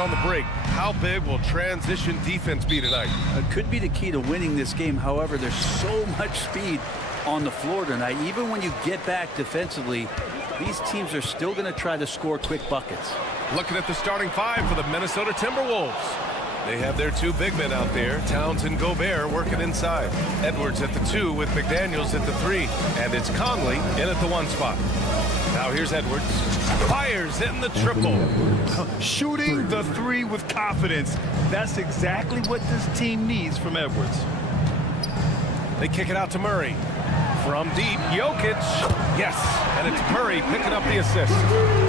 on the break. How big will transition defense be tonight? It could be the key to winning this game. However, there's so much speed on the floor tonight. Even when you get back defensively, these teams are still going to try to score quick buckets. Looking at the starting five for the Minnesota Timberwolves. They have their two big men out there, Towns and Gobert, working inside. Edwards at the 2 with McDaniels at the 3. And it's Conley in at the 1 spot. Now here's Edwards. Fires in the triple. Shooting the 3 with confidence. That's exactly what this team needs from Edwards. They kick it out to Murray. From deep, Jokic. Yes, and it's Murray picking up the assist.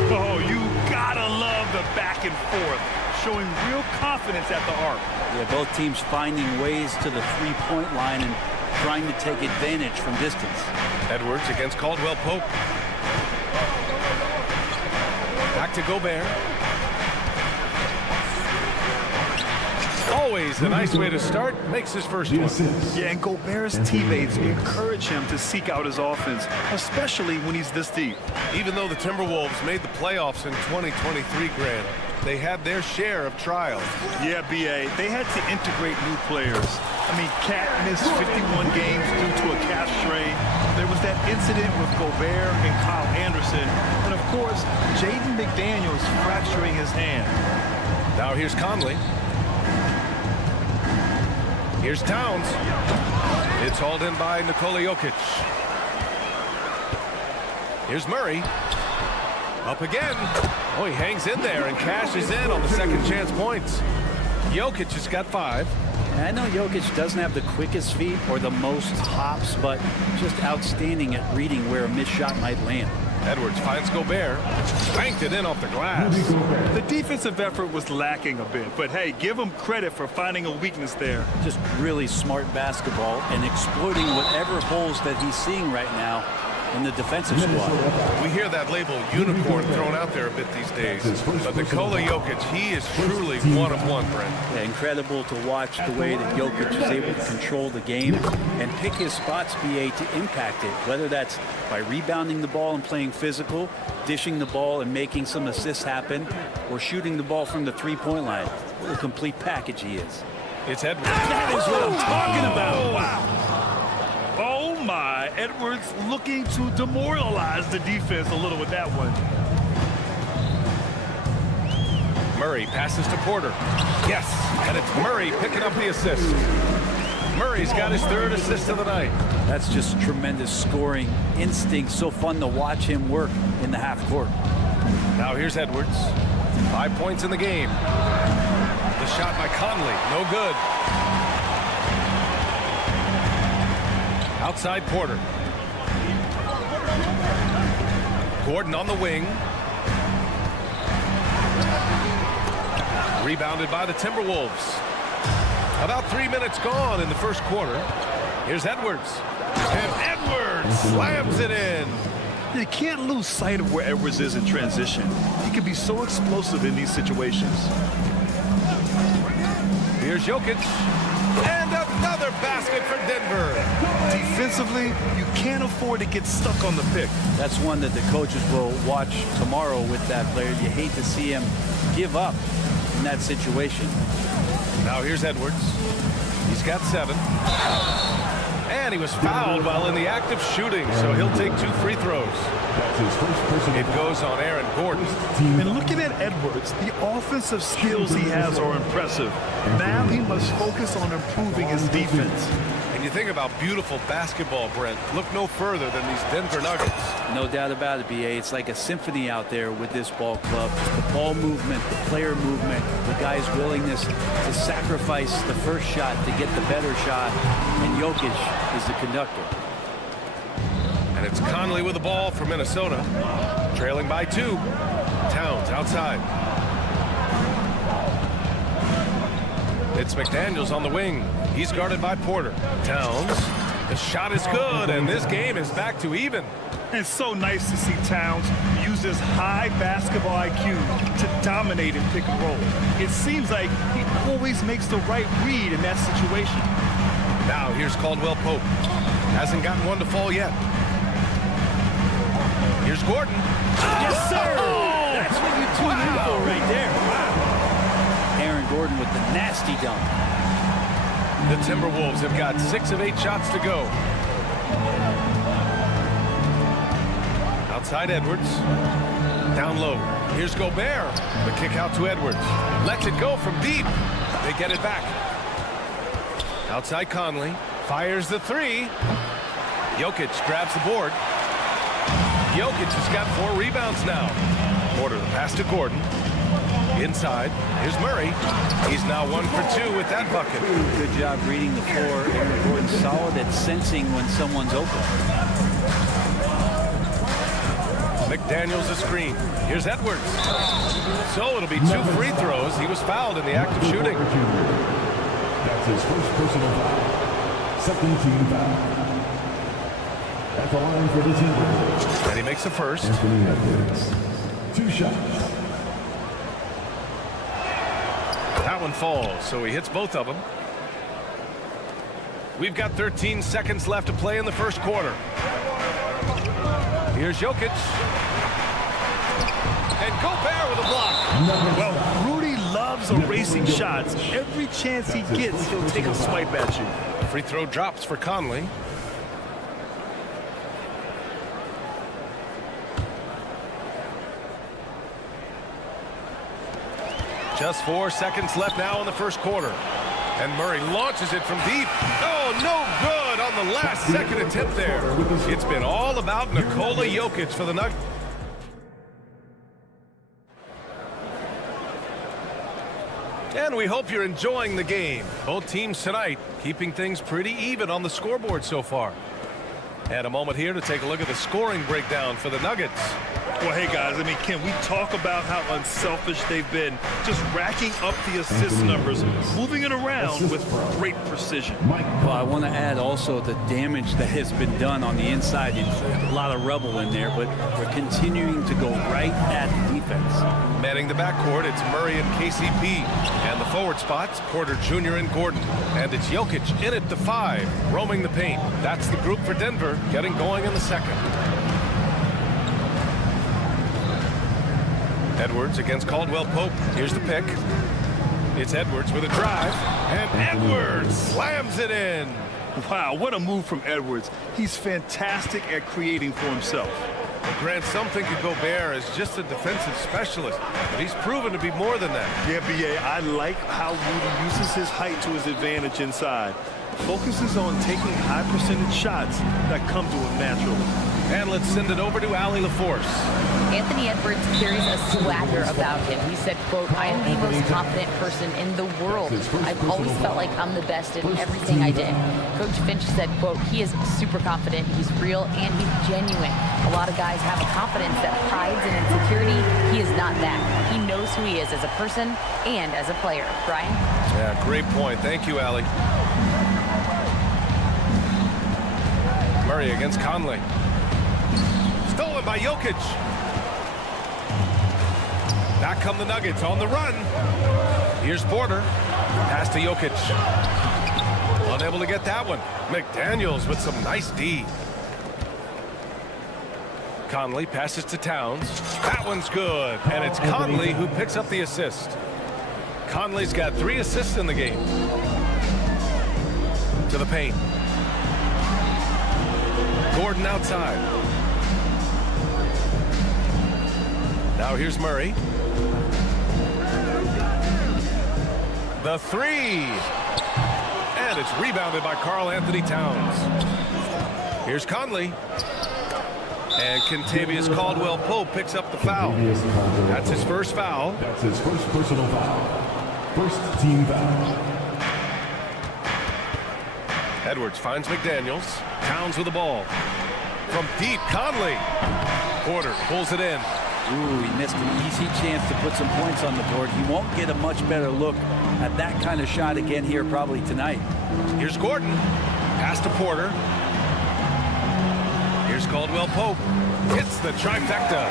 Oh, you gotta love the back and forth. Showing real confidence at the arc. Yeah, both teams finding ways to the three-point line and trying to take advantage from distance. Edwards against Caldwell Pope. Back to Gobert. Always a nice way to start. Makes his first one. Yeah, and Gobert's teammates encourage him to seek out his offense, especially when he's this deep. Even though the Timberwolves made the playoffs in 2023, Grant, they had their share of trials. Yeah, B.A., they had to integrate new players. I mean, Cat missed 51 games due to a calf strain. There was that incident with Gobert and Kyle Anderson. And, of course, Jaden McDaniels fracturing his hand. Now here's Conley. Here's Towns. It's hauled in by Nikola Jokic. Here's Murray. Up again. Oh, he hangs in there and cashes in on the second chance points. Jokic has got 5. I know Jokic doesn't have the quickest feet or the most hops, but just outstanding at reading where a missed shot might land. Edwards finds Gobert. Spanked it in off the glass. The defensive effort was lacking a bit, but hey, give him credit for finding a weakness there. Just really smart basketball and exploiting whatever holes that he's seeing right now in the defensive squad. We hear that label unicorn thrown out there a bit these days, but Nikola Jokic, he is truly one of one, Brent. Yeah, incredible to watch the way that Jokic is able to control the game and pick his spots, BA, to impact it, whether that's by rebounding the ball and playing physical, dishing the ball and making some assists happen, or shooting the ball from the three-point line. What a complete package he is. It's Edwards. That is what I'm talking about. Wow. Oh my, Edwards looking to demoralize the defense a little with that one. Murray passes to Porter. Yes, and it's Murray picking up the assist. Murray's got his 3rd assist of the night. That's just tremendous scoring instinct. So fun to watch him work in the half court. Now here's Edwards. 5 points in the game. The shot by Conley, no good. Outside Porter. Gordon on the wing. Rebounded by the Timberwolves. About 3 minutes gone in the first quarter. Here's Edwards. And Edwards slams it in. You can't lose sight of where Edwards is in transition. He can be so explosive in these situations. Here's Jokic. And another basket for Denver. Defensively, you can't afford to get stuck on the pick. That's one that the coaches will watch tomorrow with that player. You hate to see him give up in that situation. Now here's Edwards. He's got 7. And he was fouled while in the act of shooting, so he'll take 2 free throws. It goes on Aaron Gordon. And looking at Edwards, the offensive skills he has are impressive. Now he must focus on improving his defense. And you think about beautiful basketball, Brent. Look no further than these Denver Nuggets. No doubt about it, BA. It's like a symphony out there with this ball club. The ball movement, the player movement, the guy's willingness to sacrifice the first shot to get the better shot. And Jokic is the conductor. And it's Conley with the ball for Minnesota. Trailing by 2. Towns outside. It's McDaniels on the wing. He's guarded by Porter. Towns. The shot is good, and this game is back to even. It's so nice to see Towns use his high basketball IQ to dominate in pick and roll. It seems like he always makes the right read in that situation. Now here's Caldwell Pope. Hasn't gotten one to fall yet. Here's Gordon. Yes, sir! That's what you tune in for right there. Wow. Gordon with the nasty dunk. The Timberwolves have got 6 of 8 shots to go. Outside Edwards. Down low. Here's Gobert. The kick out to Edwards. Lets it go from deep. They get it back. Outside Conley. Fires the three. Jokic grabs the board. Jokic has got 4 rebounds now. Porter the pass to Gordon. Inside. Here's Murray. He's now 1 for 2 with that bucket. Good job reading the floor. Aaron Gordon solid at sensing when someone's open. McDaniels a screen. Here's Edwards. So it'll be 2 free throws. He was fouled in the act of shooting. That's his first personal foul. Second team foul. At the line for the Timberwolves. And he makes the first. Anthony Edwards. 2 shots. That one falls, so he hits both of them. We've got 13 seconds left to play in the first quarter. Here's Jokic. And Gobert with a block. Well, Rudy loves erasing shots. Every chance he gets, he'll take a swipe at you. The free throw drops for Conley. Just 4 seconds left now in the first quarter. And Murray launches it from deep. Oh, no good on the last second attempt there. It's been all about Nikola Jokic for the Nuggets. And we hope you're enjoying the game. Both teams tonight keeping things pretty even on the scoreboard so far. And a moment here to take a look at the scoring breakdown for the Nuggets. Well, hey, guys, I mean, can we talk about how unselfish they've been? Just racking up the assist numbers, moving it around with great precision. Well, I want to add also the damage that has been done on the inside. There's a lot of rubble in there, but we're continuing to go right at the defense. Manning the backcourt, it's Murray and KCP. And the forward spots, Porter Jr. and Gordon. And it's Jokic in at the 5, roaming the paint. That's the group for Denver, getting going in the second. Edwards against Caldwell Pope. Here's the pick. It's Edwards with a drive. And Edwards slams it in. Wow, what a move from Edwards. He's fantastic at creating for himself. Grant, some think of Gobert as just a defensive specialist, but he's proven to be more than that. Yeah, B.A., I like how Rudy uses his height to his advantage inside. Focuses on taking high percentage shots that come to him naturally. And let's send it over to Allie LaForce. Anthony Edwards carries a swagger about him. He said, quote, "I am the most confident person in the world. I've always felt like I'm the best in everything I did." Coach Finch said, quote, "He is super confident, he's real, and he's genuine. A lot of guys have a confidence that hides in insecurity. He is not that. He knows who he is as a person and as a player." Brian? Yeah, great point. Thank you, Allie. Murray against Conley. Stolen by Jokic. Back come the Nuggets on the run. Here's Porter. Pass to Jokic. Unable to get that one. McDaniels with some nice D. Conley passes to Towns. That one's good. And it's Conley who picks up the assist. Conley's got 3 assists in the game. To the paint. Gordon outside. Now here's Murray. The 3. And it's rebounded by Karl Anthony Towns. Here's Conley. And Kentavious Caldwell-Pope picks up the foul. That's his first foul. That's his first personal foul. First team foul. Edwards finds McDaniels. Towns with the ball. From deep, Conley. Porter pulls it in. Ooh, he missed an easy chance to put some points on the board. He won't get a much better look at that kind of shot again here probably tonight. Here's Gordon. Pass to Porter. Here's Caldwell-Pope. Hits the trifecta.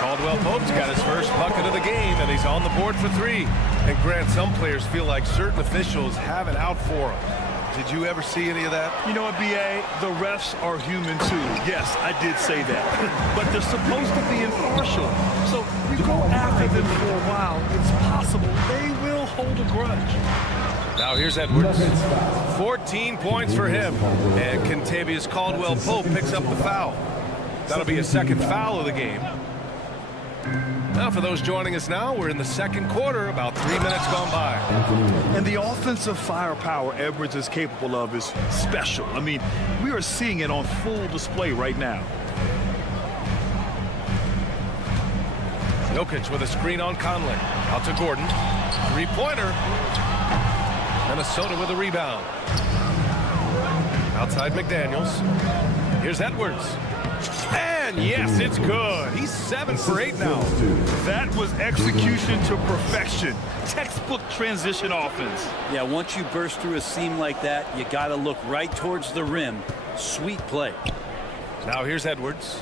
Caldwell-Pope's got his first bucket of the game, and he's on the board for 3. And Grant, some players feel like certain officials have it out for them. Did you ever see any of that? You know what, B.A.? The refs are human, too. Yes, I did say that. But they're supposed to be impartial. So you go after them for a while, it's possible they will hold a grudge. Now here's Edwards. 14 points for him. And Kentavious Caldwell-Pope picks up the foul. That'll be a second foul of the game. Now for those joining us now, we're in the second quarter, about 3 minutes gone by. And the offensive firepower Edwards is capable of is special. I mean, we are seeing it on full display right now. Jokic with a screen on Conley. Out to Gordon. Three-pointer. Minnesota with a rebound. Outside McDaniels. Here's Edwards. And yes, it's good. He's 7 for 8 now. That was execution to perfection. Textbook transition offense. Yeah, once you burst through a seam like that, you got to look right towards the rim. Sweet play. Now here's Edwards.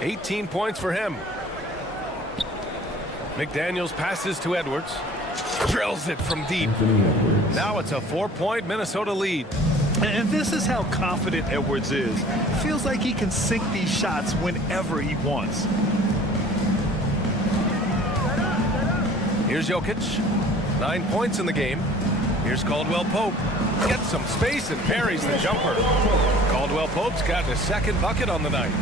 18 points for him. McDaniels passes to Edwards. Drills it from deep. Now it's a 4-point Minnesota lead. And this is how confident Edwards is. Feels like he can sink these shots whenever he wants. Here's Jokic. 9 points in the game. Here's Caldwell-Pope. Gets some space and parries the jumper. Caldwell-Pope's got his second bucket on the night.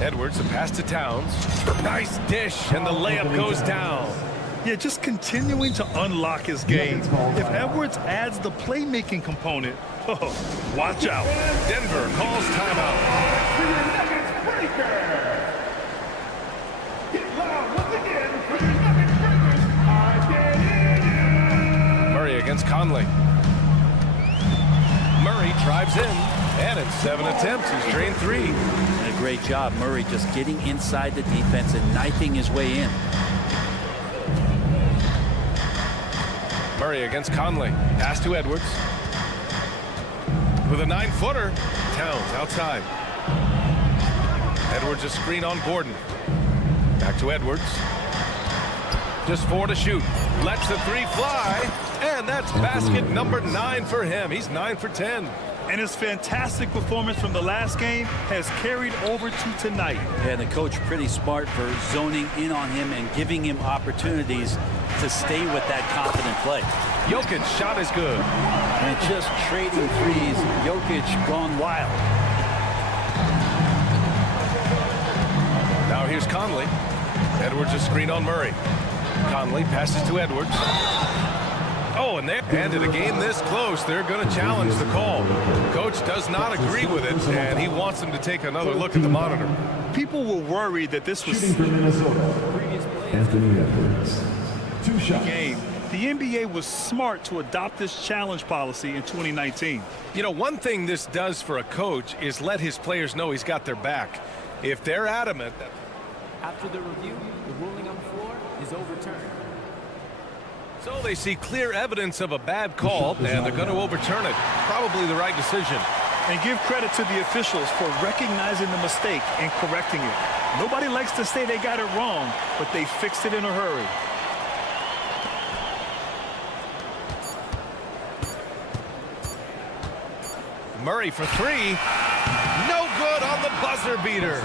Edwards, a pass to Towns. Nice dish, and the layup goes down. Yeah, just continuing to unlock his game. If Edwards adds the playmaking component, oh, watch out. Denver calls timeout. Murray against Conley. Murray drives in, and in 7 attempts, he's drained 3. And a great job, Murray, just getting inside the defense and knifing his way in. Murray against Conley. Pass to Edwards. With a 9-footer. Towns outside. Edwards a screen on Gordon. Back to Edwards. Just 4 to shoot. Lets the 3 fly. And that's basket number 9 for him. He's 9 for 10. And his fantastic performance from the last game has carried over to tonight. And the coach pretty smart for zoning in on him and giving him opportunities to stay with that confident play. Jokic shot is good. And just trading threes, Jokic gone wild. Now here's Conley. Edwards a screen on Murray. Conley passes to Edwards. Oh, and in a game this close, they're going to challenge the call. Coach does not agree with it, and he wants them to take another look at the monitor. People were worried that this was Shooting for Minnesota, Anthony Edwards. 2 shots. game. The NBA was smart to adopt this challenge policy in 2019. You know, one thing this does for a coach is let his players know he's got their back. If they're adamant that... After the review, the ruling on the floor is overturned. So they see clear evidence of a bad call, and they're going to overturn it. Probably the right decision. And give credit to the officials for recognizing the mistake and correcting it. Nobody likes to say they got it wrong, but they fixed it in a hurry. Murray for 3. No good on the buzzer beater.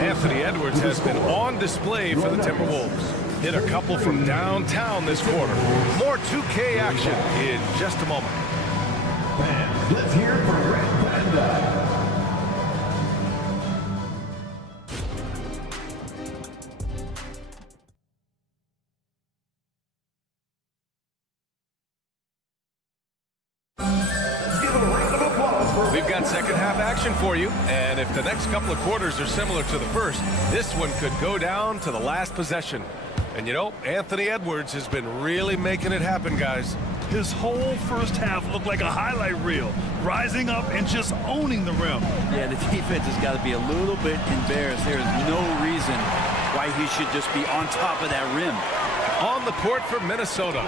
Anthony Edwards has been on display for the Timberwolves. Hit a couple from downtown this quarter. More 2K action in just a moment. And let's hear it for Red Panda. We've got second half action for you, and if the next couple of quarters are similar to the first, this one could go down to the last possession. And you know, Anthony Edwards has been really making it happen, guys. His whole first half looked like a highlight reel, rising up and just owning the rim. Yeah, the defense has got to be a little bit embarrassed. There is no reason why he should just be on top of that rim. On the court for Minnesota,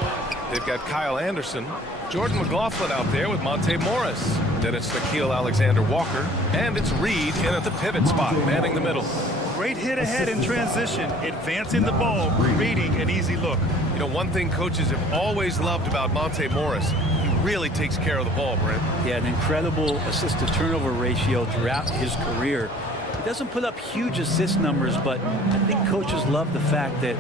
they've got Kyle Anderson, Jordan McLaughlin out there with Monte Morris. Then it's Nickeil Alexander-Walker, and it's Reed in at the pivot spot, manning the middle. Great hit ahead in transition, advancing the ball, creating an easy look. You know, one thing coaches have always loved about Monte Morris, he really takes care of the ball, Brent. Yeah, an incredible assist-to-turnover ratio throughout his career. doesn't put up huge assist numbers, but I think coaches love the fact that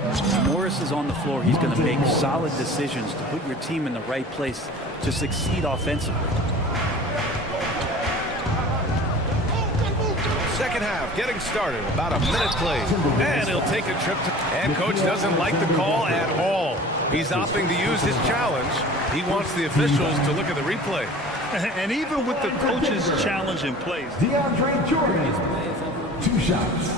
Morris is on the floor. He's going to make solid decisions to put your team in the right place to succeed offensively. Second half getting started, about a minute played, and he'll take a trip to, and coach doesn't like the call at all. He's opting to use his challenge. He wants the officials to look at the replay. And even with the coach's challenge in place, DeAndre Jordan, 2 shots.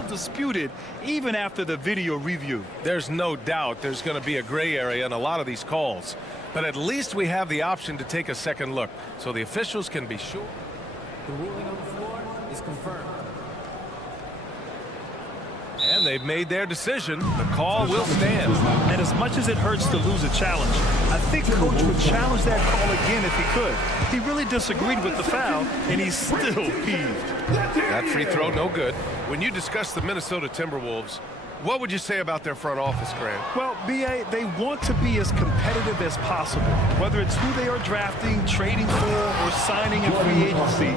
still disputed even after the video review. There's no doubt there's going to be a gray area in a lot of these calls, but at least we have the option to take a second look so the officials can be sure. The ruling on the floor is confirmed. And they've made their decision. The call will stand. And as much as it hurts to lose a challenge, I think coach would challenge that call again if he could. He really disagreed with the foul, and he's still peeved. That free throw, no good. When you discuss the Minnesota Timberwolves, what would you say about their front office, Grant? Well, B.A., they want to be as competitive as possible. Whether it's who they are drafting, trading for, or signing in free agency,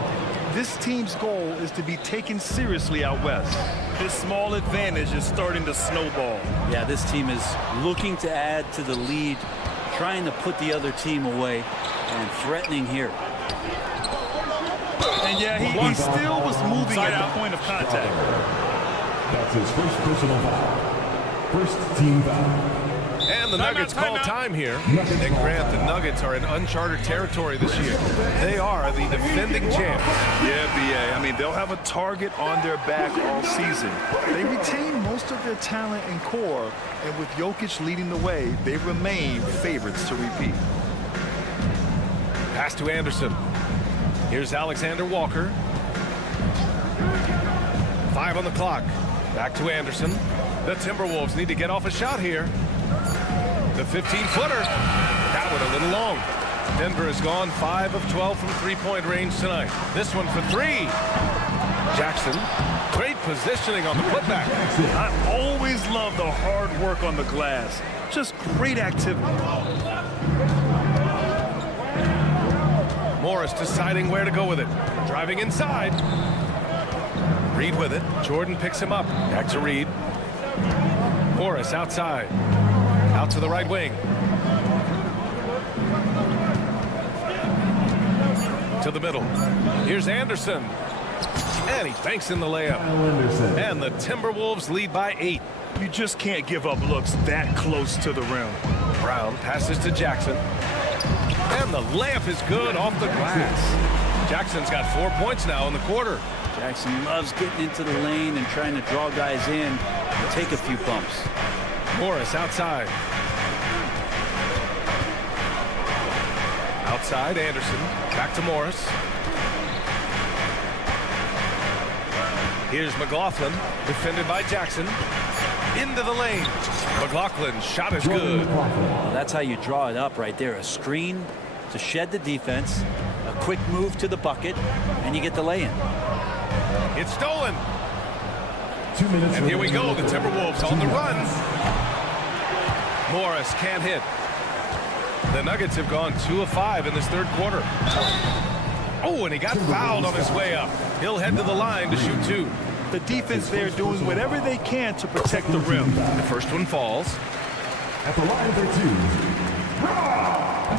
this team's goal is to be taken seriously out west. This small advantage is starting to snowball. Yeah, this team is looking to add to the lead, trying to put the other team away, and threatening here. And yeah, he still was moving at the point of contact. That's his first personal foul. First team foul. And the Nuggets call time here. And Grant, the Nuggets are in uncharted territory this year. They are the defending champs. Yeah, B.A. I mean, they'll have a target on their back all season. They retain most of their talent and core, and with Jokic leading the way, they remain favorites to repeat. Pass to Anderson. Here's Alexander Walker. 5 on the clock. Back to Anderson. The Timberwolves need to get off a shot here. The 15-footer. That one a little long. Denver has gone 5 of 12 from three-point range tonight. This one for 3. Jackson. Great positioning on the putback. I always love the hard work on the glass. Just great activity. Morris deciding where to go with it. Driving inside. Reed with it. Jordan picks him up. Back to Reed. Morris outside. Out to the right wing. To the middle. Here's Anderson. And he banks in the layup. And the Timberwolves lead by 8. You just can't give up looks that close to the rim. Brown passes to Jackson. And the layup is good off the glass. Jackson's got 4 points now in the quarter. Jackson loves getting into the lane and trying to draw guys in and take a few bumps. Morris outside. Outside, Anderson. Back to Morris. Here's McLaughlin, defended by Jackson. Into the lane. McLaughlin's shot is good. Well, that's how you draw it up right there. A screen to shed the defense, a quick move to the bucket, and you get the lay-in. It's stolen. 2 minutes. And here we go, the Timberwolves on the run. Morris can't hit. The Nuggets have gone 2 of 5 in this third quarter. Oh, and he got fouled on his way up. He'll head to the line to shoot 2. The defense there doing whatever they can to protect the rim. The first one falls. At the line for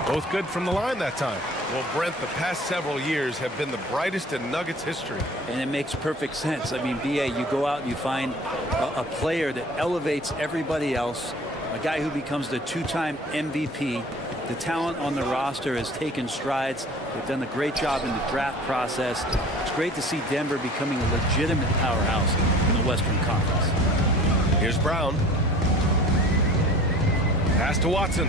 2. Both good from the line that time. Well, Brent, the past several years have been the brightest in Nuggets history. And it makes perfect sense. I mean, B.A., you go out and you find a player that elevates everybody else, a guy who becomes the 2-time MVP. The talent on the roster has taken strides. They've done a great job in the draft process. It's great to see Denver becoming a legitimate powerhouse in the Western Conference. Here's Brown. Pass to Watson.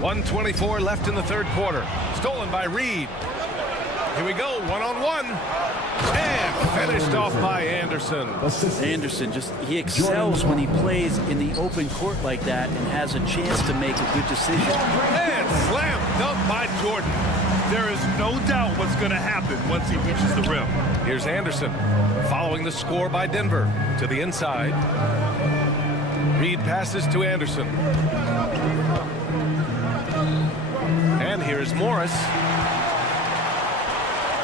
1:24 left in the third quarter. Stolen by Reed. Here we go, one-on-one. And finished off by Anderson. Anderson, he excels when he plays in the open court like that and has a chance to make a good decision. And slam dunk by Jordan. There is no doubt what's going to happen once he reaches the rim. Here's Anderson following the score by Denver to the inside. Reed passes to Anderson. And here's Morris.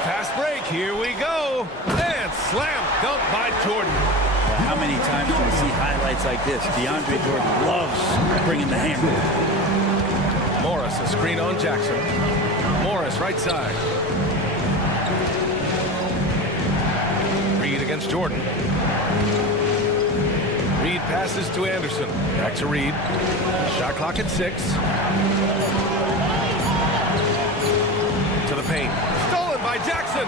fast break. Here we go. And slam dunk by Jordan. Well, how many times do we see highlights like this? DeAndre Jordan loves bringing the hammer. Morris, a screen on Jackson. Morris, right side. Reed against Jordan. Reed passes to Anderson. Back to Reed. Shot clock at 6. To the paint. Stolen by Jackson.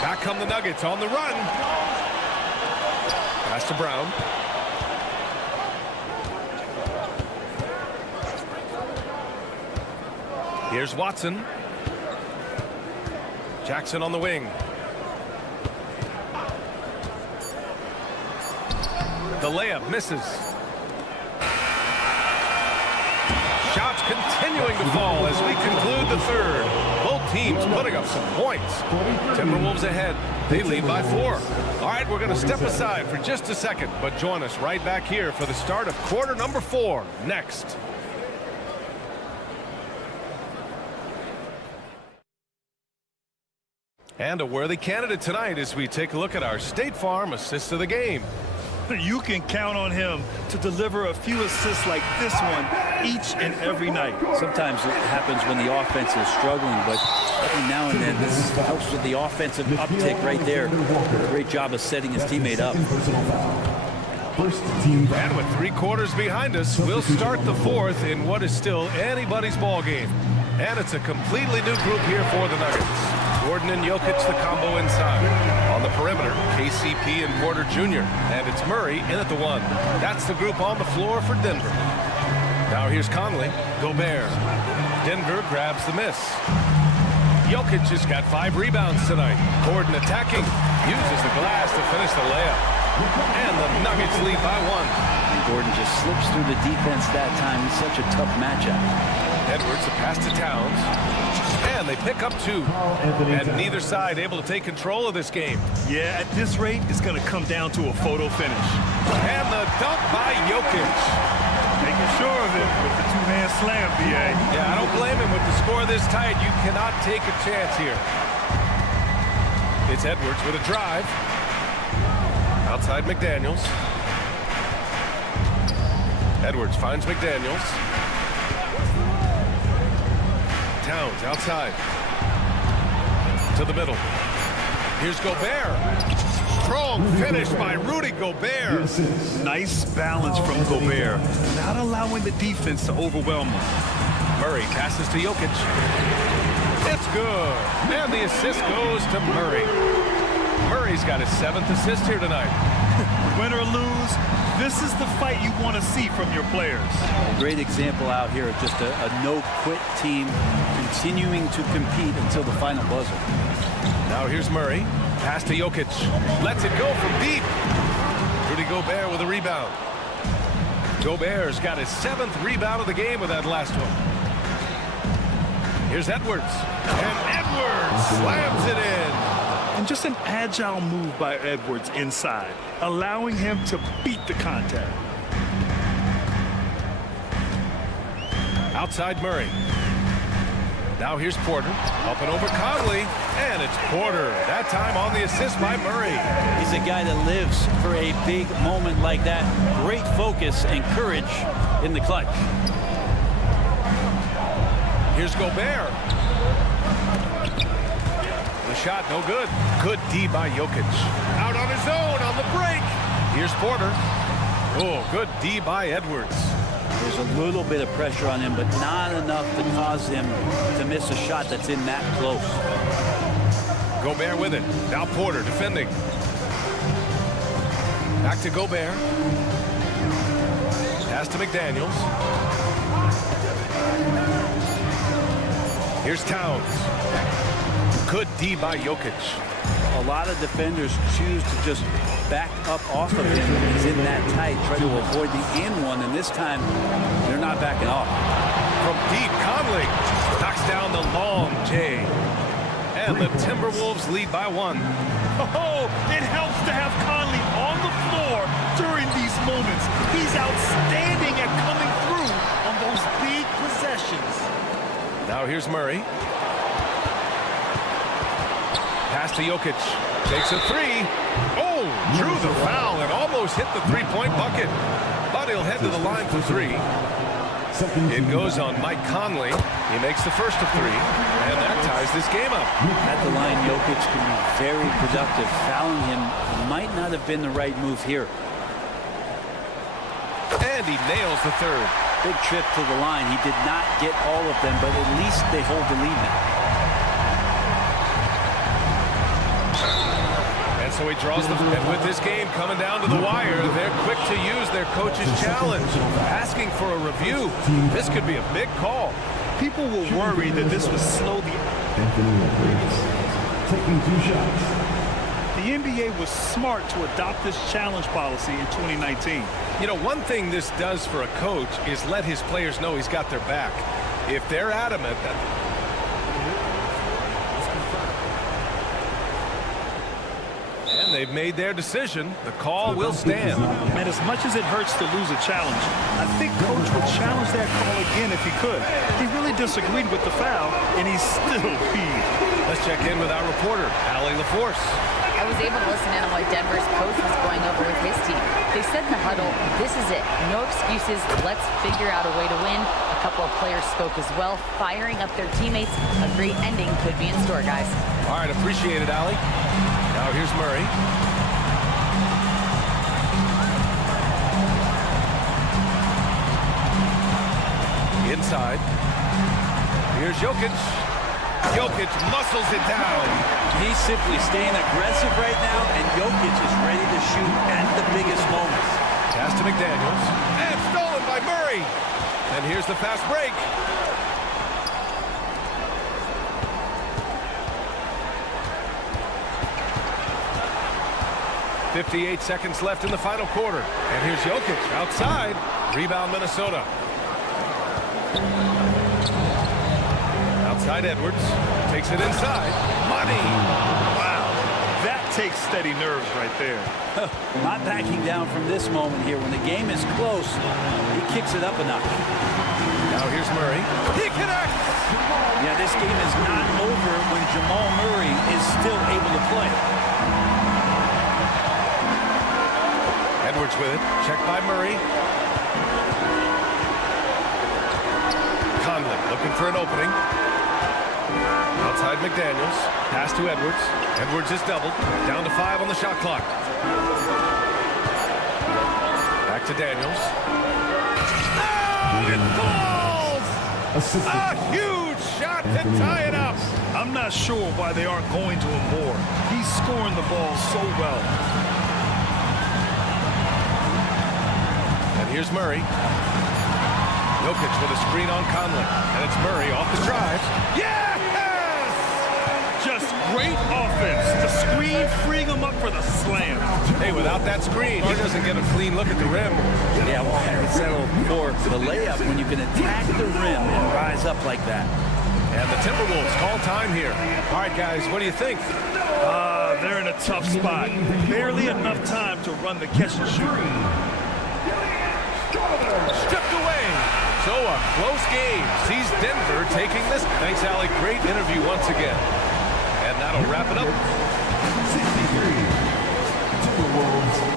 Back come the Nuggets on the run. Pass to Brown. Here's Watson. Jackson on the wing. The layup misses. Shots continuing to fall as we conclude the third. Both teams putting up some points. Timberwolves ahead. They lead by 4. All right, we're going to step aside for just a second, but join us right back here for the start of quarter number 4 next. And a worthy candidate tonight as we take a look at our State Farm assist of the game. You can count on him to deliver a few assists like this one each and every night. Sometimes it happens when the offense is struggling, but every now and then this helps with the offensive uptick right there. Great job of setting his teammate up. And with 3 quarters behind us, we'll start the 4th in what is still anybody's ball game. And it's a completely new group here for the Nuggets. Gordon and Jokic, the combo inside. On the perimeter, KCP and Porter Jr. And it's Murray in at the 1. That's the group on the floor for Denver. Now here's Conley. Gobert. Denver grabs the miss. Jokic has got 5 rebounds tonight. Gordon attacking. Uses the glass to finish the layup. And the Nuggets lead by 1. Gordon just slips through the defense that time. He's such a tough matchup. Edwards, a pass to Towns. And they pick up 2. And neither side able to take control of this game. Yeah, at this rate, it's going to come down to a photo finish. And the dunk by Jokic. Making sure of it with the 2-man slam, B.A. Yeah, I don't blame him. With the score this tight, you cannot take a chance here. It's Edwards with a drive. Outside McDaniels. Edwards finds McDaniels. Towns outside. To the middle. Here's Gobert. Strong finish by Rudy Gobert. Nice balance from Gobert. Not allowing the defense to overwhelm him. Murray passes to Jokic. It's good. And the assist goes to Murray. Murray's got his 7th assist here tonight. Win or lose, this is the fight you want to see from your players. A great example out here of just a no-quit team continuing to compete until the final buzzer. Now here's Murray. Pass to Jokic. Lets it go from deep. Rudy Gobert with a rebound. Gobert's got his 7th rebound of the game with that last one. Here's Edwards. And Edwards slams it in. And just an agile move by Edwards inside, allowing him to beat the contact. Outside Murray. Now here's Porter. Up and over Conley. And it's Porter. That time on the assist by Murray. He's a guy that lives for a big moment like that. Great focus and courage in the clutch. Here's Gobert. The shot, no good. Good D by Jokic. Out on his own on the break. Here's Porter. Oh, good D by Edwards. There's a little bit of pressure on him, but not enough to cause him to miss a shot that's in that close. Gobert with it. Now Porter defending. Back to Gobert. Pass to McDaniels. Here's Towns. Good D by Jokic. A lot of defenders choose to just back up off of him when he's in that tight, try to avoid the and-one, and this time they're not backing off. From deep, Conley knocks down the long J. And the Timberwolves lead by 1. Oh, it helps to have Conley on the floor during these moments. He's outstanding at coming through on those big possessions. Now here's Murray. Pass to Jokic. Takes a three. Oh, drew the foul and almost hit the three-point bucket. But he'll head to the line for three. It goes on Mike Conley. He makes the first of three, and that ties this game up. At the line, Jokic can be very productive. Fouling him might not have been the right move here. And he nails the third. Big trip to the line. He did not get all of them, but at least they hold the lead now. And so he draws the... And with this game coming down to the wire, they're quick to use their coach's challenge, asking for a review. This could be a big call. People were worried that this would slow the... Taking 2 shots. The NBA was smart to adopt this challenge policy in 2019. You know, one thing this does for a coach is let his players know he's got their back. If they're adamant that... And they've made their decision. The call will stand. And as much as it hurts to lose a challenge, I think Coach would challenge that call again if he could. He really disagreed with the foul, and he's still peeved. Let's check in with our reporter, Allie LaForce. I was able to listen in on what Denver's coach was going over with his team. They said in the huddle, this is it. No excuses. Let's figure out a way to win. A couple of players spoke as well, firing up their teammates. A great ending could be in store, guys. All right, appreciate it, Allie. Now here's Murray. Inside. Here's Jokic. Jokic muscles it down. He's simply staying aggressive right now, and Jokic is ready to shoot at the biggest moments. Pass to McDaniels. And stolen by Murray. And here's the fast break. .58 seconds left in the final quarter. And here's Jokic outside. Rebound Minnesota. Outside Edwards. Takes it inside. Money. Wow. That takes steady nerves right there. Not backing down from this moment here. When the game is close, he kicks it up a notch. Now here's Murray. He connects. Yeah, this game is not over when Jamal Murray is still able to play. Edwards with it. Checked by Murray. Conley looking for an opening. Outside McDaniels. Pass to Edwards. Edwards is doubled. Down to 5 on the shot clock. Back to Daniels. Oh, it falls! A huge shot to tie it up. I'm not sure why they aren't going to him more. He's scoring the ball so well. And here's Murray. Jokic with a screen on Conley. And it's Murray off the drive. Yes! Just great offense. The screen freeing him up for the slam. Hey, without that screen, he doesn't get a clean look at the rim. Yeah, well, I settle for the layup when you can attack the rim and rise up like that. And the Timberwolves call time here. All right, guys, what do you think? They're in a tough spot. Barely enough time to run the catch and shoot. Stripped away. So a close game sees Denver taking this. Thanks, Allie. Great interview once again. And that'll wrap it up. 63. Timberwolves.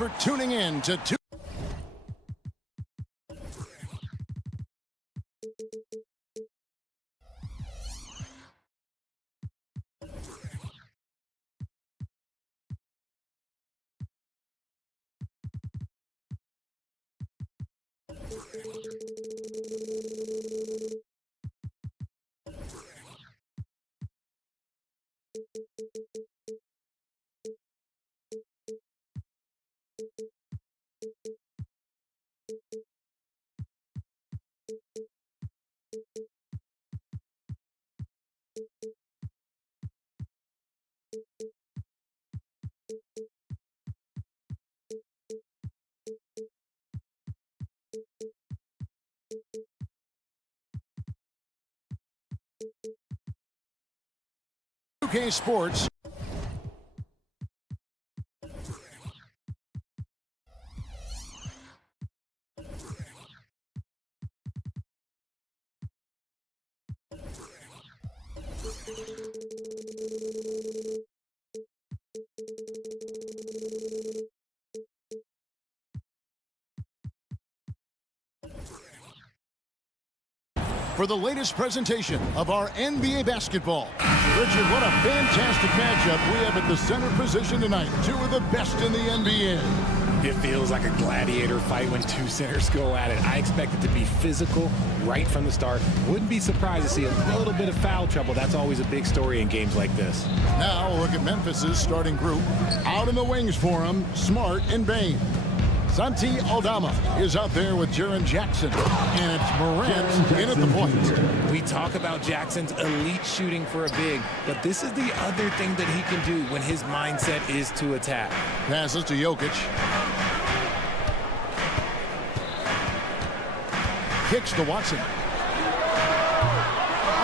for tuning in to UK Sports. For the latest presentation of our NBA basketball. Richard, what a fantastic matchup we have at the center position tonight. Two of the best in the NBA. It feels like a gladiator fight when two centers go at it. I expect it to be physical right from the start. Wouldn't be surprised to see a little bit of foul trouble. That's always a big story in games like this. Now look at Memphis's starting group. Out in the wings for him, Smart and Bain. Santi Aldama is out there with Jaren Jackson, and it's Morant in at the point. We talk about Jackson's elite shooting for a big, but this is the other thing that he can do when his mindset is to attack. Passes to Jokic. Kicks to Watson.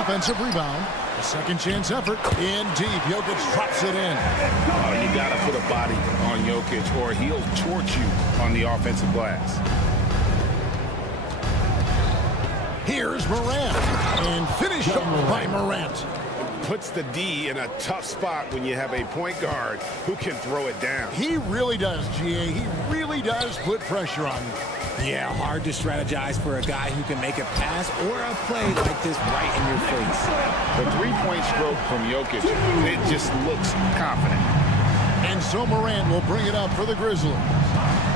Offensive rebound. A second chance effort. In deep. Jokic drops it in. Oh, you got to put a body on Jokic or he'll torch you on the offensive glass. Here's Morant. And finished off by Morant. Puts the D in a tough spot when you have a point guard who can throw it down. He really does, GA. He really does put pressure on you. Yeah, hard to strategize for a guy who can make a pass or a play like this right in your face. The three-point stroke from Jokic, it just looks confident. And so Morant will bring it up for the Grizzlies.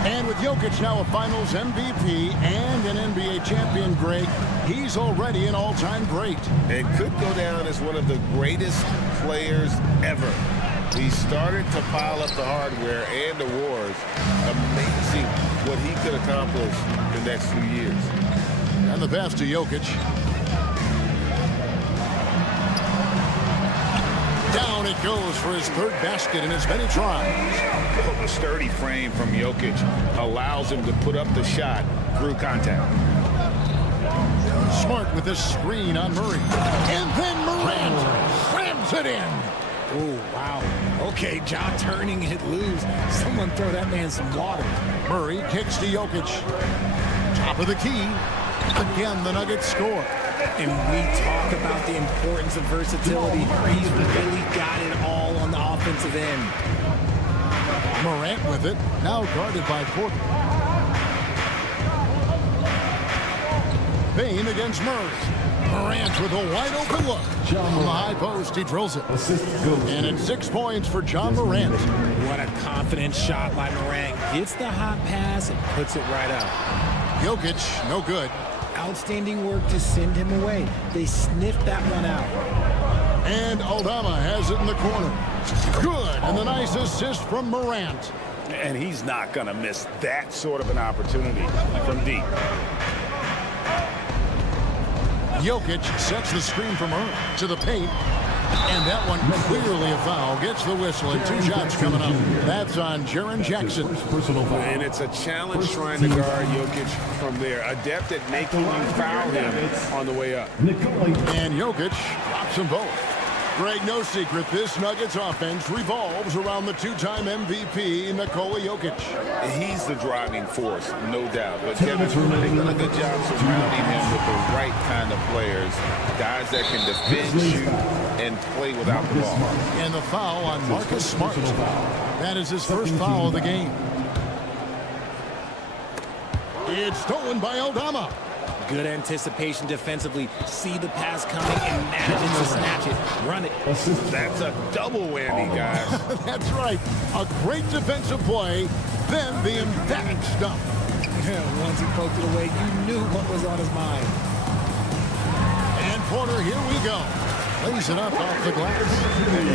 And with Jokic now a Finals MVP and an NBA champion, Greg, he's already an all-time great. And could go down as one of the greatest players ever. He started to pile up the hardware and awards. Amazing what he could accomplish in the next few years. And the pass to Jokic. Down it goes for his third basket in as many tries. Well, the sturdy frame from Jokic allows him to put up the shot through contact. Smart with this screen on Murray. And then Morant slams it in. Oh, wow. Okay, John turning it loose. Someone throw that man some water. Murray kicks to Jokic. Top of the key. Again, the Nuggets score. And we talk about the importance of versatility. He's really got it all on the offensive end. Morant with it. Now guarded by Porter. Bain against Murray. Morant with a wide open look. From the high post, he drills it. And it's 6 points for John Morant. What a confident shot by Morant. Gets the hot pass and puts it right up. Jokic, no good. Outstanding work to send him away. They sniffed that one out. And Aldama has it in the corner. Good, and the nice assist from Morant. And he's not going to miss that sort of an opportunity from deep. Jokic sets the screen from her to the paint. And that one clearly a foul. Gets the whistle and 2 shots coming up. That's on Jaren Jackson. And it's a challenge trying to guard Jokic from there. Adept at making you foul him on the way up. And Jokic drops them both. Greg, no secret, this Nuggets offense revolves around the 2-time MVP, Nikola Jokic. He's the driving force, no doubt. But Kevin's really done a good job surrounding him with the right kind of players. Guys that can defend, shoot, and play without the ball. And the foul on Marcus Smart. That is his first foul of the game. It's stolen by Aldama. Good anticipation defensively. See the pass coming and manages to snatch it. Run it. That's a double whammy, guys. That's right. A great defensive play, then the emphatic stuff. Once he poked it away, you knew what was on his mind. And Porter, here we go. Lays it up off the glass.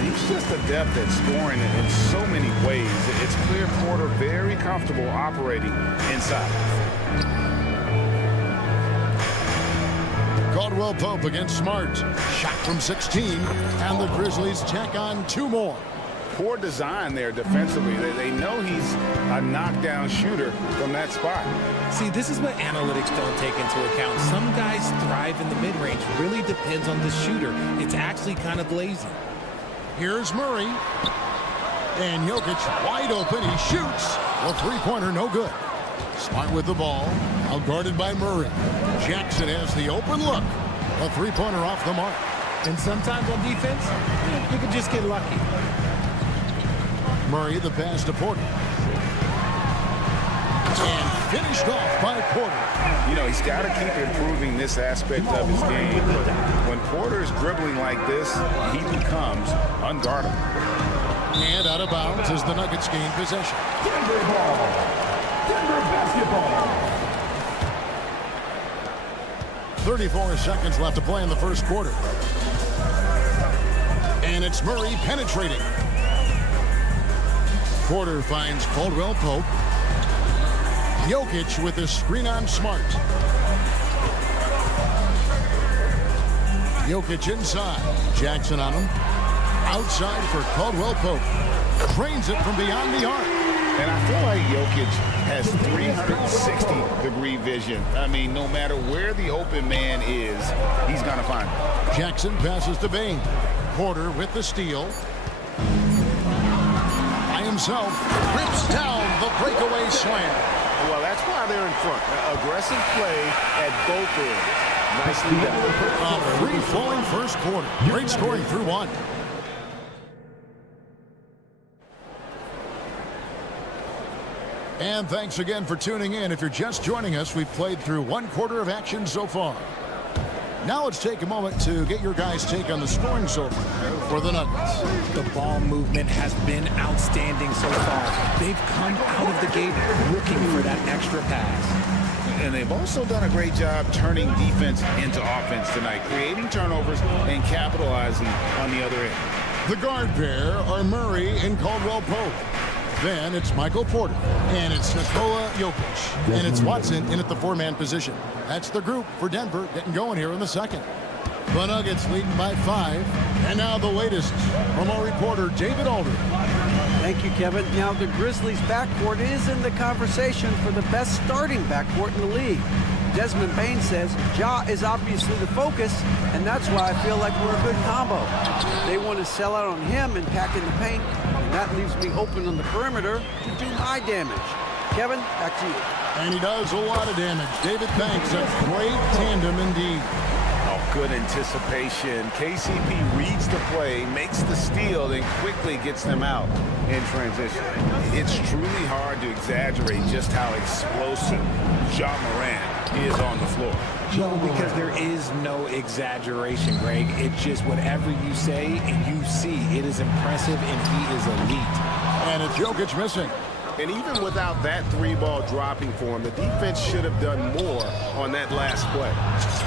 He's just adept at scoring it in so many ways. It's clear Porter very comfortable operating inside. Caldwell Pope against Smart. Shot from 16, and the Grizzlies check on 2 more. Poor design there defensively. They know he's a knockdown shooter from that spot. See, this is what analytics don't take into account. Some guys thrive in the mid-range. Really depends on the shooter. It's actually kind of lazy. Here's Murray. And Jokic wide open. He shoots. A three-pointer, no good. Smart with the ball. Outguarded by Murray. Jackson has the open look. A three-pointer off the mark. And sometimes on defense, you can just get lucky. Murray, the pass to Porter. And finished off by Porter. You know, he's got to keep improving this aspect of his game. When Porter is dribbling like this, he becomes unguardable. And out of bounds as the Nuggets gain possession. Denver ball. Denver basketball. 34 seconds left to play in the first quarter. And it's Murray penetrating. Porter finds Caldwell Pope. Jokic with a screen on Smart. Jokic inside. Jackson on him. Outside for Caldwell Pope. Trains it from beyond the arc. And I feel like Jokic has 360-degree vision. I mean, no matter where the open man is, he's going to find him. Jackson passes to Bain. Porter with the steal. By himself, rips down the breakaway slam. Well, that's why they're in front. Aggressive play at both ends. Nicely done. A free-flowing first quarter. Great scoring through 1. And thanks again for tuning in. If you're just joining us, we've played through 1 quarter of action so far. Now let's take a moment to get your guys' take on the scoring so far for the Nuggets. The ball movement has been outstanding so far. They've come out of the gate looking for that extra pass. And they've also done a great job turning defense into offense tonight, creating turnovers and capitalizing on the other end. The guard pair are Murray and Caldwell Pope. Then it's Michael Porter, and it's Nikola Jokic, and it's Watson in at the 4-man position. That's the group for Denver getting going here in the second. The Nuggets leading by 5, and now the latest from our reporter David Aldridge. Thank you, Kevin. Now the Grizzlies backcourt is in the conversation for the best starting backcourt in the league. Desmond Bain says Ja is obviously the focus, and that's why I feel like we're a good combo. They want to sell out on him and pack in the paint, and that leaves me open on the perimeter to do my damage. Kevin, back to you. And he does a lot of damage. David Banks, a great tandem indeed. Oh, good anticipation. KCP reads the play, makes the steal, then quickly gets them out in transition. It's truly hard to exaggerate just how explosive Ja Morant is on the floor. No, because there is no exaggeration, Greg. It's just whatever you say and you see. It is impressive, and he is elite. And it's Jokic missing. And even without that 3-ball dropping for him, the defense should have done more on that last play.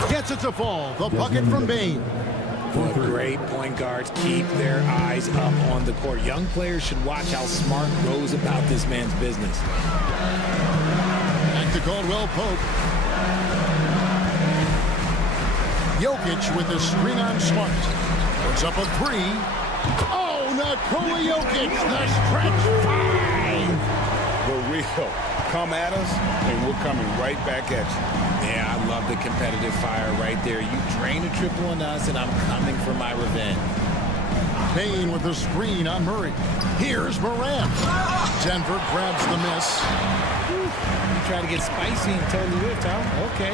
Gets it to fall. The bucket from Bain. The great point guards keep their eyes up on the court. Young players should watch how Smart goes about this man's business. Back to Caldwell Pope. Jokic with the screen on Smart. Puts up a 3. Oh, Nikola Jokic, the stretch 5. The real. Come at us, and we're coming right back at you. Yeah, I love the competitive fire right there. You drain a triple on us, and I'm coming for my revenge. Bain with the screen on Murray. Here's Morant. Denver grabs the miss. You try to get spicy and totally whipped, huh? Okay.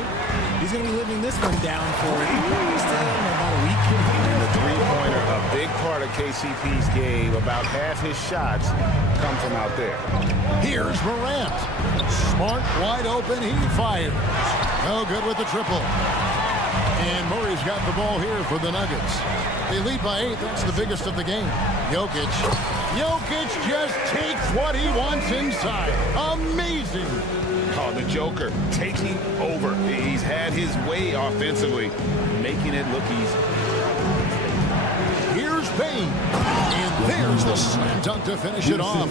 He's going to be living this one down for at least about a week. And the 3-pointer up big part of KCP's game. About half his shots come from out there. Here's Morant. Smart, wide open, he fires. No good with the triple. And Murray's got the ball here for the Nuggets. They lead by 8. That's the biggest of the game. Jokic just takes what he wants inside. Amazing. Oh, the Joker taking over. He's had his way offensively, making it look easy. Here's Payne. And there's the slam dunk to finish it off.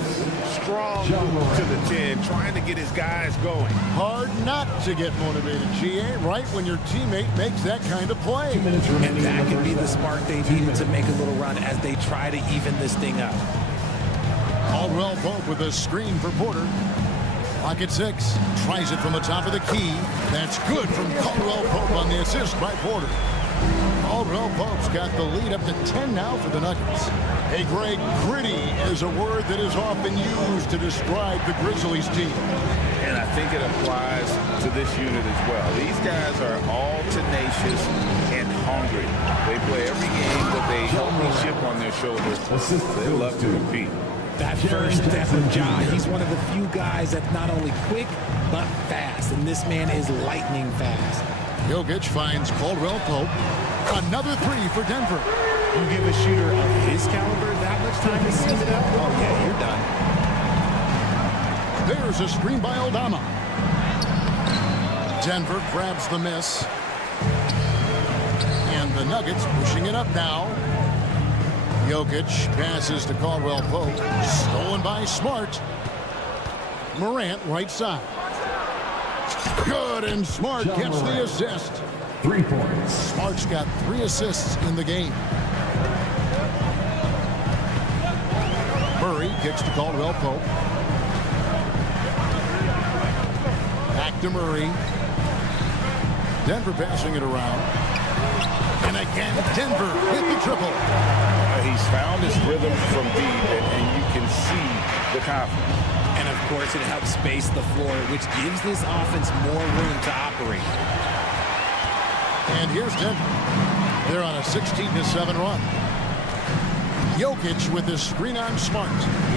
Strong move to the 10, trying to get his guys going. Hard not to get motivated, GA, right when your teammate makes that kind of play. And that could be the spark they needed to make a little run as they try to even this thing up. Caldwell Pope with a screen for Porter. Clock at 6. Tries it from the top of the key. That's good from Caldwell Pope on the assist by Porter. Caldwell Pope's got the lead up to 10 now for the Nuggets. Hey, Greg, gritty is a word that is often used to describe the Grizzlies team. And I think it applies to this unit as well. These guys are all tenacious and hungry. They play every game with a healthy chip on their shoulders. They love to compete. That first step of Ja, he's one of the few guys that's not only quick, but fast. And this man is lightning fast. Jokic finds Caldwell Pope. Another 3 for Denver. You give a shooter of his caliber that much time to set it up, oh yeah, you're done. There's a screen by Aldama. Denver grabs the miss. And the Nuggets pushing it up now. Jokic passes to Caldwell Pope. Stolen by Smart. Morant right side. Good, and Smart gets the assist. 3 points. Smart's got 3 assists in the game. Murray kicks to Caldwell Pope. Back to Murray. Denver passing it around. And again, Denver hit the triple. He's found his rhythm from deep, and you can see the confidence. And of course, it helps space the floor, which gives this offense more room to operate. And here's Denver. They're on a 16-7 run. Jokic with his screen on Smart.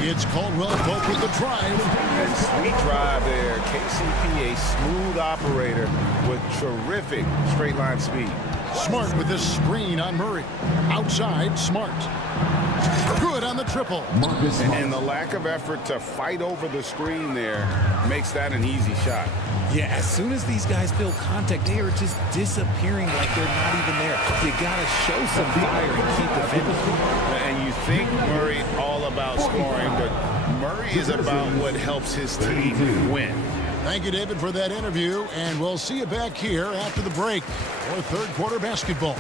It's Caldwell Pope with the drive. And sweet drive there. KCP, a smooth operator with terrific straight line speed. Smart with this screen on Murray. Outside, Smart. Good on the triple. And the lack of effort to fight over the screen there makes that an easy shot. Yeah, as soon as these guys feel contact, they are just disappearing like they're not even there. You got to show some fire and keep defending. And you think Murray all about scoring, but Murray is about what helps his team win. Thank you, David, for that interview, and we'll see you back here after the break for third quarter basketball.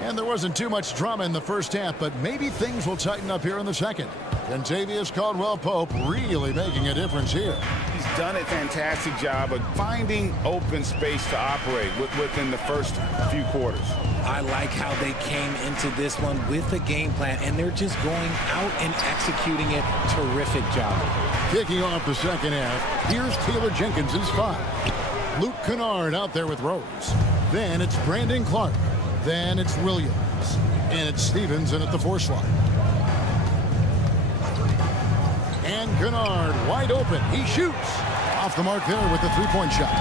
And there wasn't too much drama in the first half, but maybe things will tighten up here in the second. Contavious Caldwell Pope really making a difference here. He's done a fantastic job of finding open space to operate within the first few quarters. I like how they came into this one with a game plan, and they're just going out and executing it. Terrific job. Kicking off the second half, here's Taylor Jenkins' 5. Luke Kennard out there with Rose. Then it's Brandon Clark. Then it's Williams. And it's Stevens in at the 4 slot. And Kennard wide open. He shoots. Off the mark there with the 3-point shot.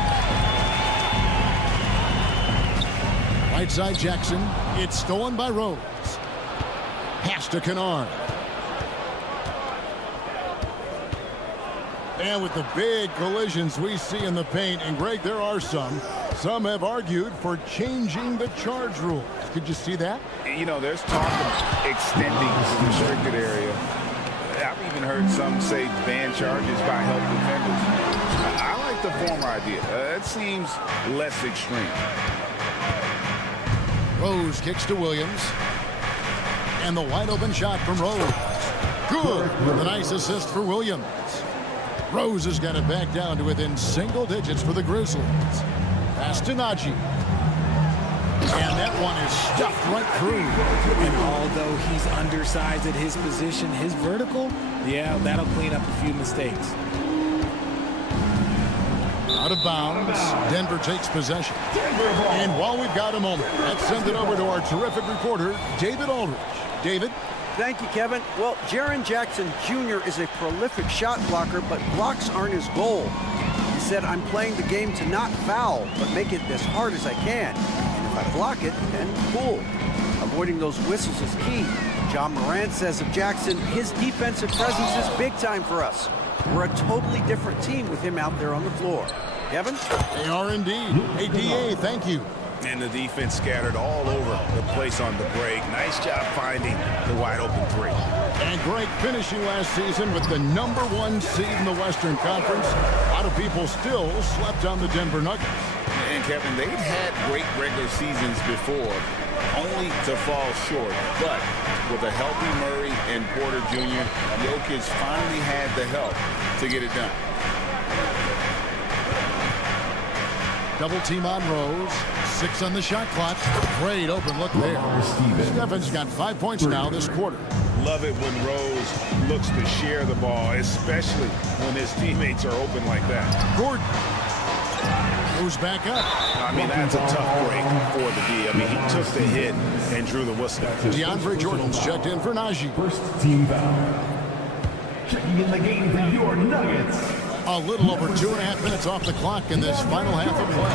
Right side Jackson. It's stolen by Rose. Pass to Kennard. And with the big collisions we see in the paint, and Greg, there are some have argued for changing the charge rule. Could you see that? You know, there's talk of extending the restricted area. I've even heard some say ban charges by help defenders. I like the former idea. It seems less extreme. Rose kicks to Williams. And the wide open shot from Rose. Good with a nice assist for Williams. Rose has got it back down to within single digits for the Grizzlies. Pass to Najee. And that one is stuffed right through. And although he's undersized at his position, his vertical, yeah, that'll clean up a few mistakes. Out of bounds. Denver takes possession. And while we've got a moment, let's send it over to our terrific reporter, David Aldridge. David? Thank you, Kevin. Well, Jaren Jackson Jr. is a prolific shot blocker, but blocks aren't his goal. He said, I'm playing the game to not foul, but make it as hard as I can. And if I block it, then cool. Avoiding those whistles is key. John Morant says of Jackson, his defensive presence is big time for us. We're a totally different team with him out there on the floor. Kevin? They are indeed. Hey, DA, thank you. And the defense scattered all over the place on the break. Nice job finding the wide open three. And great finishing last season with the #1 seed in the Western Conference. A lot of people still slept on the Denver Nuggets. And Kevin, they've had great regular seasons before, only to fall short. But with a healthy Murray and Porter Jr., Jokic finally had the help to get it done. Double team on Rose. 6 on the shot clock. Great open look there. Stephens got 5 points now this quarter. Love it when Rose looks to share the ball, especially when his teammates are open like that. Gordon moves back up. I mean, that's a tough break for the D. I mean, he took the hit and drew the whistle. DeAndre Jordan's checked in for Najee. First team foul. Checking in the game for your Nuggets. A little over 2.5 minutes off the clock in this final half of play.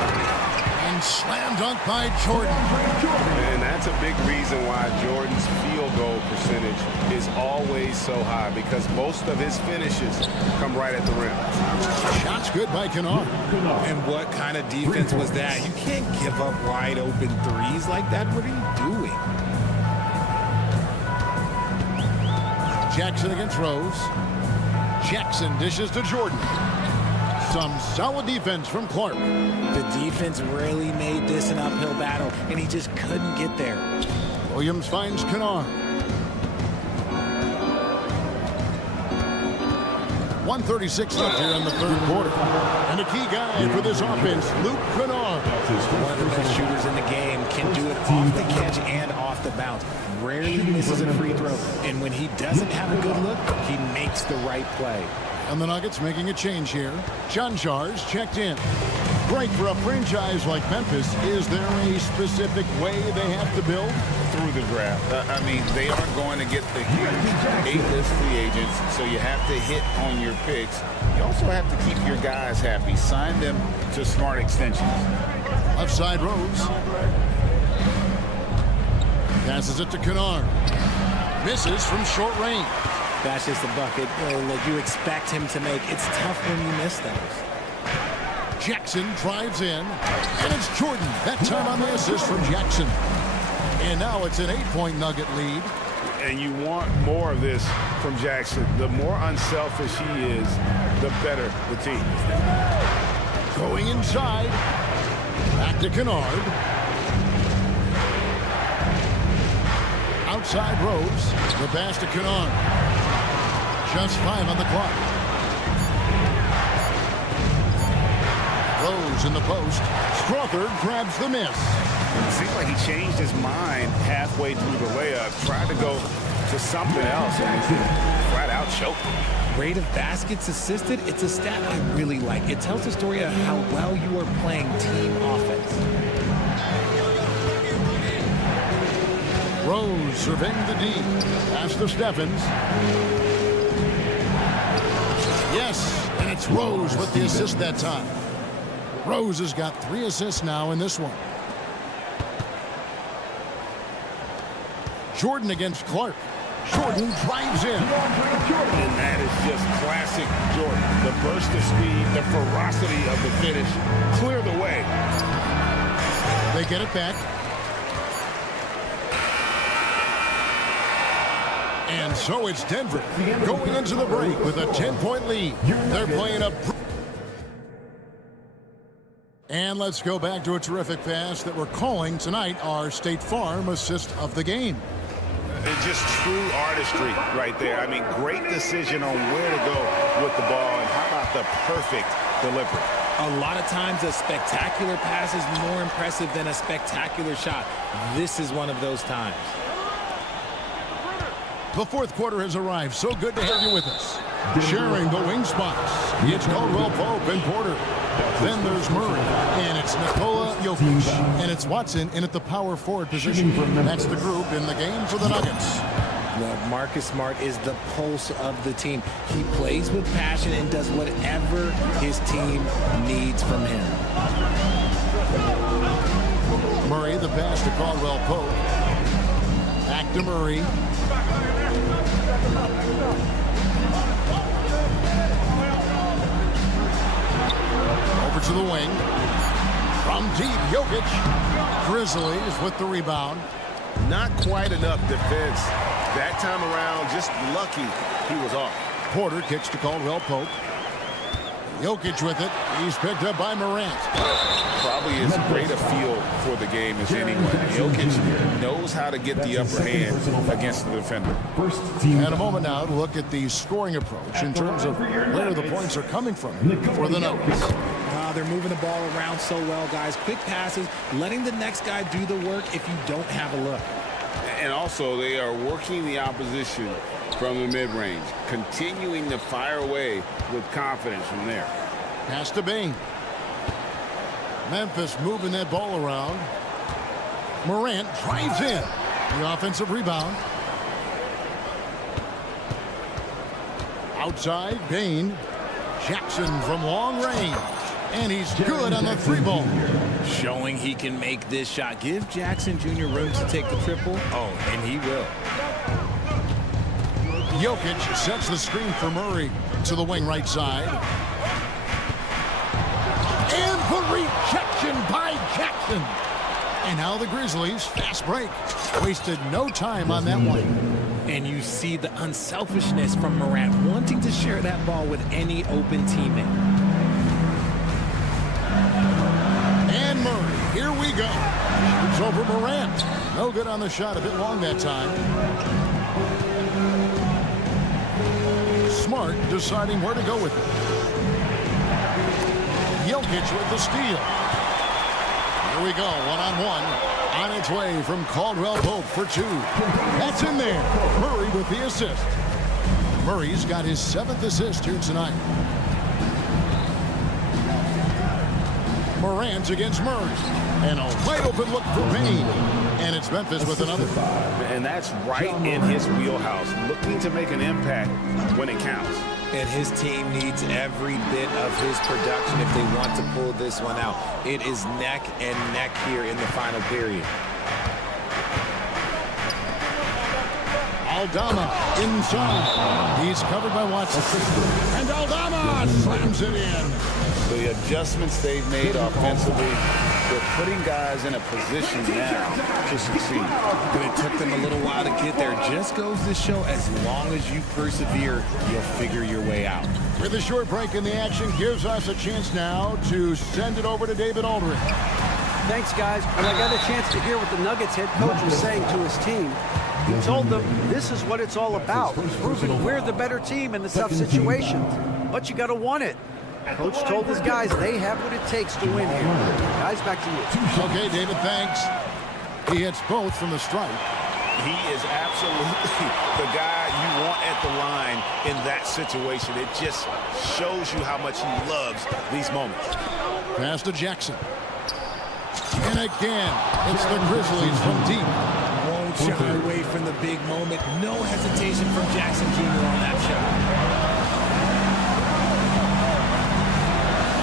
And slam dunk by Jordan. And that's a big reason why Jordan's field goal percentage is always so high, because most of his finishes come right at the rim. Shots good by Kennard. And what kind of defense was that? You can't give up wide open threes like that. What are you doing? Jackson against Rose. Jackson dishes to Jordan. Some solid defense from Clark. The defense really made this an uphill battle, and he just couldn't get there. Williams finds Kennard. 1:36 left here in the third quarter. And a key guy for this offense, Luke Kennard. One of the best shooters in the game, can do it off the catch and off the bounce. Rarely misses a free throw, and when he doesn't have a good look, he makes the right play. And the Nuggets making a change here. Janjar's checked in. Great for a franchise like Memphis. Is there a specific way they have to build? Through the draft. I mean, they aren't going to get the huge 8-list free agents, so you have to hit on your picks. You also have to keep your guys happy. Sign them to smart extensions. Left side Rose. Passes it to Kennard. Misses from short range. That's just a bucket like you expect him to make. It's tough when you miss those. Jackson drives in, and it's Jordan. That time on the assist from Jackson. And now it's an 8-point Nugget lead. And you want more of this from Jackson. The more unselfish he is, the better the team. Going inside. Back to Kennard. Outside Rose. The pass to Kennard. Just 5 on the clock. Rose in the post. Strawther grabs the miss. It seemed like he changed his mind halfway through the layup, tried to go to something else, and flat out choked. Rate of baskets assisted, it's a stat I really like. It tells the story of how well you are playing team offense. Rose surveying the D. Pass to Stephens. Yes, and it's Rose with the assist that time. Rose has got 3 assists now in this one. Jordan against Clark. Jordan drives in. And that is just classic Jordan. The burst of speed, the ferocity of the finish, clear the way. They get it back. And so it's Denver going into the break with a 10-point lead. They're playing up. And let's go back to a terrific pass that we're calling tonight our State Farm assist of the game. It's just true artistry right there. I mean, great decision on where to go with the ball, and how about the perfect delivery. A lot of times a spectacular pass is more impressive than a spectacular shot. This is one of those times. The fourth quarter has arrived. So good to have you with us. Sharing the wing spots, it's Caldwell Pope and Porter. Then there's Murray, and it's Nikola Jokic, and it's Watson in at the power forward position. That's the group in the game for the Nuggets. Marcus Smart is the pulse of the team. He plays with passion and does whatever his team needs from him. Murray, the pass to Caldwell Pope. Back to Murray. Over to the wing. From deep, Jokic. Grizzlies with the rebound. Not quite enough defense that time around. Just lucky he was off. Porter kicks to Caldwell Pope. Jokic with it. He's picked up by Morant. Probably as great a feel for the game as anyone. Jokic knows how to get the upper hand against the defender. And a moment now to look at the scoring approach in terms of where the points are coming from for the Nuggets. They're moving the ball around so well, guys. Quick passes, letting the next guy do the work if you don't have a look. And also, they are working the opposition from the mid-range, continuing to fire away with confidence from there. Pass to Bain. Memphis moving that ball around. Morant drives in. The offensive rebound. Outside, Bain. Jackson from long range. And he's good on the three ball. Showing he can make this shot. Give Jackson Jr. room to take the triple. Oh, and he will. Jokic sets the screen for Murray to the wing right side. And the rejection by Jackson. And now the Grizzlies, fast break. Wasted no time on that one. And you see the unselfishness from Morant, wanting to share that ball with any open teammate. And Murray, here we go. It's over Morant. No good on the shot, a bit long that time. Smart deciding where to go with it. Jokic with the steal. Here we go, one-on-one. On its way from Caldwell Pope for two. That's in there. Murray with the assist. Murray's got his 7th assist here tonight. Morant against Murray. And a wide open look for Bain. And it's Memphis with another. And that's right in his wheelhouse, looking to make an impact when it counts. And his team needs every bit of his production if they want to pull this one out. It is neck and neck here in the final period. Aldama inside. He's covered by Watson. And Aldama slams it in. The adjustments they've made offensively, they're putting guys in a position now to succeed. But it took them a little while to get there. Just goes to show, as long as you persevere, you'll figure your way out. With a short break in the action, gives us a chance now to send it over to David Aldridge. Thanks, guys. When I got a chance to hear what the Nuggets head coach was saying to his team, he told them this is what it's all about, proving we're the better team in the tough situations. But you got to want it. Coach told his guys they have what it takes to win here. Guys, back to you. Okay, David, thanks. He hits both from the stripe. He is absolutely the guy you want at the line in that situation. It just shows you how much he loves these moments. Pass to Jackson. And again, it's the Grizzlies from deep. Won't shy away from the big moment. No hesitation from Jackson Jr. on that shot.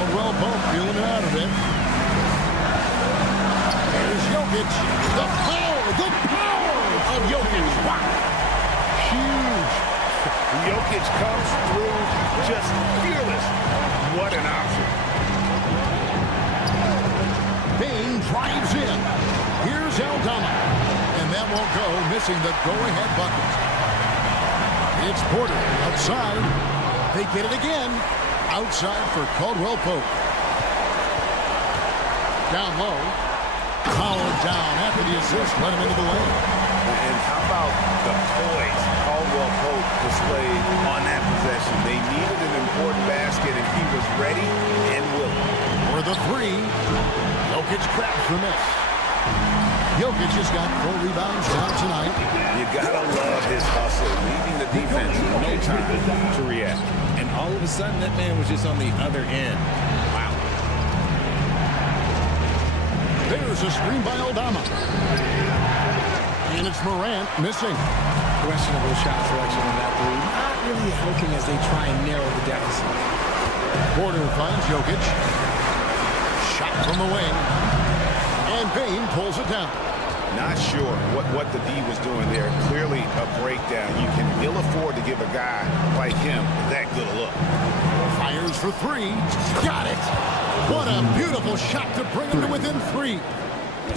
Well, both feeling it out of it. There's Jokic. The power of Jokic. Wow. Huge. Jokic comes through just fearless. What an option. Bain drives in. Here's Aldama. And that won't go, missing the go-ahead bucket. It's Porter outside. They get it again. Outside for Caldwell Pope. Down low. Fouled down after the assist. Let him into the lane. And how about the poise Caldwell Pope displayed on that possession. They needed an important basket, and he was ready and willing. For the three, Jokic grabs the miss. Jokic has got 4 rebounds down tonight. You gotta love his hustle, leaving the defense no time to react. And all of a sudden, that man was just on the other end. Wow. There's a screen by Aldama. And it's Morant missing. Questionable shot selection on that three. Not really helping as they try and narrow the deficit. Porter finds Jokic. Shot from the wing. And Bane pulls it down. Not sure what the D was doing there. Clearly a breakdown. You can ill afford to give a guy like him that good a look. Fires for 3. Got it. What a beautiful shot to bring him to within 3.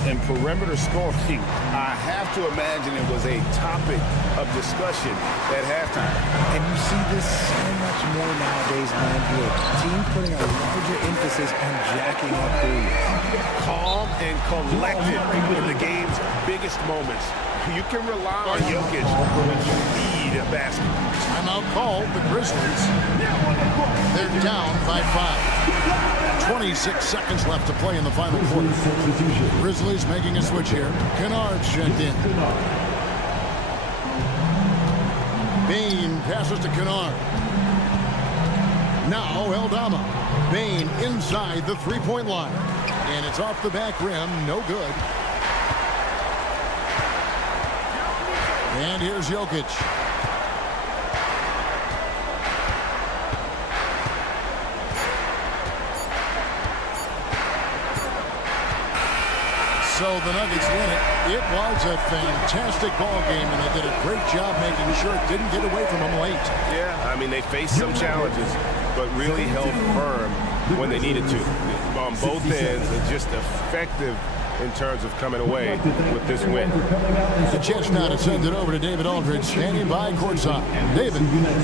And perimeter scoring, I have to imagine it was a topic of discussion at halftime. And you see this so much more nowadays, man, with teams putting a larger emphasis on jacking up threes. Calm and collected in the game's biggest moments. You can rely on Jokic when you need a basket. Timeout called the Grizzlies. They're down by 5. 26 seconds left to play in the final quarter. Grizzlies making a switch here. Kennard's checked in. Bane passes to Kennard. Now Aldama. Bane inside the three-point line. And it's off the back rim. No good. And here's Jokic. So the Nuggets win it. It was a fantastic ball game, and they did a great job making sure it didn't get away from them late. Yeah, I mean, they faced some challenges, but really held firm when they needed to. On both ends, and just effective in terms of coming away with this win. The chance now to send it over to David Aldridge, standing by courtside. David.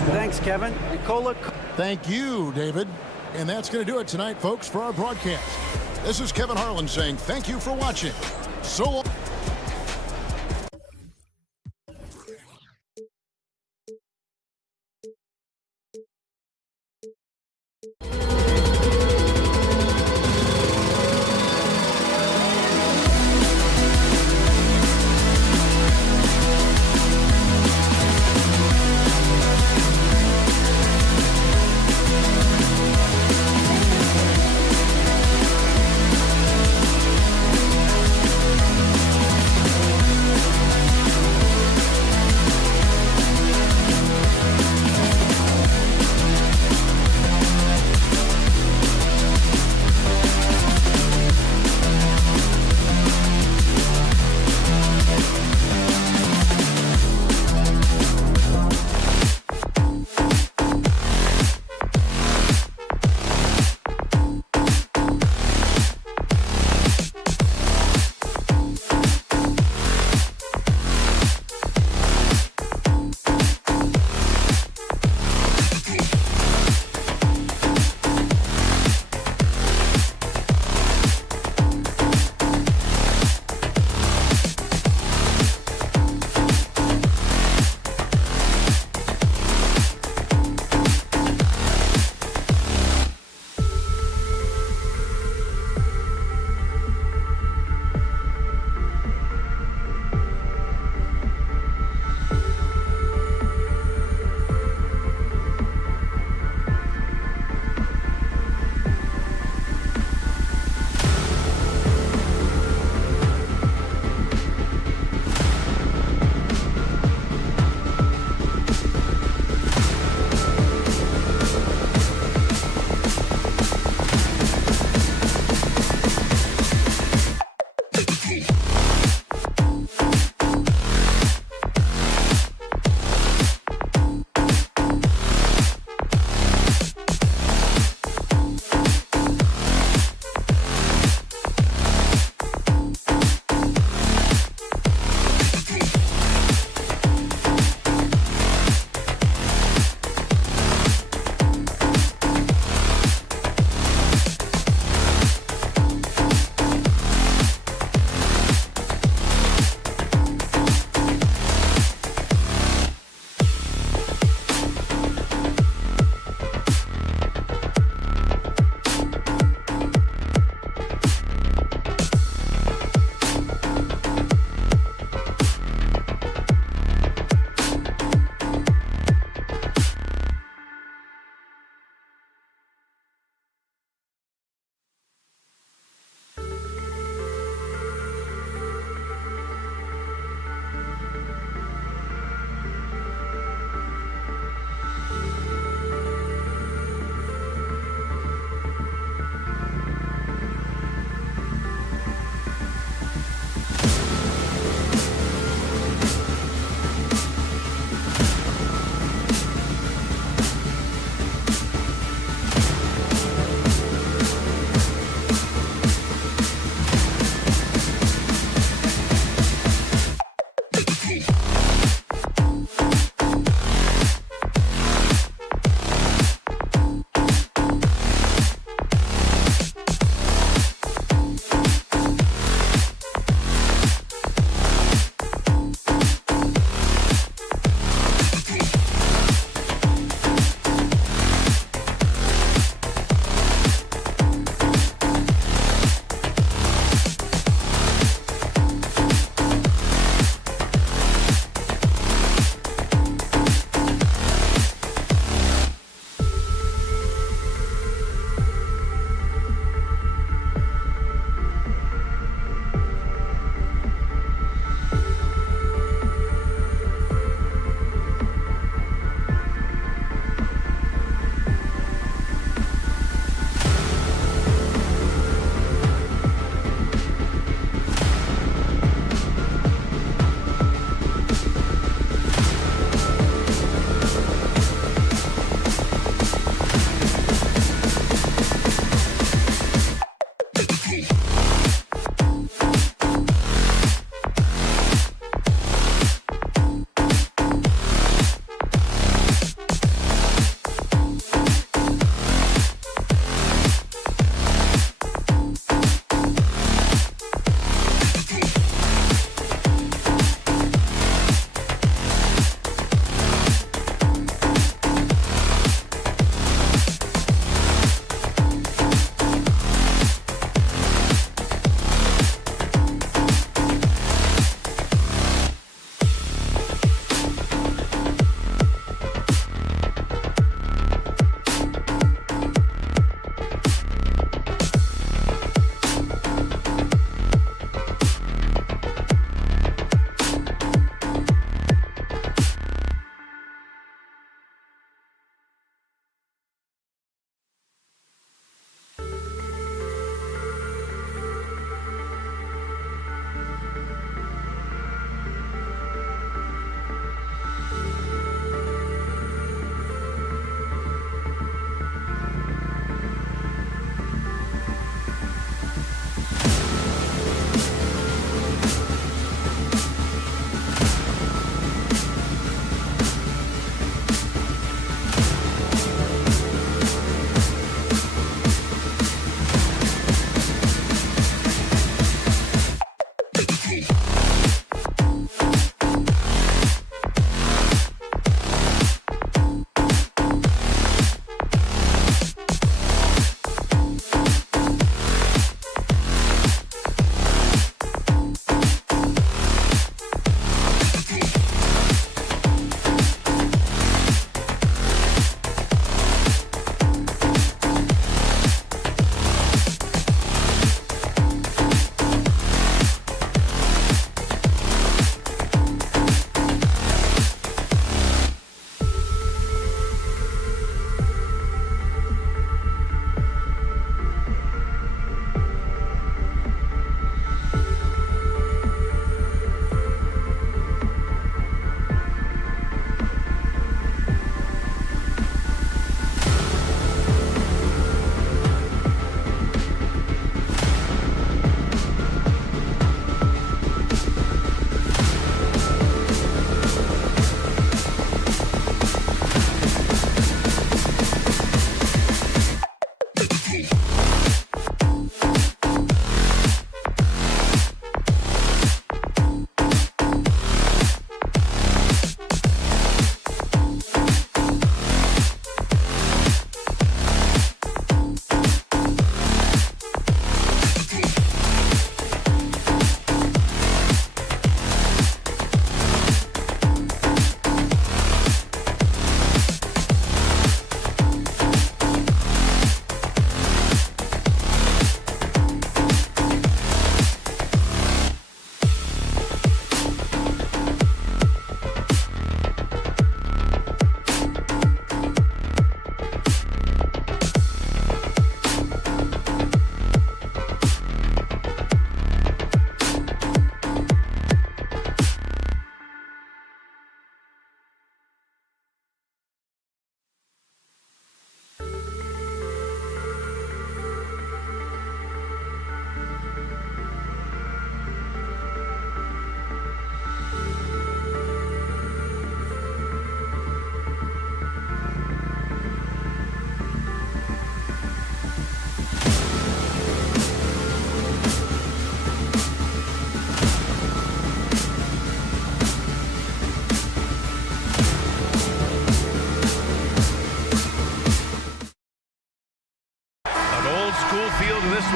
Thanks, Kevin. Nicola. Thank you, David. And that's going to do it tonight, folks, for our broadcast. This is Kevin Harlan saying thank you for watching. So long.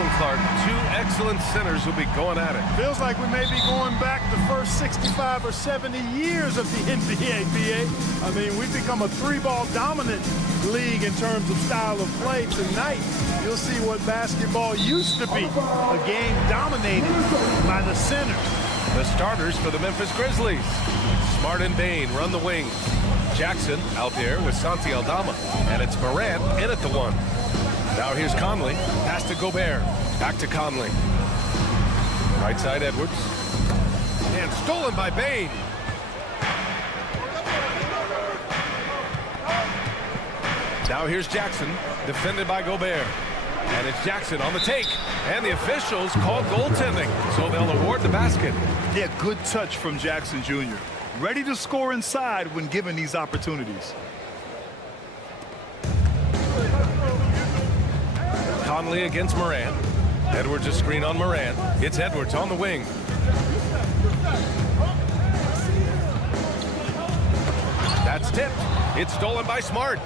one, Clark. Two excellent centers who'll be going at it. Feels like we may be going back the first 65 or 70 years of the NBA, BA. I mean, we've become a three-ball dominant league in terms of style of play. Tonight, you'll see what basketball used to be, a game dominated by the center. The starters for the Memphis Grizzlies. Smart and Bain run the wings. Jackson out there with Santi Aldama. And it's Morant in at the one. Now here's Conley. Pass to Gobert. Back to Conley. Right side Edwards. And stolen by Bain. Now here's Jackson. Defended by Gobert. And it's Jackson on the take. And the officials call goaltending. So they'll award the basket. Yeah, good touch from Jackson Jr. Ready to score inside when given these opportunities. Conley against Morant. Edwards a screen on Morant. It's Edwards on the wing. That's tipped. It's stolen by Smart.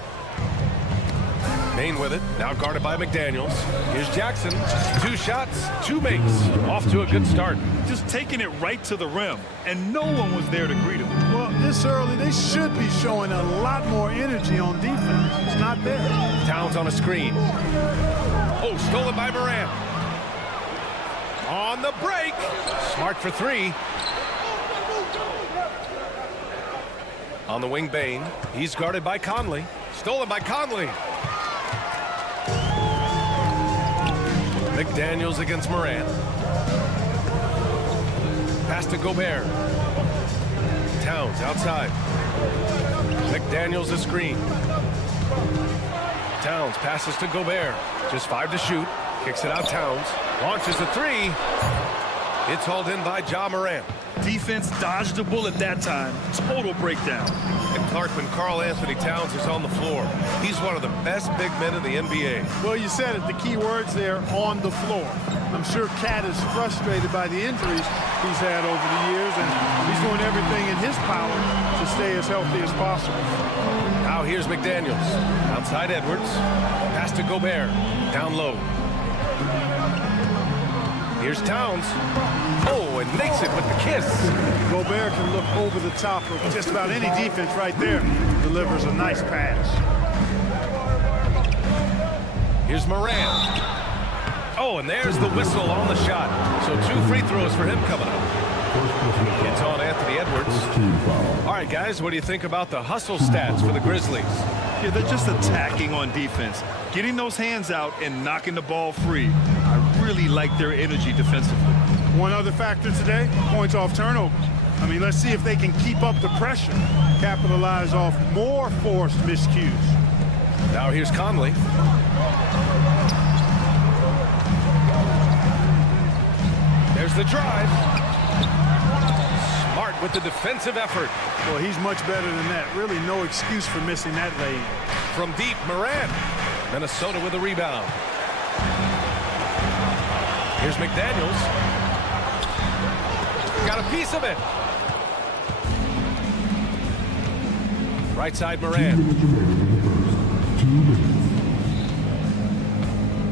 Bain with it. Now guarded by McDaniels. Here's Jackson. Two shots, two makes. Off to a good start. Just taking it right to the rim, and no one was there to greet him. Well, this early, they should be showing a lot more energy on defense. It's not there. Towns on a screen. Oh, stolen by Morant. On the break. Smart for three. On the wing, Bain. He's guarded by Conley. Stolen by Conley. McDaniels against Morant. Pass to Gobert. Towns outside. McDaniels a screen. Towns passes to Gobert. Just 5 to shoot. Kicks it out Towns. Launches a three. It's hauled in by Ja Morant. Defense dodged a bullet that time. Total breakdown. And Clark, when Karl Anthony Towns is on the floor, he's one of the best big men in the NBA. Well, you said it, the key words there, on the floor. I'm sure Cat is frustrated by the injuries he's had over the years, and he's doing everything in his power to stay as healthy as possible. Now here's McDaniels. Outside Edwards. Pass to Gobert. Down low. Here's Towns. Oh, and makes it with the kiss. Gobert can look over the top of just about any defense right there. Delivers a nice pass. Here's Morant. Oh, and there's the whistle on the shot. So 2 free throws for him coming up. It's on Anthony Edwards. All right, guys, what do you think about the hustle stats for the Grizzlies? Yeah, they're just attacking on defense. Getting those hands out and knocking the ball free. I really like their energy defensively. One other factor today, points off turnovers. I mean, let's see if they can keep up the pressure, capitalize off more forced miscues. Now here's Conley. There's the drive. Smart with the defensive effort. Well, he's much better than that. Really no excuse for missing that lane. From deep, Morant. Minnesota with a rebound. Here's McDaniels. Got a piece of it. Right side, Morant.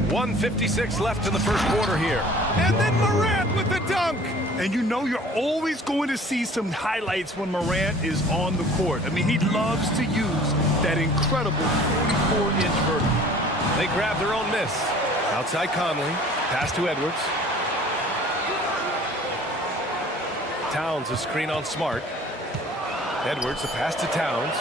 1:56 left in the first quarter here. And then Morant with the dunk. And you know you're always going to see some highlights when Morant is on the court. I mean, he loves to use that incredible 44-inch vertical. They grab their own miss. Outside Conley. Pass to Edwards. Towns a screen on Smart. Edwards, the pass to Towns.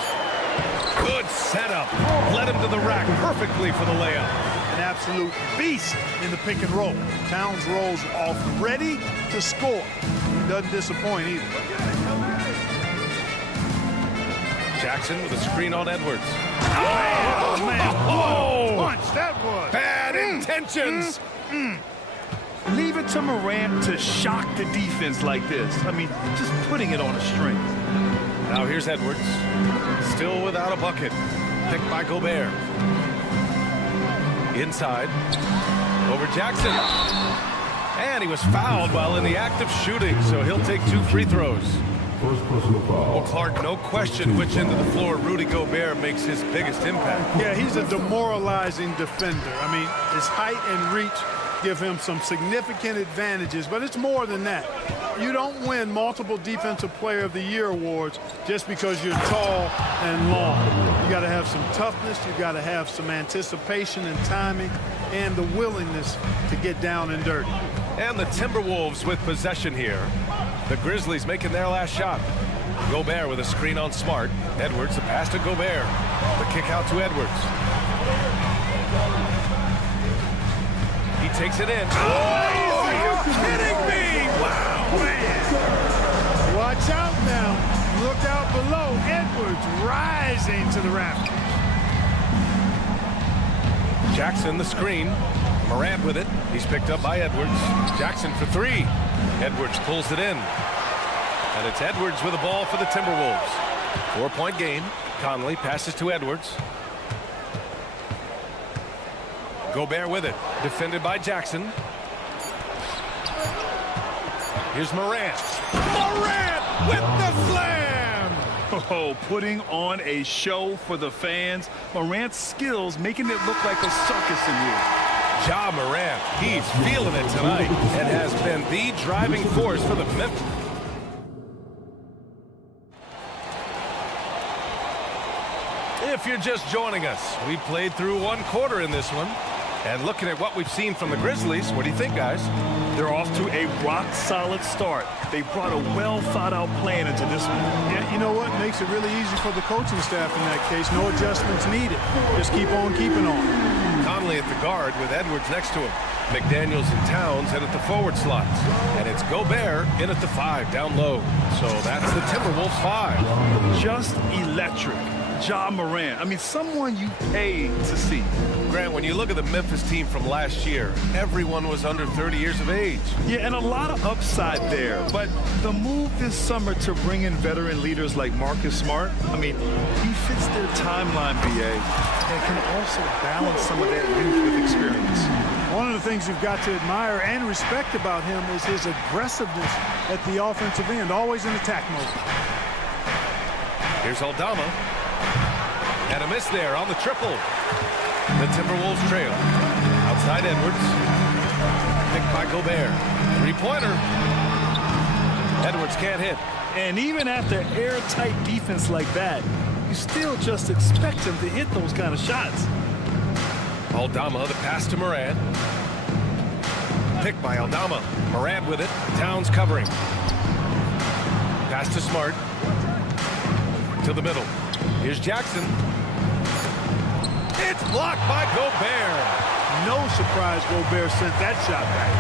Good setup. Led him to the rack perfectly for the layup. An absolute beast in the pick and roll. Towns rolls off ready to score. He doesn't disappoint either. Jackson with a screen on Edwards. Oh, man. Oh, What a punch that was. bad intentions. Leave it to Morant to shock the defense like this. I mean, just putting it on a string. Now here's Edwards. Still without a bucket. Picked by Gobert. Inside. Over Jackson. And he was fouled while in the act of shooting, so he'll take 2 free throws. Well, Clark, no question which end of the floor Rudy Gobert makes his biggest impact. Yeah, he's a demoralizing defender. I mean, his height and reach give him some significant advantages, but it's more than that. You don't win multiple Defensive Player of the Year awards just because you're tall and long. You got to have some toughness, you got to have some anticipation and timing, and the willingness to get down and dirty. And the Timberwolves with possession here. The Grizzlies making their last shot. Gobert with a screen on Smart. Edwards, the pass to Gobert. The kick out to Edwards. He takes it in. Oh, are you kidding me? Wow, man. Watch out now. Look out below. Edwards rising to the rafters. Jackson, the screen. Morant with it. He's picked up by Edwards. Jackson for three. Edwards pulls it in. And it's Edwards with the ball for the Timberwolves. 4-point game. Conley passes to Edwards. Gobert with it. Defended by Jackson. Here's Morant. Morant with the slam! Oh, putting on a show for the fans. Morant's skills making it look like a circus in here. Ja Morant, he's feeling it tonight and has been the driving force for the Memphis. If you're just joining us, we played through one quarter in this one. And looking at what we've seen from the Grizzlies, what do you think, guys? They're off to a rock-solid start. They brought a well-thought-out plan into this one. Yeah, you know what? Makes it really easy for the coaching staff in that case. No adjustments needed. Just keep on keeping on. Conley at the guard with Edwards next to him. McDaniels and Towns in at the forward slots. And it's Gobert in at the 5 down low. So that's the Timberwolves 5. Just electric. Ja Morant. I mean, someone you pay to see. Grant, when you look at the Memphis team from last year, everyone was under 30 years of age. Yeah, and a lot of upside there. But the move this summer to bring in veteran leaders like Marcus Smart, I mean, he fits their timeline, BA, and can also balance some of that youth with experience. One of the things you've got to admire and respect about him is his aggressiveness at the offensive end, always in attack mode. Here's Aldama. And a miss there on the triple. The Timberwolves trail. Outside Edwards. Picked by Gobert. Three-pointer. Edwards can't hit. And even after airtight defense like that, you still just expect him to hit those kind of shots. Aldama, the pass to Morant. Picked by Aldama. Morant with it. Towns covering. Pass to Smart. To the middle. Here's Jackson. It's blocked by Gobert. No surprise Gobert sent that shot back.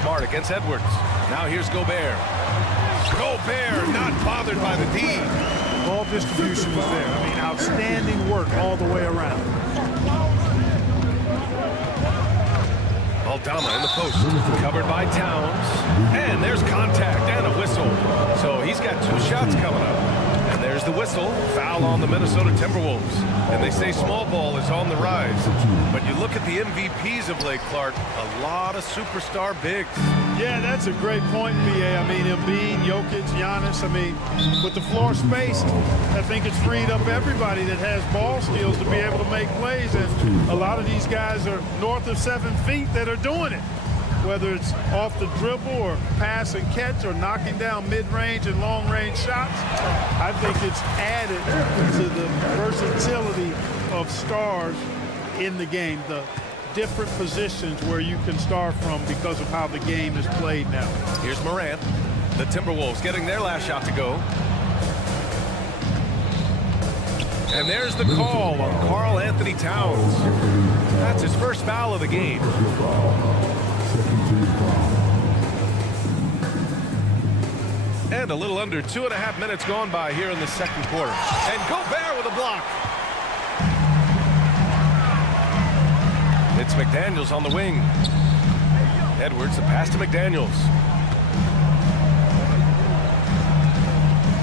Smart against Edwards. Now here's Gobert. Gobert not bothered by the D. Ball distribution was there. I mean, outstanding work all the way around. Aldama in the post. Covered by Towns. And there's contact and a whistle. So he's got 2 shots coming up. And there's the whistle. Foul on the Minnesota Timberwolves. And they say small ball is on the rise. But you look at the MVPs of Lake Clark, a lot of superstar bigs. Yeah, that's a great point, BA. I mean, Embiid, Jokic, Giannis. I mean, with the floor spaced, I think it's freed up everybody that has ball skills to be able to make plays. And a lot of these guys are north of 7 feet that are doing it. Whether it's off the dribble or pass and catch or knocking down mid-range and long-range shots, I think it's added to the versatility of stars in the game, the different positions where you can start from because of how the game is played now. Here's Morant. The Timberwolves getting their last shot to go. And there's the call on Karl Anthony Towns. That's his first foul of the game. And a little under 2.5 minutes gone by here in the second quarter. And Gobert with a block. It's McDaniels on the wing. Edwards, the pass to McDaniels.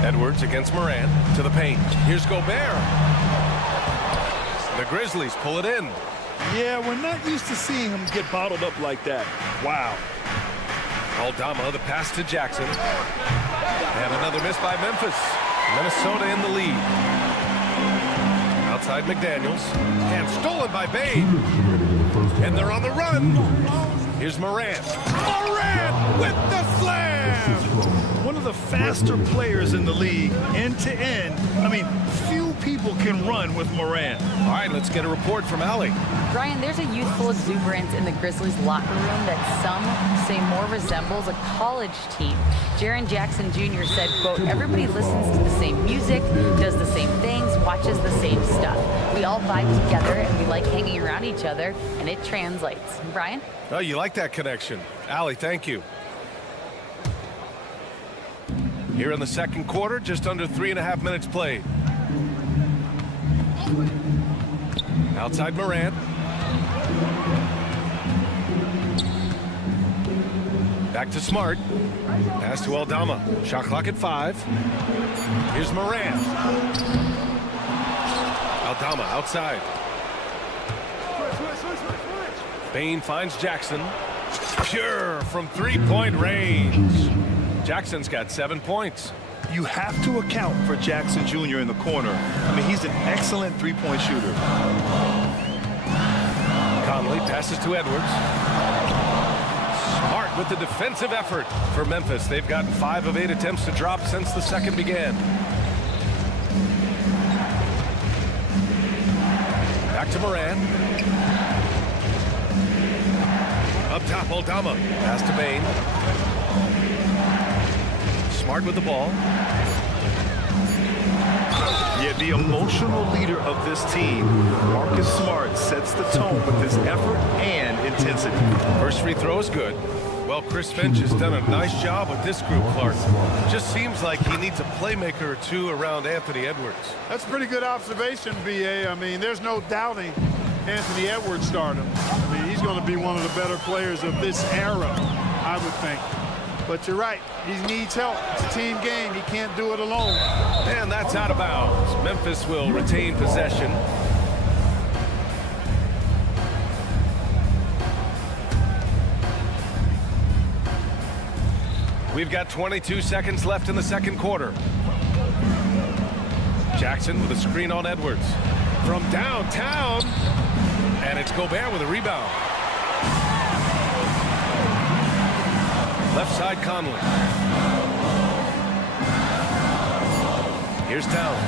Edwards against Morant to the paint. Here's Gobert. The Grizzlies pull it in. Yeah, we're not used to seeing him get bottled up like that. Wow. Aldama, the pass to Jackson. And another miss by Memphis. Minnesota in the lead. Outside McDaniels. And stolen by Bain. And they're on the run. Here's Morant. Morant with the slam! One of the faster players in the league, end to end. I mean, few people can run with Morant. All right, let's get a report from Allie. Brian, there's a youthful exuberance in the Grizzlies locker room that some say more resembles a college team. Jaren Jackson Jr. said, quote, everybody listens to the same music, does the same things, watches the same stuff. We all vibe together and we like hanging around each other, and it translates. Brian? Oh, you like that connection. Allie, thank you. Here in the second quarter, just under 3.5 minutes played. Outside Morant. Back to Smart. Pass to Aldama. Shot clock at 5. Here's Morant. Aldama outside. Bain finds Jackson. Pure from three-point range. Jackson's got 7 points. You have to account for Jackson Jr. in the corner. I mean, he's an excellent three-point shooter. Conley passes to Edwards. Smart with the defensive effort for Memphis. They've gotten 5 of 8 attempts to drop since the second began. Back to Morant. Up top, Aldama. Pass to Bain. Smart with the ball. Yeah, the emotional leader of this team, Marcus Smart, sets the tone with his effort and intensity. First free throw is good. Well, Chris Finch has done a nice job with this group, Clark. Just seems like he needs a playmaker or two around Anthony Edwards. That's a pretty good observation, B.A. I mean, there's no doubting Anthony Edwards stardom. I mean, he's going to be one of the better players of this era, I would think. But you're right, he needs help. It's a team game. He can't do it alone. And that's out of bounds. Memphis will retain possession. We've got 22 seconds left in the second quarter. Jackson with a screen on Edwards. From downtown. And it's Gobert with a rebound. Left side, Conley. Here's Towns.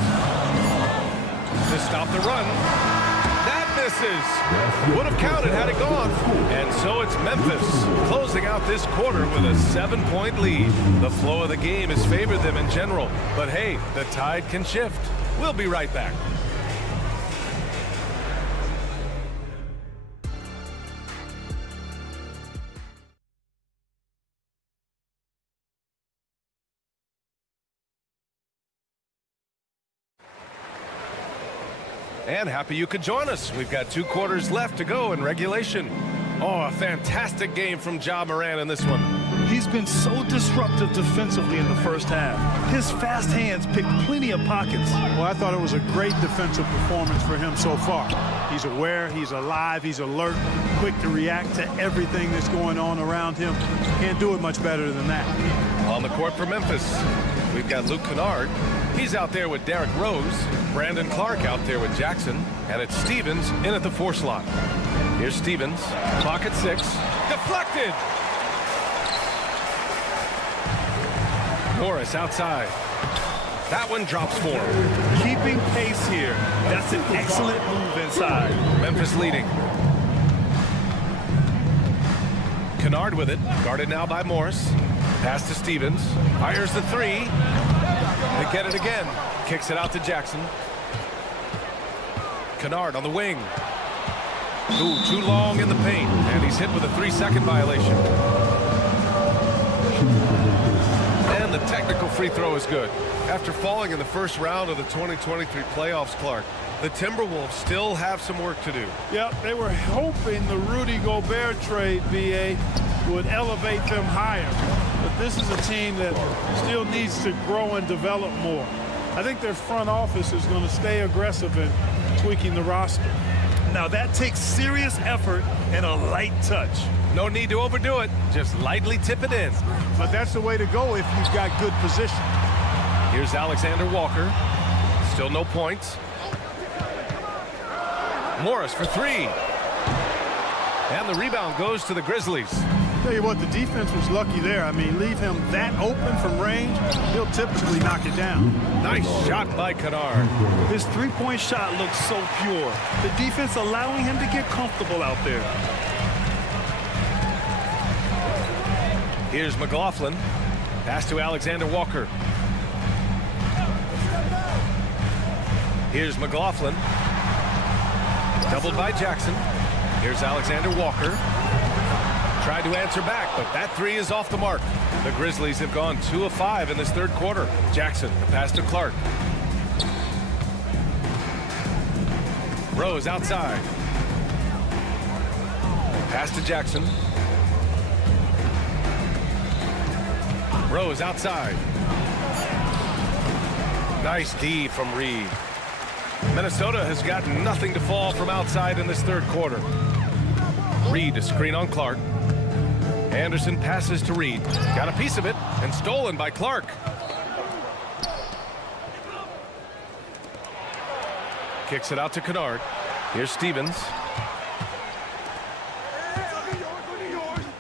To stop the run. That misses. Would have counted had it gone. And so it's Memphis closing out this quarter with a 7-point lead. The flow of the game has favored them in general. But hey, the tide can shift. We'll be right back. And happy you could join us. We've got 2 quarters left to go in regulation. Oh, a fantastic game from Ja Morant in this one. He's been so disruptive defensively in the first half. His fast hands picked plenty of pockets. Well, I thought it was a great defensive performance for him so far. He's aware, he's alive, he's alert, quick to react to everything that's going on around him. Can't do it much better than that. On the court for Memphis, we've got Luke Kennard. He's out there with Derrick Rose. Brandon Clark out there with Jackson. And it's Stevens in at the 4 slot. Here's Stevens. Clock at 6. Deflected! Morris outside. That one drops for him. Keeping pace here. That's an excellent move inside. Memphis leading. Kennard with it. Guarded now by Morris. Pass to Stevens. Fires the 3. They get it again. Kicks it out to Jackson. Kennard on the wing. Ooh, too long in the paint. And he's hit with a 3-second violation. And the technical free throw is good. After falling in the first round of the 2023 playoffs, Clark, the Timberwolves still have some work to do. Yep, they were hoping the Rudy Gobert trade, B.A., would elevate them higher. But this is a team that still needs to grow and develop more. I think their front office is going to stay aggressive in tweaking the roster. Now that takes serious effort and a light touch. No need to overdo it. Just lightly tip it in. But that's the way to go if you've got good position. Here's Alexander Walker. Still no points. Morris for three. And the rebound goes to the Grizzlies. Tell you what, the defense was lucky there. I mean, leave him that open from range, he'll typically knock it down. Nice shot by Kennard. His three-point shot looks so pure. The defense allowing him to get comfortable out there. Here's McLaughlin. Pass to Alexander Walker. Here's McLaughlin. Doubled by Jackson. Here's Alexander Walker. Tried to answer back, but that three is off the mark. The Grizzlies have gone 2 of 5 in this third quarter. Jackson, the pass to Clark. Rose outside. Pass to Jackson. Rose outside. Nice D from Reed. Minnesota has got nothing to fall from outside in this third quarter. Reed to screen on Clark. Anderson passes to Reed. Got a piece of it and stolen by Clark. Kicks it out to Kennard. Here's Stevens.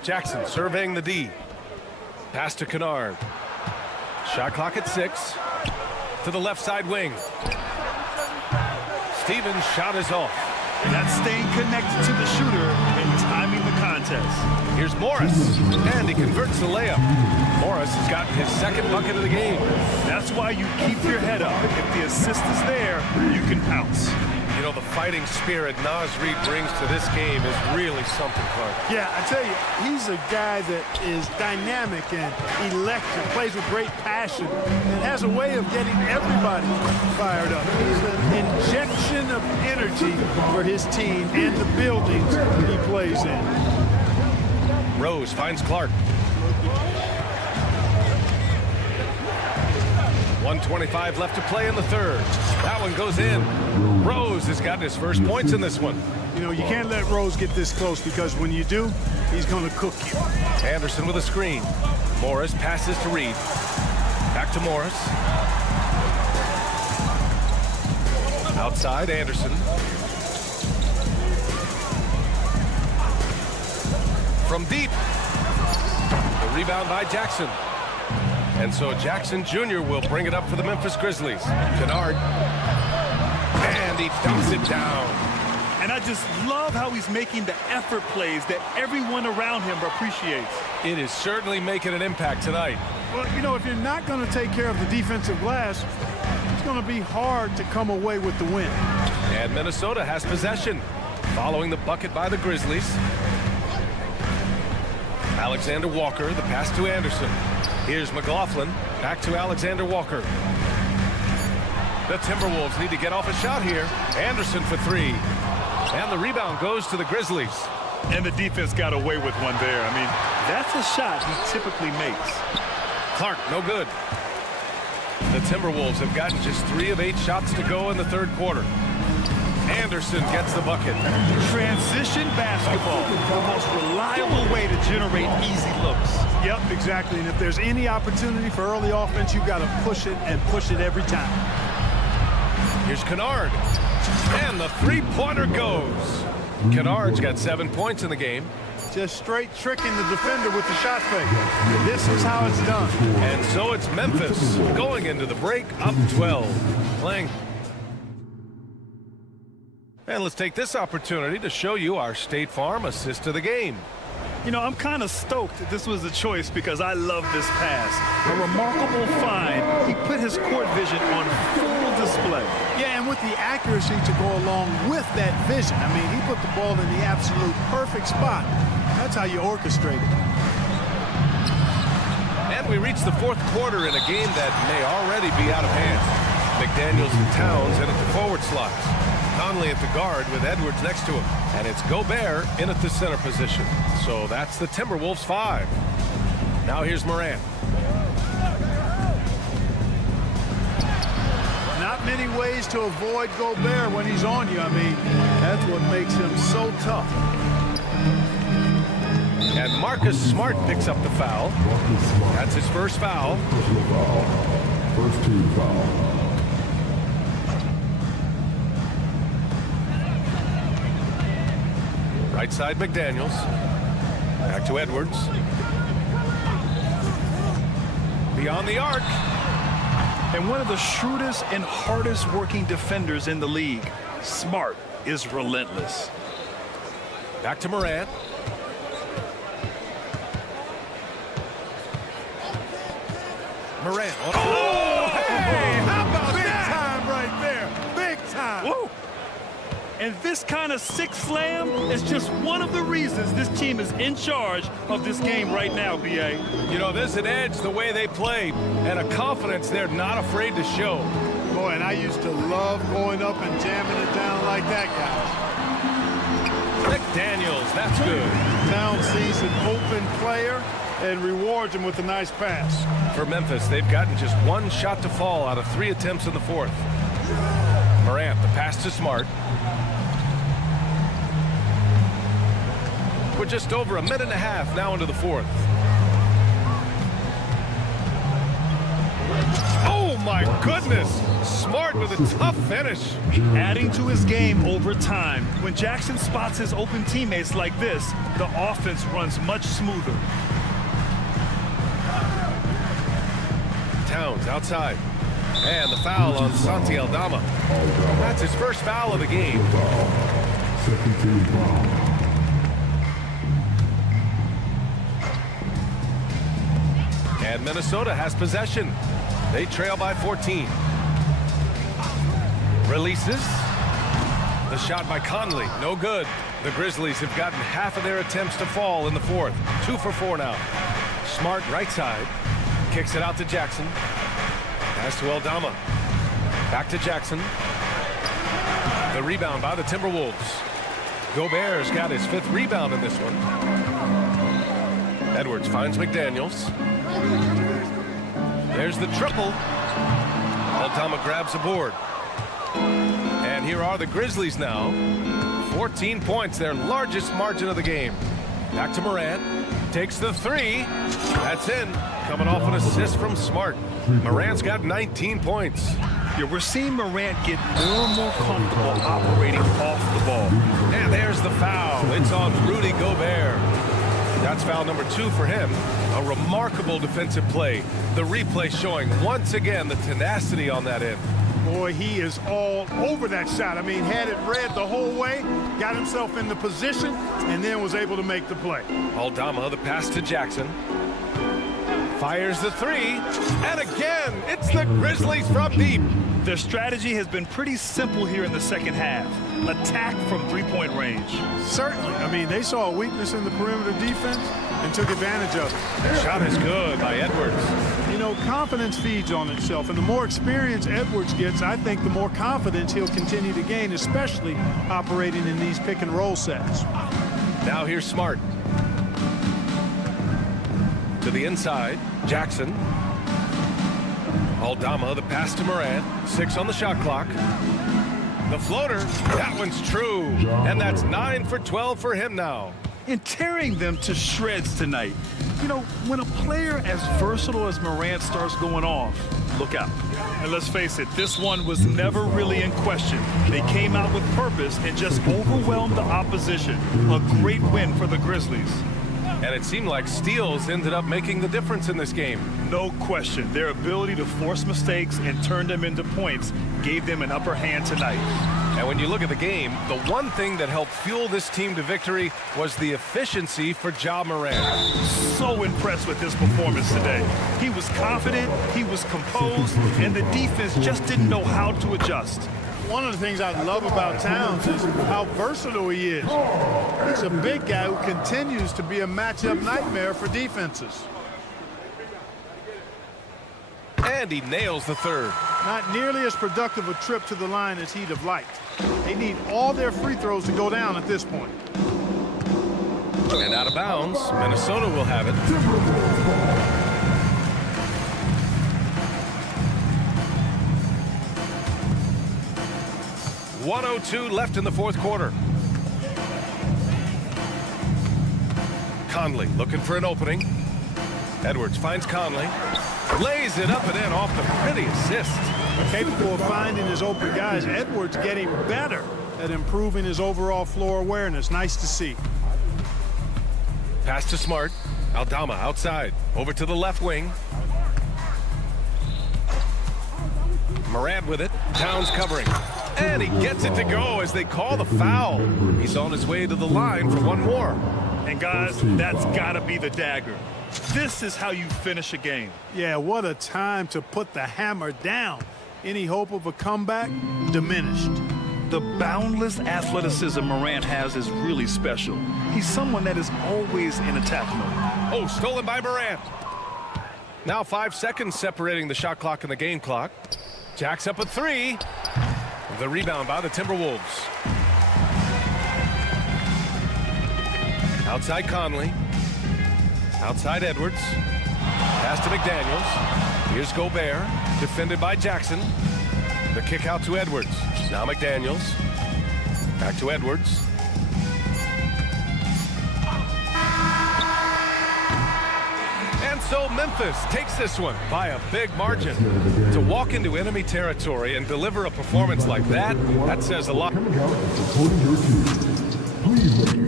Jackson surveying the D. Pass to Kennard. Shot clock at 6. To the left side wing. Stevens' shot is off. And that's staying connected to the shooter and timing the contest. Here's Morris, and he converts the layup. Morris has gotten his second bucket of the game. That's why you keep your head up. If the assist is there, you can pounce. You know, the fighting spirit Naz Reid brings to this game is really something, Clark. Yeah, I tell you, he's a guy that is dynamic and electric, plays with great passion, and has a way of getting everybody fired up. He's an injection of energy for his team and the buildings he plays in. Rose finds Clark. 1:25 left to play in the third. That one goes in. Rose has gotten his first points in this one. You know, you can't let Rose get this close because when you do, he's going to cook you. Anderson with a screen. Morris passes to Reed. Back to Morris. Outside, Anderson. From deep. The rebound by Jackson. And so Jackson Jr. will bring it up for the Memphis Grizzlies. Kennard. And he dumps it down. And I just love how he's making the effort plays that everyone around him appreciates. It is certainly making an impact tonight. Well, you know, if you're not going to take care of the defensive glass, it's going to be hard to come away with the win. And Minnesota has possession, following the bucket by the Grizzlies. Alexander Walker, the pass to Anderson. Here's McLaughlin, back to Alexander Walker. The Timberwolves need to get off a shot here. Anderson for three. And the rebound goes to the Grizzlies. And the defense got away with one there. I mean, that's a shot he typically makes. Clark, no good. The Timberwolves have gotten just 3 of 8 shots to go in the third quarter. Anderson gets the bucket. Transition basketball, the most reliable way to generate easy looks. Yep, exactly. And if there's any opportunity for early offense, you've got to push it and push it every time. Here's Kennard. And the three-pointer goes. Kennard's got 7 points in the game. Just straight tricking the defender with the shot fake. This is how it's done. And so it's Memphis going into the break up 12. Playing. And let's take this opportunity to show you our State Farm assist of the game. You know, I'm kind of stoked that this was a choice because I love this pass. A remarkable find. He put his court vision on full display. Yeah, and with the accuracy to go along with that vision. I mean, he put the ball in the absolute perfect spot. That's how you orchestrate it. And we reach the fourth quarter in a game that may already be out of hand. McDaniels and Towns in at the forward slots. Conley at the guard with Edwards next to him. And it's Gobert in at the center position. So that's the Timberwolves 5. Now here's Morant. Not many ways to avoid Gobert when he's on you. I mean, that's what makes him so tough. And Marcus Smart picks up the foul. That's his first foul. First 2 fouls. Right side, McDaniels. Back to Edwards. Beyond the arc. And one of the shrewdest and hardest working defenders in the league. Smart is relentless. Back to Morant. Morant. Oh, hey, how about big time right there? Big time. Woo. And this kind of six slam is just one of the reasons this team is in charge of this game right now, B.A. You know, there's an edge the way they play and a confidence they're not afraid to show. Boy, and I used to love going up and jamming it down like that, guys. McDaniels, that's good. Town sees an open player and rewards him with a nice pass. For Memphis, they've gotten just one shot to fall out of 3 attempts in the fourth. Morant, the pass to Smart. We're just over a minute and a half now into the fourth. Oh my goodness! Smart with a tough finish. Adding to his game over time. When Jackson spots his open teammates like this, the offense runs much smoother. Towns outside. And the foul on Santi Aldama. That's his first foul of the game. Second team foul. And Minnesota has possession. They trail by 14. Releases. The shot by Conley, no good. The Grizzlies have gotten half of their attempts to fall in the fourth. 2 for 4 now. Smart right side. Kicks it out to Jackson. Pass to Aldama. Back to Jackson. The rebound by the Timberwolves. Gobert's got his 5th rebound in this one. Edwards finds McDaniels. There's the triple. Aldama grabs the board. And here are the Grizzlies now. 14 points, their largest margin of the game. Back to Morant. Takes the 3. That's in. Coming off an assist from Smart. Morant's got 19 points. Yeah, we're seeing Morant get more and more comfortable operating off the ball. And there's the foul. It's on Rudy Gobert. That's foul number 2 for him. A remarkable defensive play. The replay showing once again the tenacity on that end. Boy, he is all over that shot. I mean, had it read the whole way, got himself in the position, and then was able to make the play. Aldama, the pass to Jackson. Fires the 3. And again, it's the Grizzlies from deep. Their strategy has been pretty simple here in the second half. Attack from 3-point range. Certainly. I mean, they saw a weakness in the perimeter defense and took advantage of it. Shot is good by Edwards. You know, confidence feeds on itself, and the more experience Edwards gets, I think the more confidence he'll continue to gain, especially operating in these pick-and-roll sets. Now here's Smart. To the inside, Jackson. Aldama, the pass to Morant. 6 on the shot clock. The floater, that one's true. And that's 9 for 12 for him now. And tearing them to shreds tonight. You know, when a player as versatile as Morant starts going off, look out. And let's face it, this one was never really in question. They came out with purpose and just overwhelmed the opposition. A great win for the Grizzlies. And it seemed like steals ended up making the difference in this game. No question. Their ability to force mistakes and turn them into points gave them an upper hand tonight. And when you look at the game, the one thing that helped fuel this team to victory was the efficiency for Ja Morant. So impressed with his performance today. He was confident, he was composed, and the defense just didn't know how to adjust. One of the things I love about Towns is how versatile he is. He's a big guy who continues to be a matchup nightmare for defenses. And he nails the 3rd. Not nearly as productive a trip to the line as he'd have liked. They need all their free throws to go down at this point. And out of bounds, Minnesota will have it. .102 left in the fourth quarter. Conley looking for an opening. Edwards finds Conley. Lays it up and in off the pretty assist. Capable of finding his open guys. Edwards getting better at improving his overall floor awareness. Nice to see. Pass to Smart. Aldama outside. Over to the left wing. Morant with it. Towns covering. And he gets it to go as they call the foul. He's on his way to the line for one more. And guys, that's got to be the dagger. This is how you finish a game. Yeah, what a time to put the hammer down. Any hope of a comeback diminished. The boundless athleticism Morant has is really special. He's someone that is always in attack mode. Oh, stolen by Morant. Now 5 seconds separating the shot clock and the game clock. Jacks up a three. The rebound by the Timberwolves. Outside Conley. Outside Edwards. Pass to McDaniels. Here's Gobert. Defended by Jackson. The kick out to Edwards. Now McDaniels. Back to Edwards. And so Memphis takes this one by a big margin. To walk into enemy territory and deliver a performance like that says a lot. Coming out and supporting your team. Cleveland.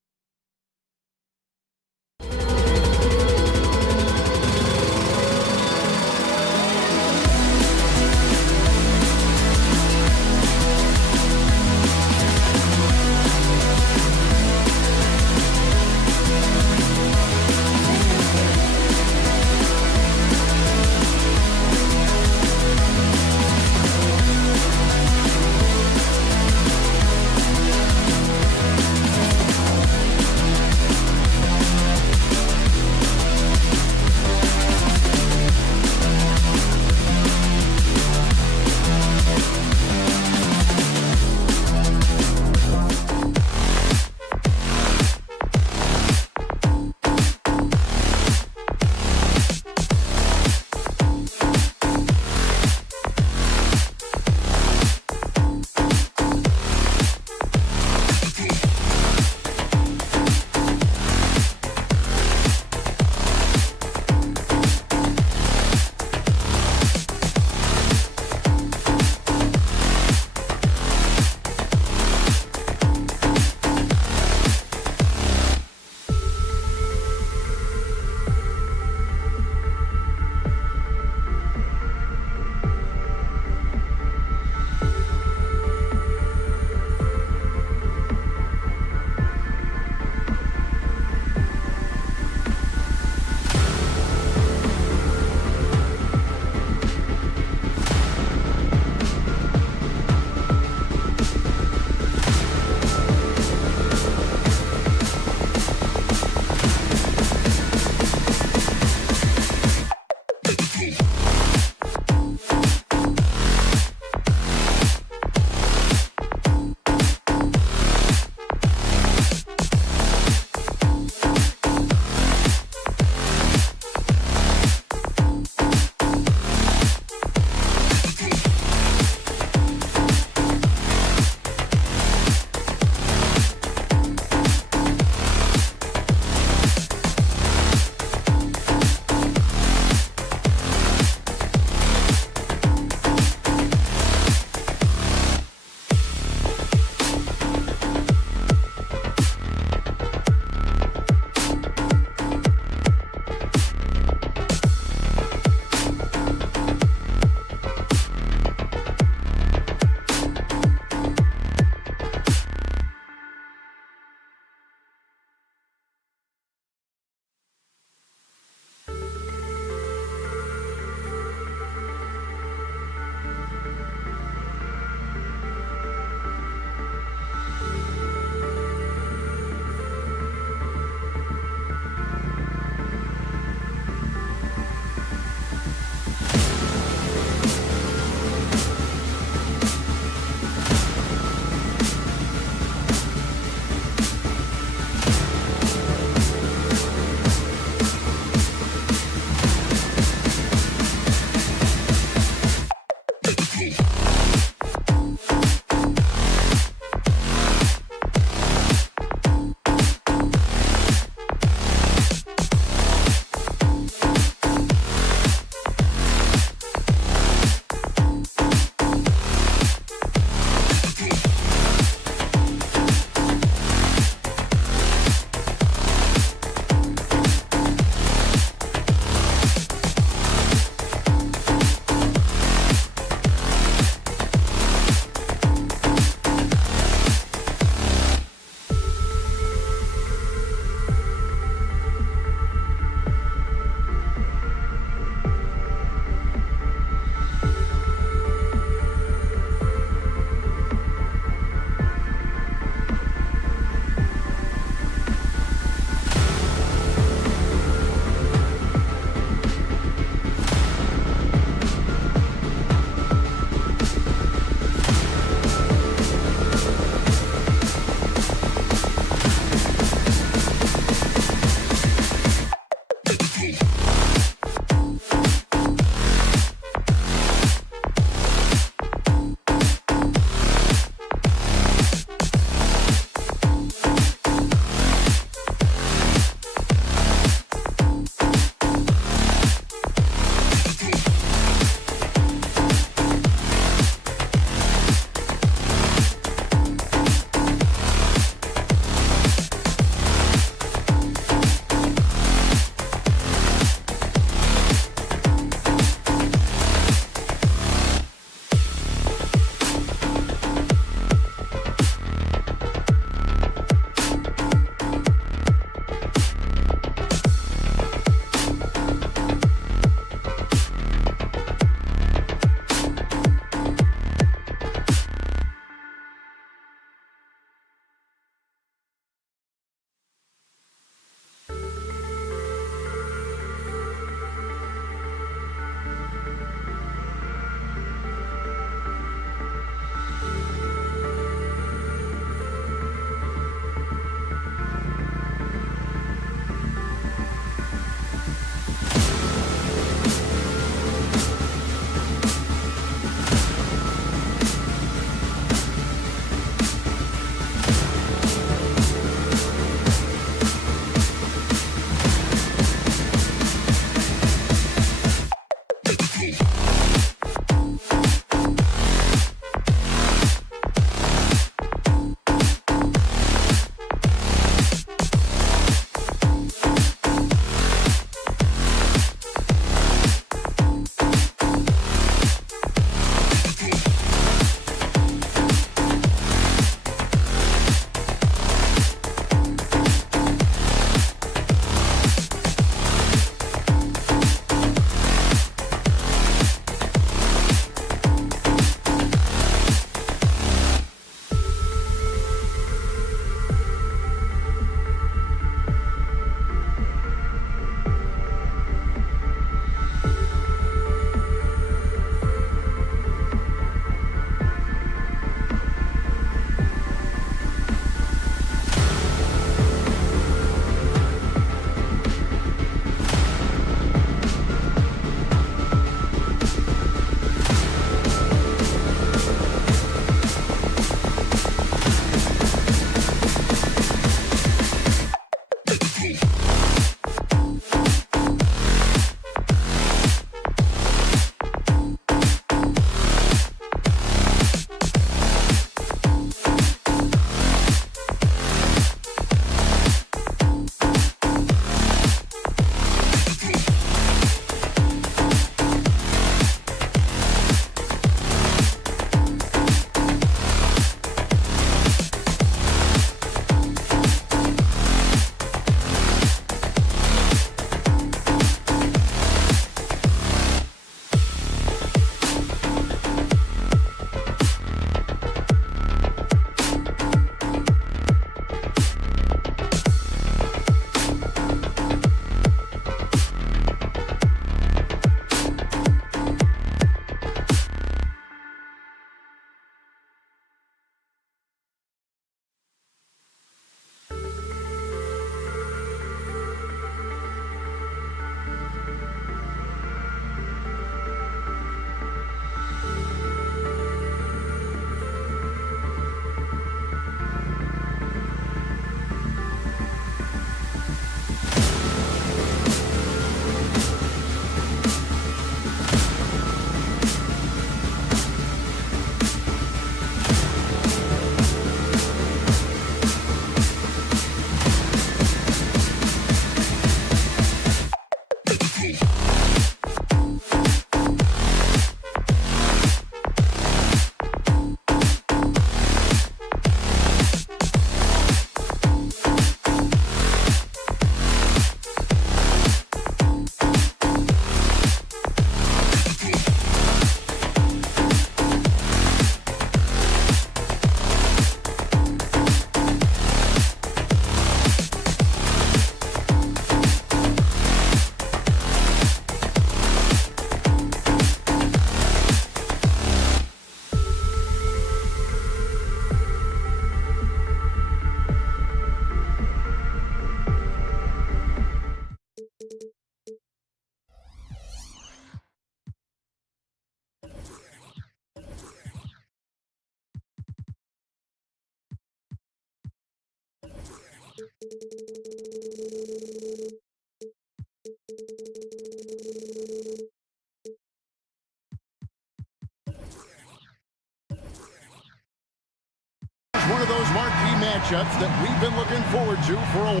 matchups that we've been looking forward to for a while.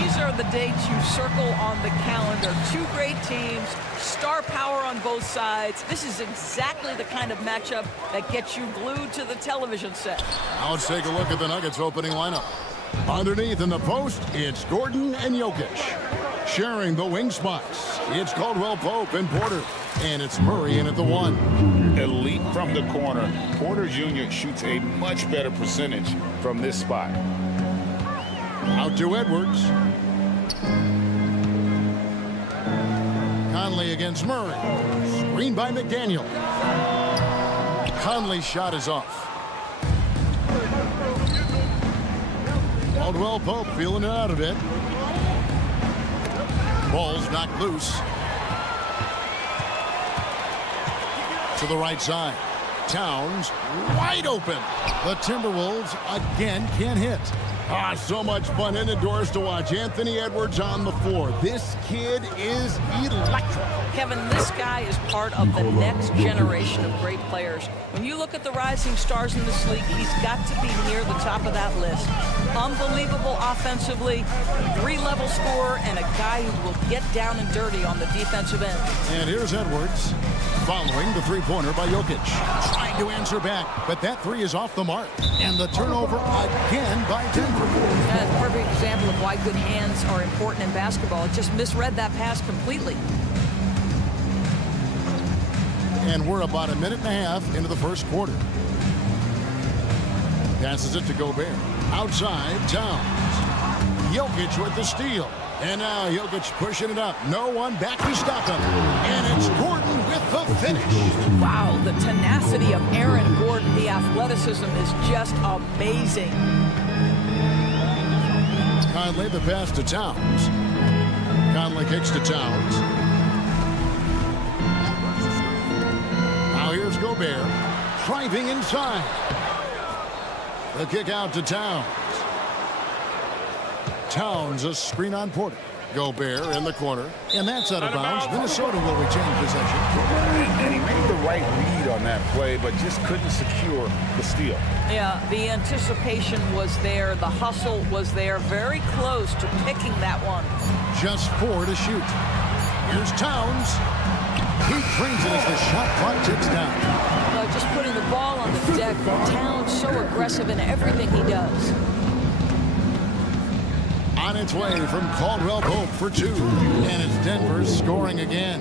These are the dates you circle on the calendar. Two great teams, star power on both sides. This is exactly the kind of matchup that gets you glued to the television set. Now let's take a look at the Nuggets opening lineup. Underneath in the post, it's Gordon and Jokic. Sharing the wing spots, it's Caldwell-Pope and Porter. And it's Murray in at the 1. Elite from the corner. Porter Jr. shoots a much better percentage from this spot. Out to Edwards. Conley against Murray. Screen by McDaniel. Conley's shot is off. Caldwell-Pope feeling it out a bit. Ball's knocked loose. To the right side. Towns wide open. The Timberwolves again can't hit. So much fun indoors to watch Anthony Edwards on the floor. This kid is electric. Kevin, this guy is part of the next generation of great players. When you look at the rising stars in this league, he's got to be near the top of that list. Unbelievable offensively, 3-level scorer, and a guy who will get down and dirty on the defensive end. And here's Edwards following the three-pointer by Jokic. Trying to answer back, but that three is off the mark. And the turnover again by Denver. That's a perfect example of why good hands are important in basketball. It just misread that pass completely. And we're about a minute and a half into the first quarter. Passes it to Gobert. Outside, Towns. Jokic with the steal. And now Jokic pushing it up. No one back to stop him. And it's Gordon with the finish. Wow, the tenacity of Aaron Gordon. The athleticism is just amazing. Conley the pass to Towns. Conley kicks to Towns. Now here's Gobert. Driving inside. The kick out to Towns. Towns a screen on Porter. Gobert in the corner. And that's out of bounds. Minnesota will retain possession. And he made the right read on that play, but just couldn't secure the steal. Yeah, the anticipation was there. The hustle was there. Very close to picking that one. Just 4 to shoot. Here's Towns. He trains it as the shot clock ticks down. Just putting the ball on the deck. Towns so aggressive in everything he does. On its way from Caldwell-Pope for 2. And it's Denver scoring again.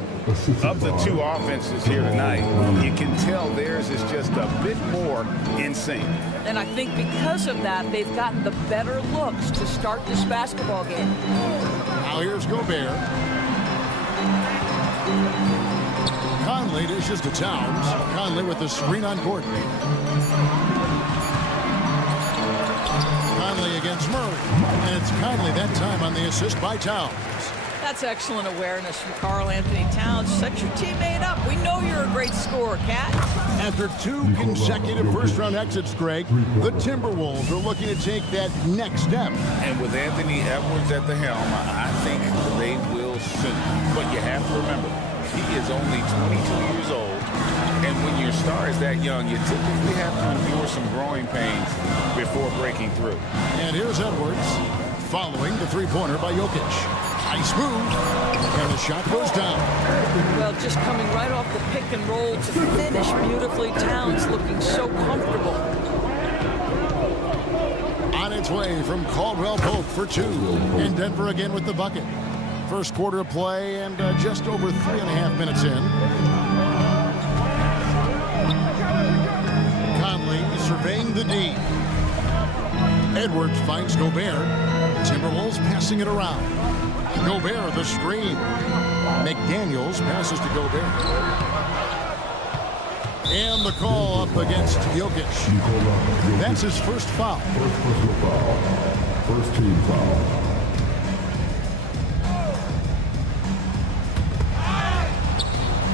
Of the two offenses here tonight, you can tell theirs is just a bit more in sync. And I think because of that, they've gotten the better looks to start this basketball game. Now here's Gobert. Conley dishes to Towns. Conley with the screen on Gordon. Conley against Murray. And it's Conley that time on the assist by Towns. That's excellent awareness from Karl Anthony Towns. Set your teammate up. We know you're a great scorer, Cat. After 2 consecutive first-round exits, Greg, the Timberwolves are looking to take that next step. And with Anthony Edwards at the helm, I think they will soon. But you have to remember, he is only 22 years old. And when your star is that young, you typically have to endure some growing pains before breaking through. And here's Edwards following the three-pointer by Jokic. Nice move. And the shot goes down. Well, just coming right off the pick and roll to finish beautifully. Towns looking so comfortable. On its way from Caldwell-Pope for 2. And Denver again with the bucket. First quarter of play and just over 3.5 minutes in. Conley surveying the D. Edwards finds Gobert. Timberwolves passing it around. Gobert the screen. McDaniels passes to Gobert. And the call up against Jokic. That's his first foul. First personal foul. First team foul.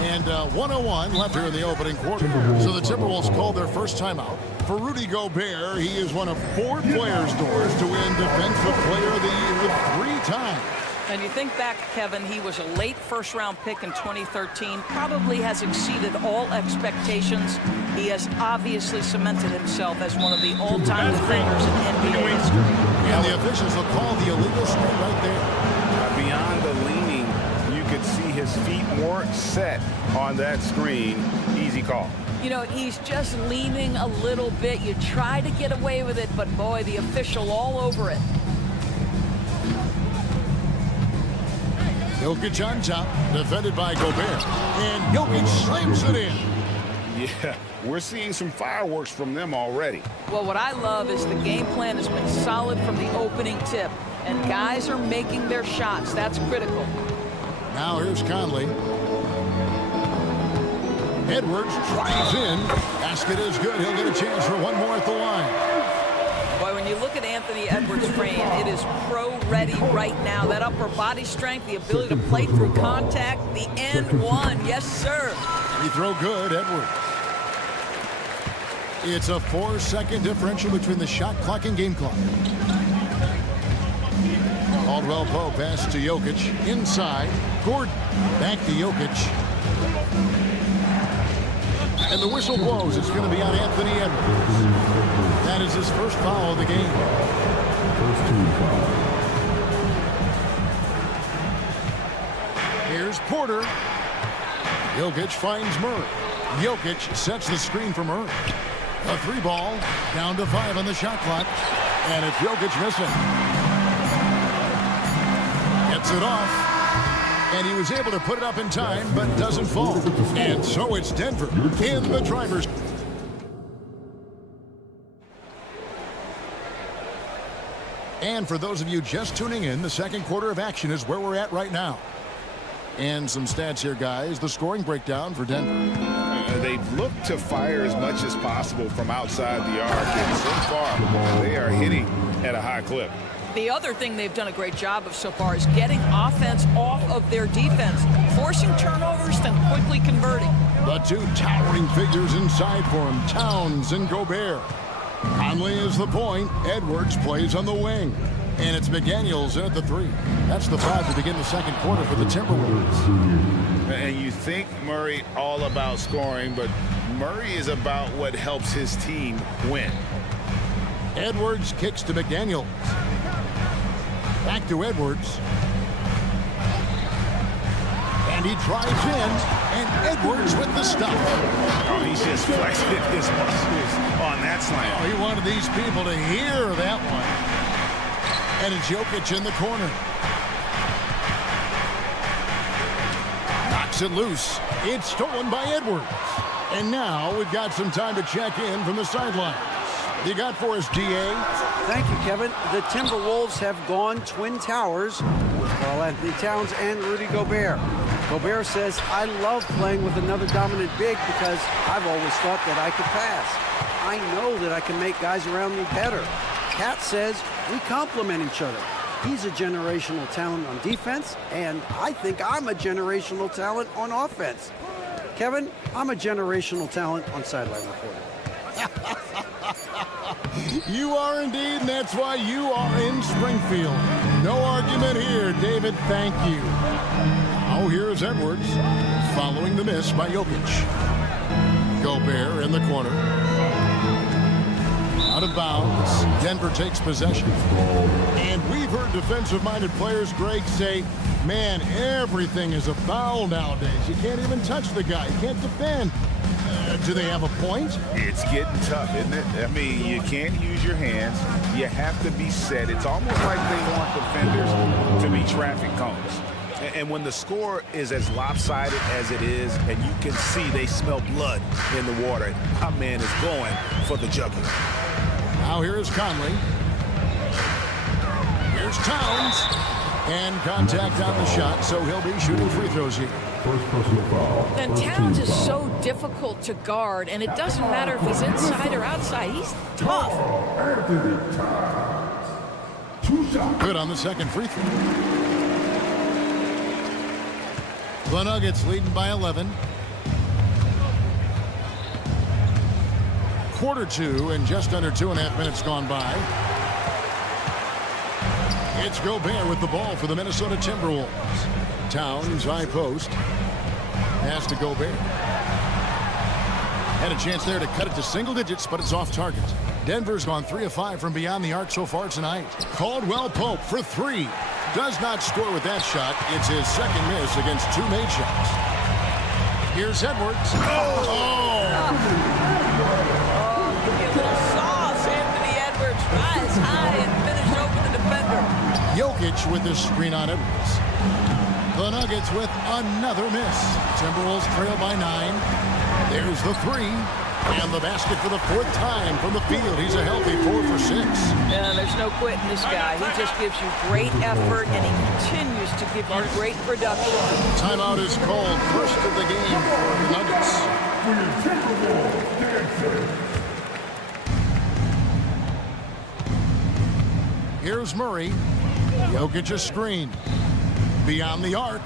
And 1:01 left here in the opening quarter. So the Timberwolves called their first timeout. For Rudy Gobert, he is one of 4 players, Doors, to win Defensive Player of the Year 3 times. And you think back, Kevin, he was a late first-round pick in 2013, probably has exceeded all expectations. He has obviously cemented himself as one of the all-time defenders in NBA history. And the officials will call the illegal screen right there. Beyond the leaning, you could see his feet weren't set on that screen. Easy call. You know, he's just leaning a little bit. You try to get away with it, but boy, the official all over it. Jokic on top, defended by Gobert. And Jokic slams it in. Yeah, we're seeing some fireworks from them already. Well, what I love is the game plan has been solid from the opening tip. And guys are making their shots. That's critical. Now here's Conley. Edwards drives in. Basket is good. He'll get a chance for one more at the line. Boy, when you look at Anthony Edwards' frame, it is pro-ready right now. That upper body strength, the ability to play through contact, the and one. Yes, sir. Free throw good, Edwards. It's a 4-second differential between the shot clock and game clock. Caldwell Pope pass to Jokic. Inside. Gordon. Back to Jokic. And the whistle blows. It's going to be on Anthony Edwards. That is his first foul of the game. First team foul. Here's Porter. Jokic finds Murray. Jokic sets the screen for Murray. A 3-ball. Down to 5 on the shot clock. And it's Jokic missing. Gets it off. And he was able to put it up in time, but doesn't fall. And so it's Denver in the driver's. And for those of you just tuning in, the second quarter of action is where we're at right now. And some stats here, guys. The scoring breakdown for Denver. They've looked to fire as much as possible from outside the arc, and so far they are hitting at a high clip. The other thing they've done a great job of so far is getting offense off of their defense, forcing turnovers, then quickly converting. The two towering figures inside for him, Towns and Gobert. Conley is the point. Edwards plays on the wing. And it's McDaniels in at the 3. That's the 5 to begin the second quarter for the Timberwolves. And you think Murray all about scoring, but Murray is about what helps his team win. Edwards kicks to McDaniels. Back to Edwards. And he drives in, and Edwards with the stuff. Oh, he's just flexing his muscles on that slam. Oh, he wanted these people to hear that one. And it's Jokic in the corner. Knocks it loose. It's stolen by Edwards. And now we've got some time to check in from the sidelines. You got for us, DA? Thank you, Kevin. The Timberwolves have gone Twin Towers with Karl-Anthony Towns and Rudy Gobert. Gobert says, I love playing with another dominant big because I've always thought that I could pass. I know that I can make guys around me better. Cat says, we complement each other. He's a generational talent on defense, and I think I'm a generational talent on offense. Kevin, I'm a generational talent on sideline reporting. You are indeed, and that's why you are in Springfield. No argument here, David. Thank you. Now here's Edwards following the miss by Jokic. Gobert in the corner. Out of bounds. Denver takes possession. And we've heard defensive-minded players, Greg, say, man, everything is a foul nowadays. You can't even touch the guy. You can't defend. Do they have a point? It's getting tough, isn't it? I mean, you can't use your hands. You have to be set. It's almost like they want defenders to be traffic cones. And when the score is as lopsided as it is, and you can see they smell blood in the water, my man is going for the jugular. Now here is Conley. Here's Towns. And contact on the shot, so he'll be shooting free throws here. First personal foul. And Towns is so difficult to guard, and it doesn't matter if he's inside or outside. He's tough. Anthony Towns. 2 shots. Good on the second free throw. The Nuggets leading by 11. Quarter 2 and just under 2.5 minutes gone by. It's Gobert with the ball for the Minnesota Timberwolves. Towns, high post. Pass to Gobert. Had a chance there to cut it to single digits, but it's off target. Denver's gone 3 of 5 from beyond the arc so far tonight. Caldwell Pope for 3. Does not score with that shot. It's his second miss against 2 made shots. Here's Edwards. Give a little sauce, Anthony Edwards. Rise high and finish over the defender. Jokic with the screen on Edwards. The Nuggets with another miss. Timberwolves trail by 9. There's the 3. And the basket for the 4th time from the field. He's a healthy 4 for 6. Yeah, there's no quitting this guy. He just gives you great effort, and he continues to give you great production. Timeout is called. First of the game for the Nuggets. Here's Murray. Jokic a screen. Beyond the arc.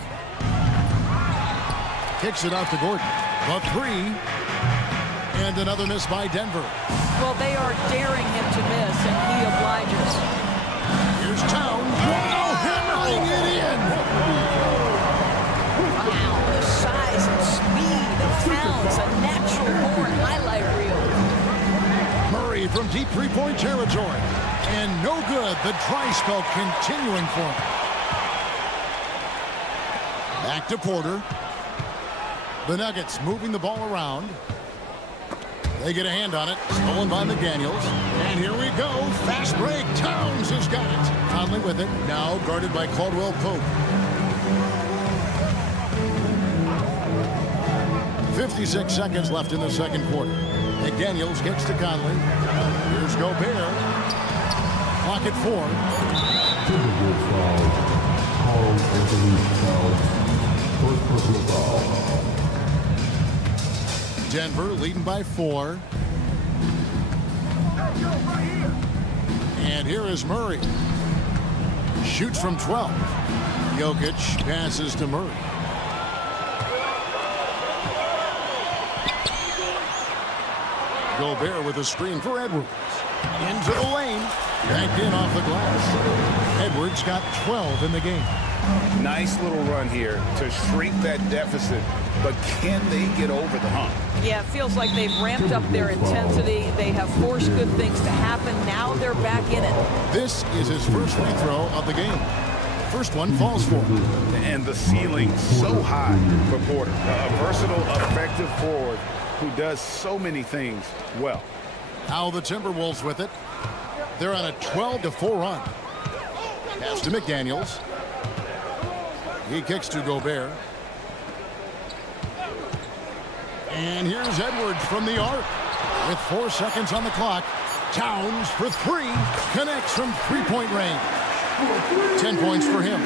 Kicks it out to Gordon. The 3. And another miss by Denver. Well, they are daring him to miss, and he obliges. Here's Towns. Wow, hammering it in. Wow, the size and speed of Towns, a natural-born highlight reel. Murray from deep three-point territory. And no good. The dry spell continuing for him. Back to Porter. The Nuggets moving the ball around. They get a hand on it. Stolen by McDaniels. And here we go. Fast break. Towns has got it. Conley with it. Now guarded by Caldwell Pope. 56 seconds left in the second quarter. McDaniels gets to Conley. Here's Gobert. Clock at 4. Timberwolves foul. Carl Anthony Towns. First personal foul. Denver leading by 4. And here is Murray. Shoots from 12. Jokic passes to Murray. Gobert with a screen for Edwards. Into the lane. Back in off the glass. Edwards got 12 in the game. Nice little run here to shrink that deficit, but can they get over the hump? Yeah, it feels like they've ramped up their intensity. They have forced good things to happen. Now they're back in it. This is his first free throw of the game. First one falls for him. And the ceiling so high for Porter. A versatile, effective forward who does so many things well. Now the Timberwolves with it. They're on a 12-4 run. Pass to McDaniels. He kicks to Gobert. And here's Edwards from the arc. With 4 seconds on the clock. Towns for 3. Connects from three-point range. 10 points for him.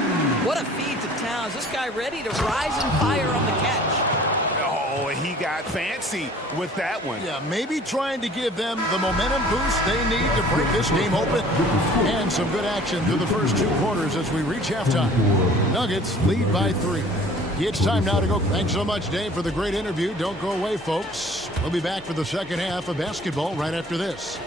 What a feed to Towns. This guy ready to rise and fire on the catch. Oh, he got fancy with that one. Yeah, maybe trying to give them the momentum boost they need to break this game open. And some good action through the first 2 quarters as we reach halftime. Nuggets lead by 3. It's time now to go. Thanks so much, Dave, for the great interview. Don't go away, folks. We'll be back for the second half of basketball right after this.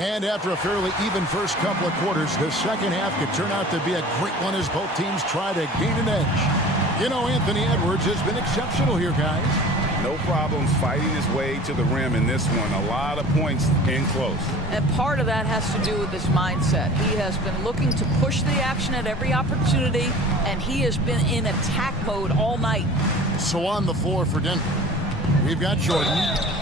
And after a fairly even first couple of quarters, the second half could turn out to be a great one as both teams try to gain an edge. You know, Anthony Edwards has been exceptional here, guys. No problems fighting his way to the rim in this one. A lot of points in close. And part of that has to do with his mindset. He has been looking to push the action at every opportunity, and he has been in attack mode all night. So on the floor for Denver, we've got Jordan,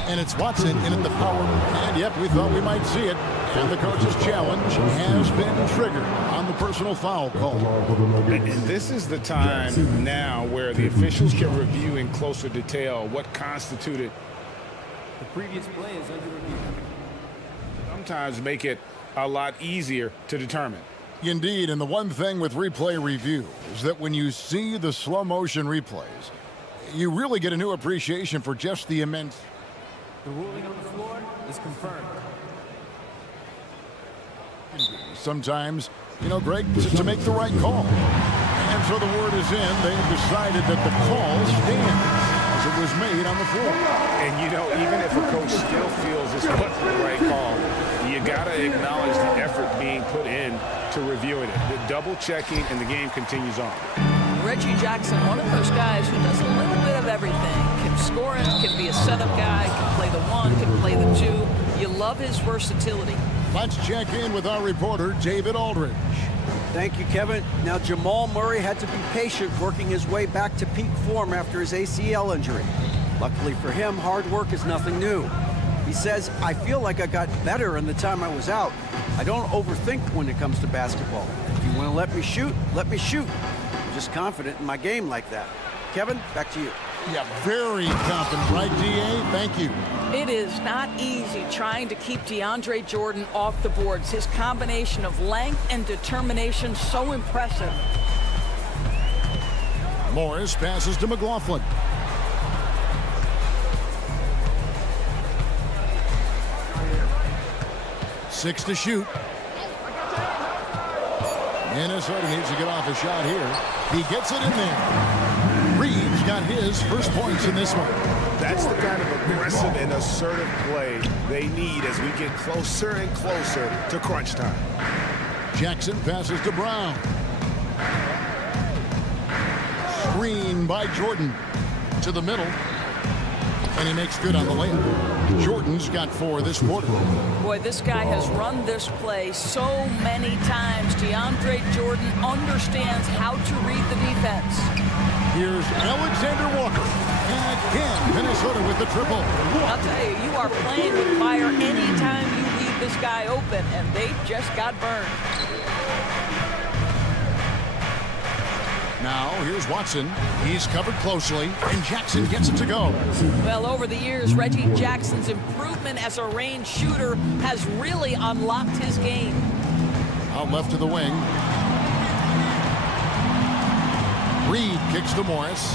and it's Watson in at the power. And yep, we thought we might see it. And the coach's challenge has been triggered on the personal foul call. And this is the time now where the officials can review in closer detail what constituted. The previous play is under review. Sometimes make it a lot easier to determine. Indeed, and the one thing with replay review is that when you see the slow motion replays, you really get a new appreciation for just the immense. The ruling on the floor is confirmed. Sometimes, Greg, to make the right call. And so the word is in. They've decided that the call stands as it was made on the floor. And, even if a coach still feels this wasn't the right call, you got to acknowledge the effort being put in to reviewing it. The double checking, and the game continues on. Reggie Jackson, one of those guys who does a little bit of everything. Can score it, can be a setup guy, can play the one, can play the two. You love his versatility. Let's check in with our reporter, David Aldridge. Thank you, Kevin. Now, Jamal Murray had to be patient working his way back to peak form after his ACL injury. Luckily for him, hard work is nothing new. He says, I feel like I got better in the time I was out. I don't overthink when it comes to basketball. If you want to let me shoot, let me shoot. I'm just confident in my game like that. Kevin, back to you. Yeah, very confident, right, D.A.? Thank you. It is not easy trying to keep DeAndre Jordan off the boards. His combination of length and determination, so impressive. Morris passes to McLaughlin. Six to shoot. Minnesota needs to get off a shot here. He gets it in there. Reeves got his first points in this one. That's the kind of aggressive and assertive play they need as we get closer and closer to crunch time. Jackson passes to Brown. Screen by Jordan to the middle. And he makes good on the layup. Jordan's got 4 this quarter. Boy, this guy has run this play so many times. DeAndre Jordan understands how to read the defense. Here's Alexander Walker. And again, Minnesota with the triple. I'll tell you, you are playing with fire anytime you leave this guy open, and they just got burned. Now, here's Watson. He's covered closely, and Jackson gets it to go. Well, over the years, Reggie Jackson's improvement as a range shooter has really unlocked his game. Out left to the wing. Reed kicks to Morris.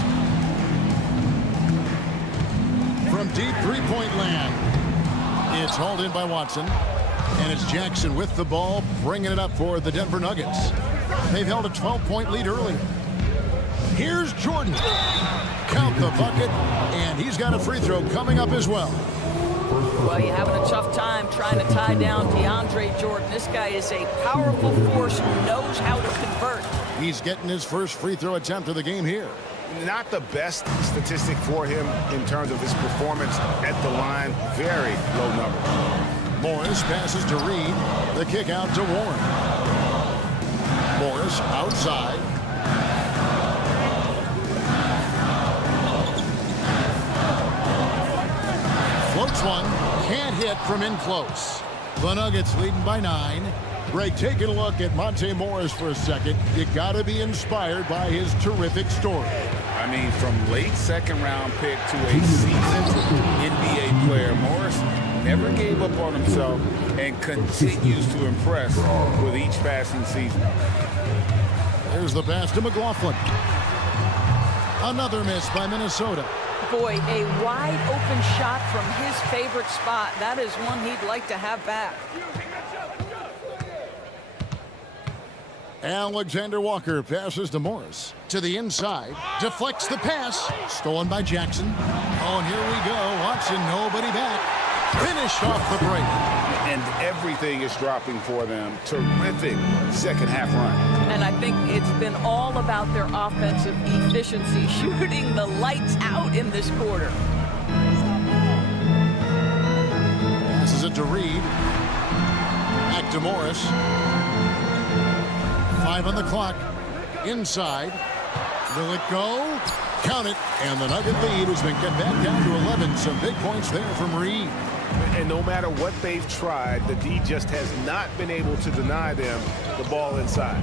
From deep three-point land. It's hauled in by Watson. And it's Jackson with the ball, bringing it up for the Denver Nuggets. They've held a 12-point lead earlier. Here's Jordan. Count the bucket, and he's got a free throw coming up as well. Well, you're having a tough time trying to tie down DeAndre Jordan. This guy is a powerful force who knows how to convert. He's getting his first free throw attempt of the game here. Not the best statistic for him in terms of his performance at the line. Very low number. Morris passes to Reed. The kick out to Warren. Morris outside. Floats one. Can't hit from in close. The Nuggets leading by 9. Greg, taking a look at Monte Morris for a second. You got to be inspired by his terrific story. I mean, from late second-round pick to a seasoned NBA player, Morris never gave up on himself and continues to impress with each passing season. Here's the pass to McLaughlin. Another miss by Minnesota. Boy, a wide-open shot from his favorite spot. That is one he'd like to have back. Alexander Walker passes to Morris. To the inside. Deflects the pass. Stolen by Jackson. Oh, and here we go. Watson, nobody back. Finished off the break. And everything is dropping for them. Terrific second half run. And I think it's been all about their offensive efficiency, shooting the lights out in this quarter. Passes it to Reed. Back to Morris. 5 on the clock. Inside. Will it go? Count it. And the Nugget lead has been cut back down to 11. Some big points there from Reed. And no matter what they've tried, the D just has not been able to deny them the ball inside.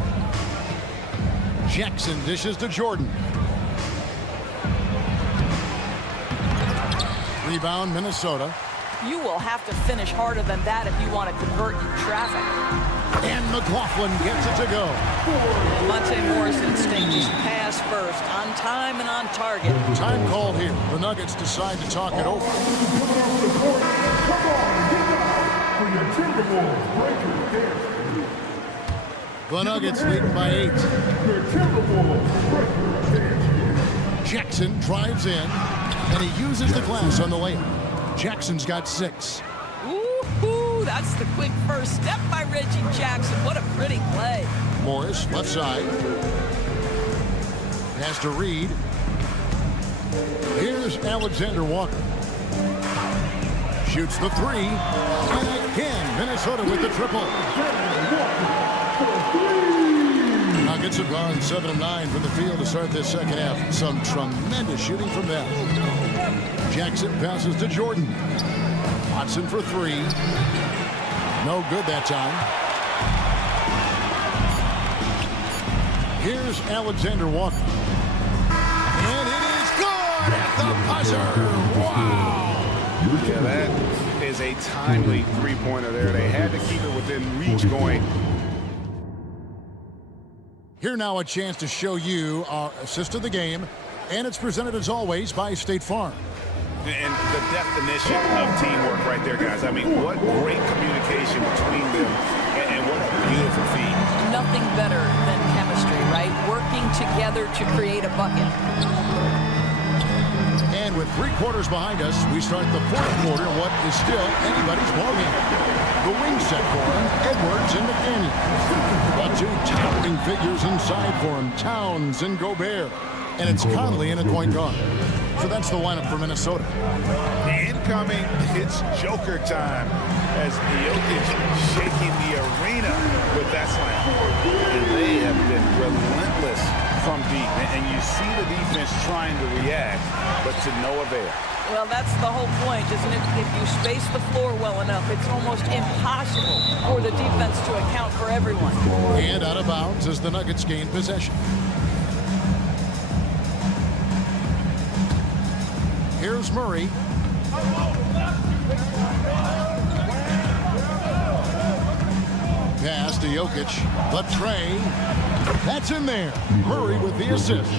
Jackson dishes to Jordan. Rebound, Minnesota. You will have to finish harder than that if you want to convert in traffic. And McLaughlin gets it to go. Monte Morris instinct is pass first, on time and on target. Time called here. The Nuggets decide to talk it over. Come on, give it up for your Timberwolves breaker there. The Nuggets leading by 8. Jackson drives in, and he uses the glass on the layup. Jackson's got 6. Ooh, that's the quick first step by Reggie Jackson. What a pretty play. Morris, left side. Pass to Reed. Here's Alexander Walker. Shoots the 3. And again, Minnesota with the triple. Nuggets have gone 7 of 9 from the field to start this second half. Some tremendous shooting from them. Jackson passes to Jordan. Watson for 3. No good that time. Here's Alexander Walker. And it is good at the buzzer. Wow. Yeah, that is a timely three-pointer there. They had to keep it within reach going. Here now a chance to show you our assist of the game. And it's presented as always by State Farm. And the definition of teamwork right there, guys. I mean, what great communication between them and what a beautiful feat. Nothing better than chemistry, right? Working together to create a bucket. And with 3 quarters behind us, we start the 4th quarter in what is still anybody's ballgame. The wings set for him, Edwards and McDaniel. The 2 towering figures inside for him, Towns and Gobert. And it's Conley in at point guard. So that's the lineup for Minnesota. Incoming, it's Joker time as Jokic shaking the arena with that slam. And they have been relentless from deep. And you see the defense trying to react, but to no avail. Well, that's the whole point, isn't it? If you space the floor well enough, it's almost impossible for the defense to account for everyone. And out of bounds as the Nuggets gain possession. Here's Murray. Pass to Jokic. The tray. That's in there. Murray with the assist.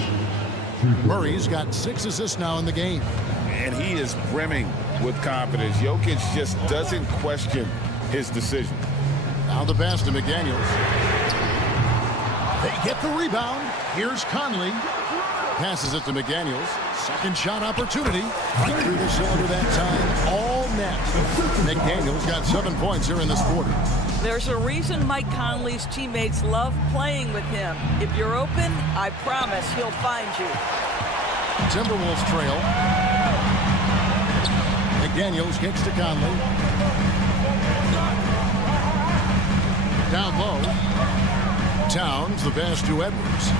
Murray's got 6 assists now in the game. And he is brimming with confidence. Jokic just doesn't question his decision. Now the pass to McDaniels. They get the rebound. Here's Conley. Passes it to McDaniels. Second shot opportunity. Right through the cylinder that time. All net. McDaniels got 7 points here in this quarter. There's a reason Mike Conley's teammates love playing with him. If you're open, I promise he'll find you. Timberwolves trail. McDaniels kicks to Conley. Down low. Towns, the pass to Edwards.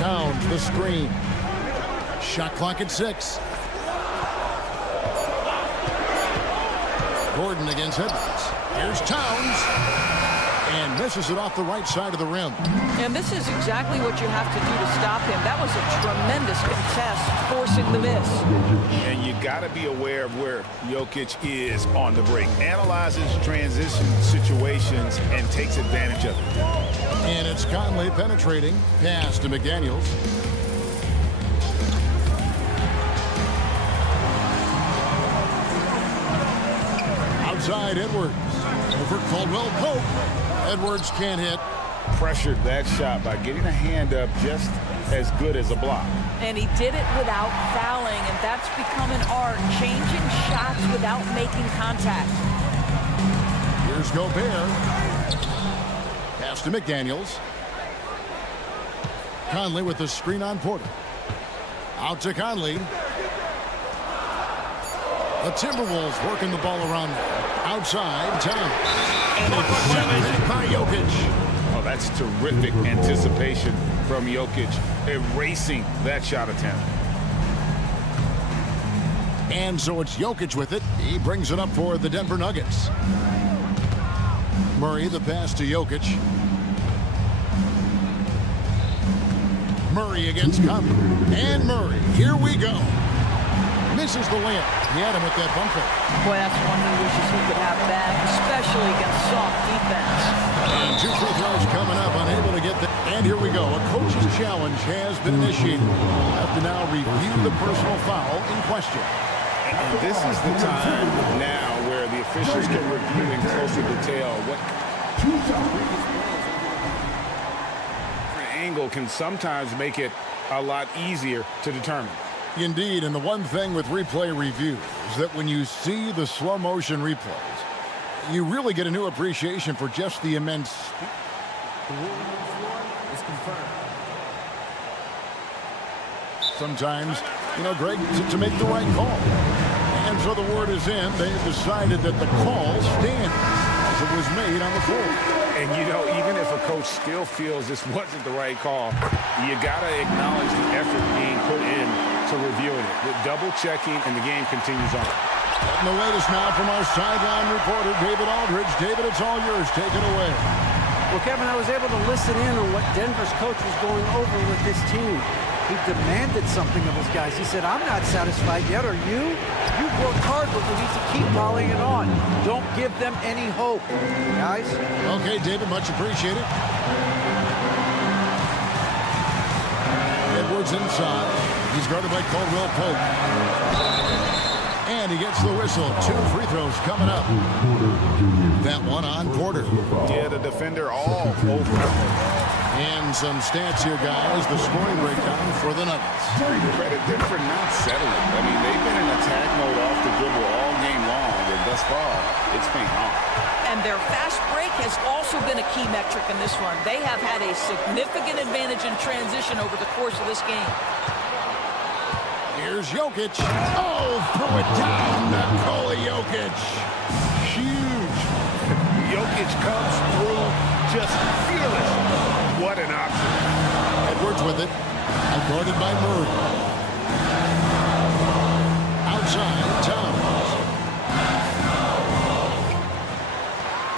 Towns, the screen. Shot clock at 6. Gordon against Edwards. Here's Towns. And misses it off the right side of the rim. And this is exactly what you have to do to stop him. That was a tremendous contest, forcing the miss. And you got to be aware of where Jokic is on the break. Analyzes transition situations and takes advantage of it. And it's Conley penetrating. Pass to McDaniels. Outside Edwards. Over Caldwell Pope. Edwards can't hit. Pressured that shot by getting a hand up just as good as a block. And he did it without fouling, and that's become an art, changing shots without making contact. Here's Gobert. Pass to McDaniels. Conley with the screen on Porter. Out to Conley. The Timberwolves working the ball around there. Outside, Towns. And it's shot by Jokic. Oh, that's terrific anticipation from Jokic, erasing that shot attempt. And so it's Jokic with it. He brings it up for the Denver Nuggets. Murray, the pass to Jokic. Murray against Conley. And Murray, here we go. Misses the layup. He had him with that bumper. Boy, that's one he wishes he could have back, especially against soft defense. And 2 free throws coming up, unable to get that. And here we go. A coach's challenge has been initiated. We'll have to now review the personal foul in question. And this is the time now where the officials can review in closer detail what Angle can sometimes make it a lot easier to determine. Indeed, and the one thing with replay review is that when you see the slow motion replays, you really get a new appreciation for just the immense speed. The ruling on the floor is confirmed. Sometimes, Greg, to make the right call. And so the word is in. They've decided that the call stands as it was made on the floor. And, even if a coach still feels this wasn't the right call, you got to acknowledge the effort being put in to reviewing it, with double-checking, and the game continues on. And the latest now from our sideline reporter, David Aldridge. David, it's all yours. Take it away. Well, Kevin, I was able to listen in on what Denver's coach was going over with his team. He demanded something of his guys. He said, I'm not satisfied yet, are you? You've worked hard, but we need to keep volleying it on. Don't give them any hope, guys. Okay, David, much appreciated. Edwards inside. He's guarded by Caldwell Pope. And he gets the whistle. 2 free throws coming up. That one on Porter. Yeah, the defender all over. And some stats here, guys. The scoring breakdown for the Nuggets. Credit them for not settling. I mean, they've been in attack mode off the dribble all game long, and thus far, it's been on. And their fast break has also been a key metric in this one. They have had a significant advantage in transition over the course of this game. Here's Jokic. Oh, throw it down. Nikola Jokic. Huge. Jokic comes through just fearless. What an option. Edwards with it. Guarded by Murray. Outside, Towns.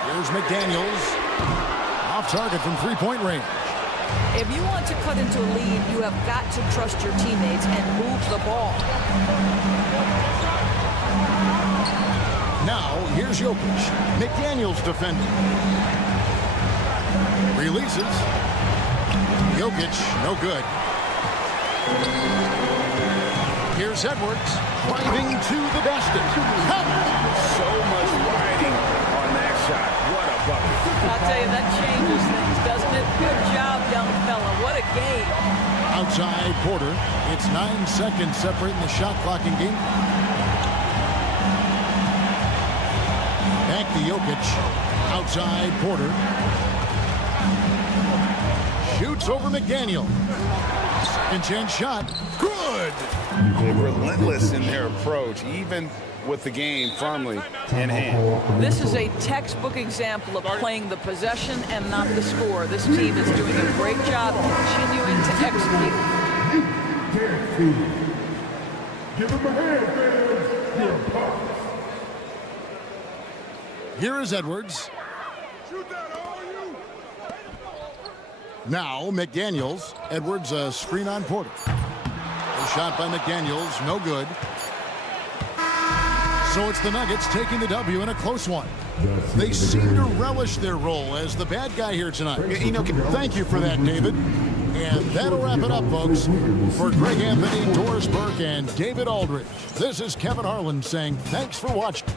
Here's McDaniels. Off target from three-point range. If you want to cut into a lead, you have got to trust your teammates and move the ball. Now, here's Jokic. McDaniels defending. Releases. Jokic, no good. Here's Edwards, driving to the basket. So much riding on that shot. What a bucket. I'll tell you, that changes things, doesn't it? Good job, young fella. What a game. Outside Porter. It's 9 seconds separating the shot clock in game. Back to Jokic. Outside Porter. Shoots over McDaniel. Second chance shot. Good. Relentless in their approach, even with the game firmly in hand. This is a textbook example of playing the possession and not the score. This team is doing a great job continuing to execute. Give him a hand, fans. You're a pop. Here is Edwards. Now McDaniels. Edwards a screen on Porter. A shot by McDaniels, no good. So it's the Nuggets taking the W in a close one. They seem to relish their role as the bad guy here tonight. Thank you for that, David. And that'll wrap it up, folks. For Greg Anthony, Doris Burke, and David Aldridge, this is Kevin Harlan saying thanks for watching.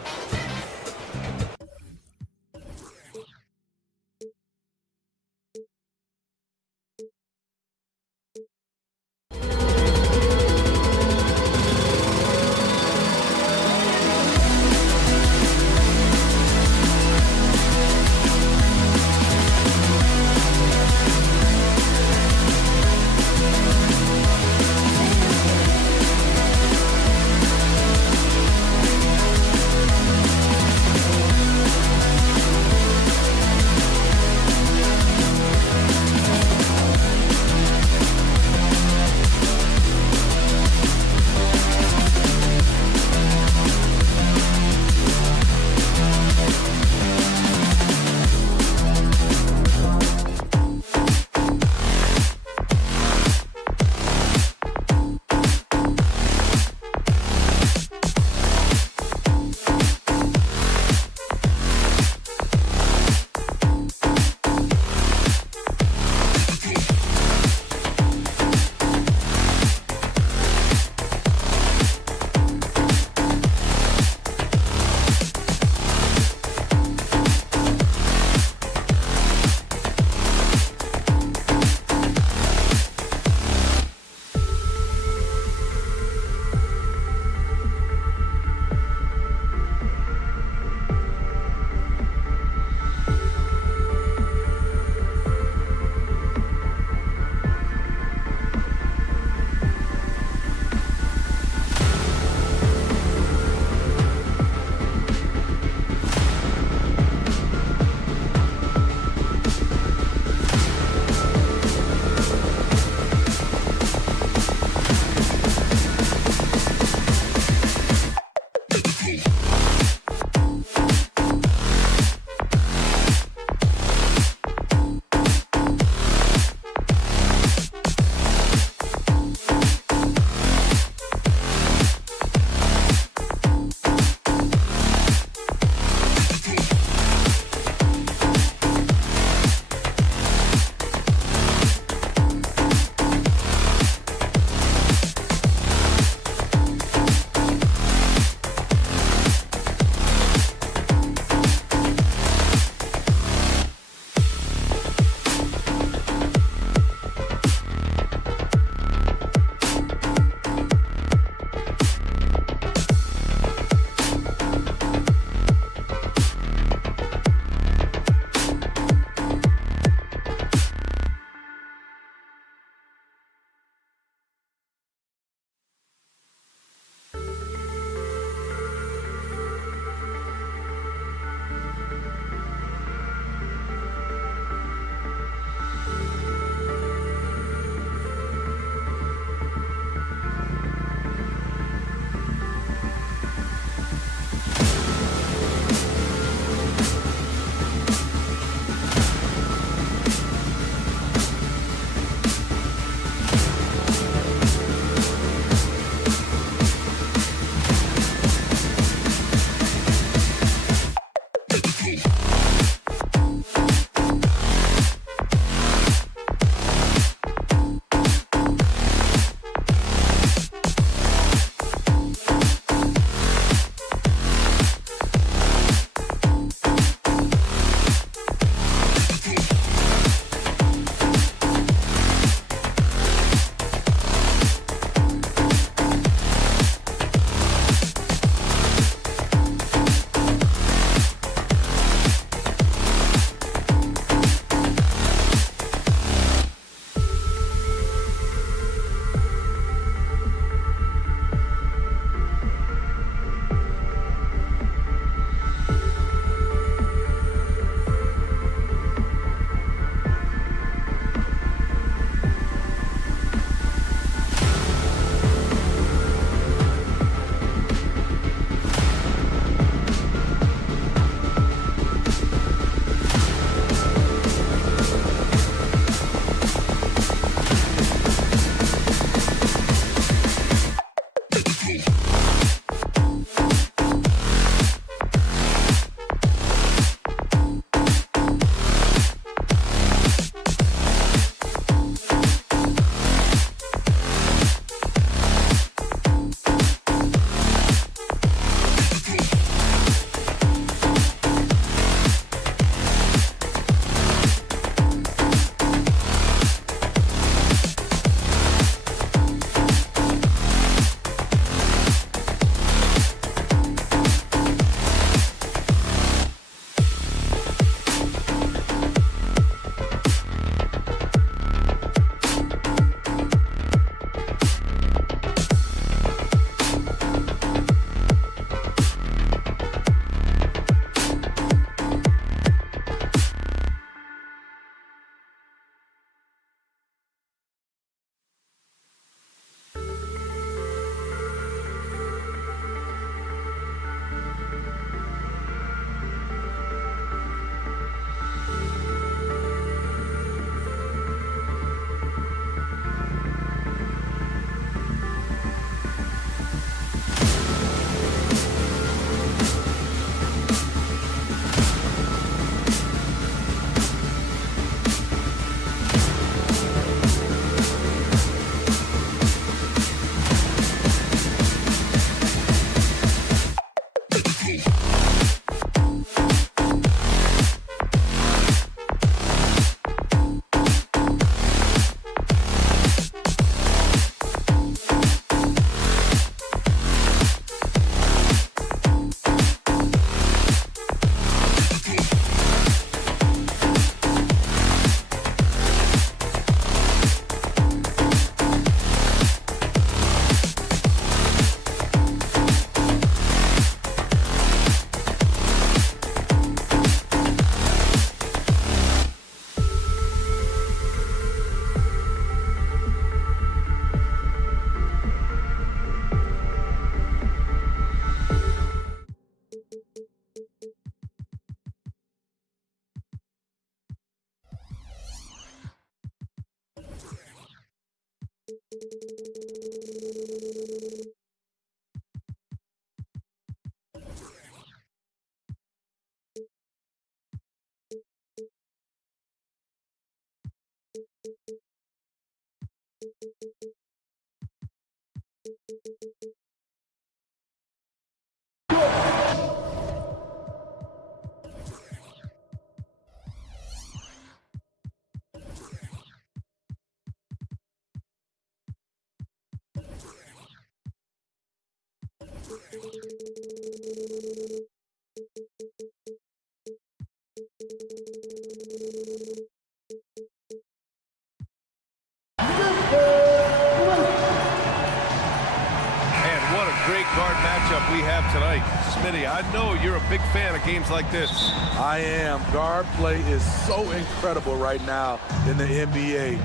Guard matchup we have tonight. Smitty, I know you're a big fan of games like this. I am. Guard play is so incredible right now in the NBA.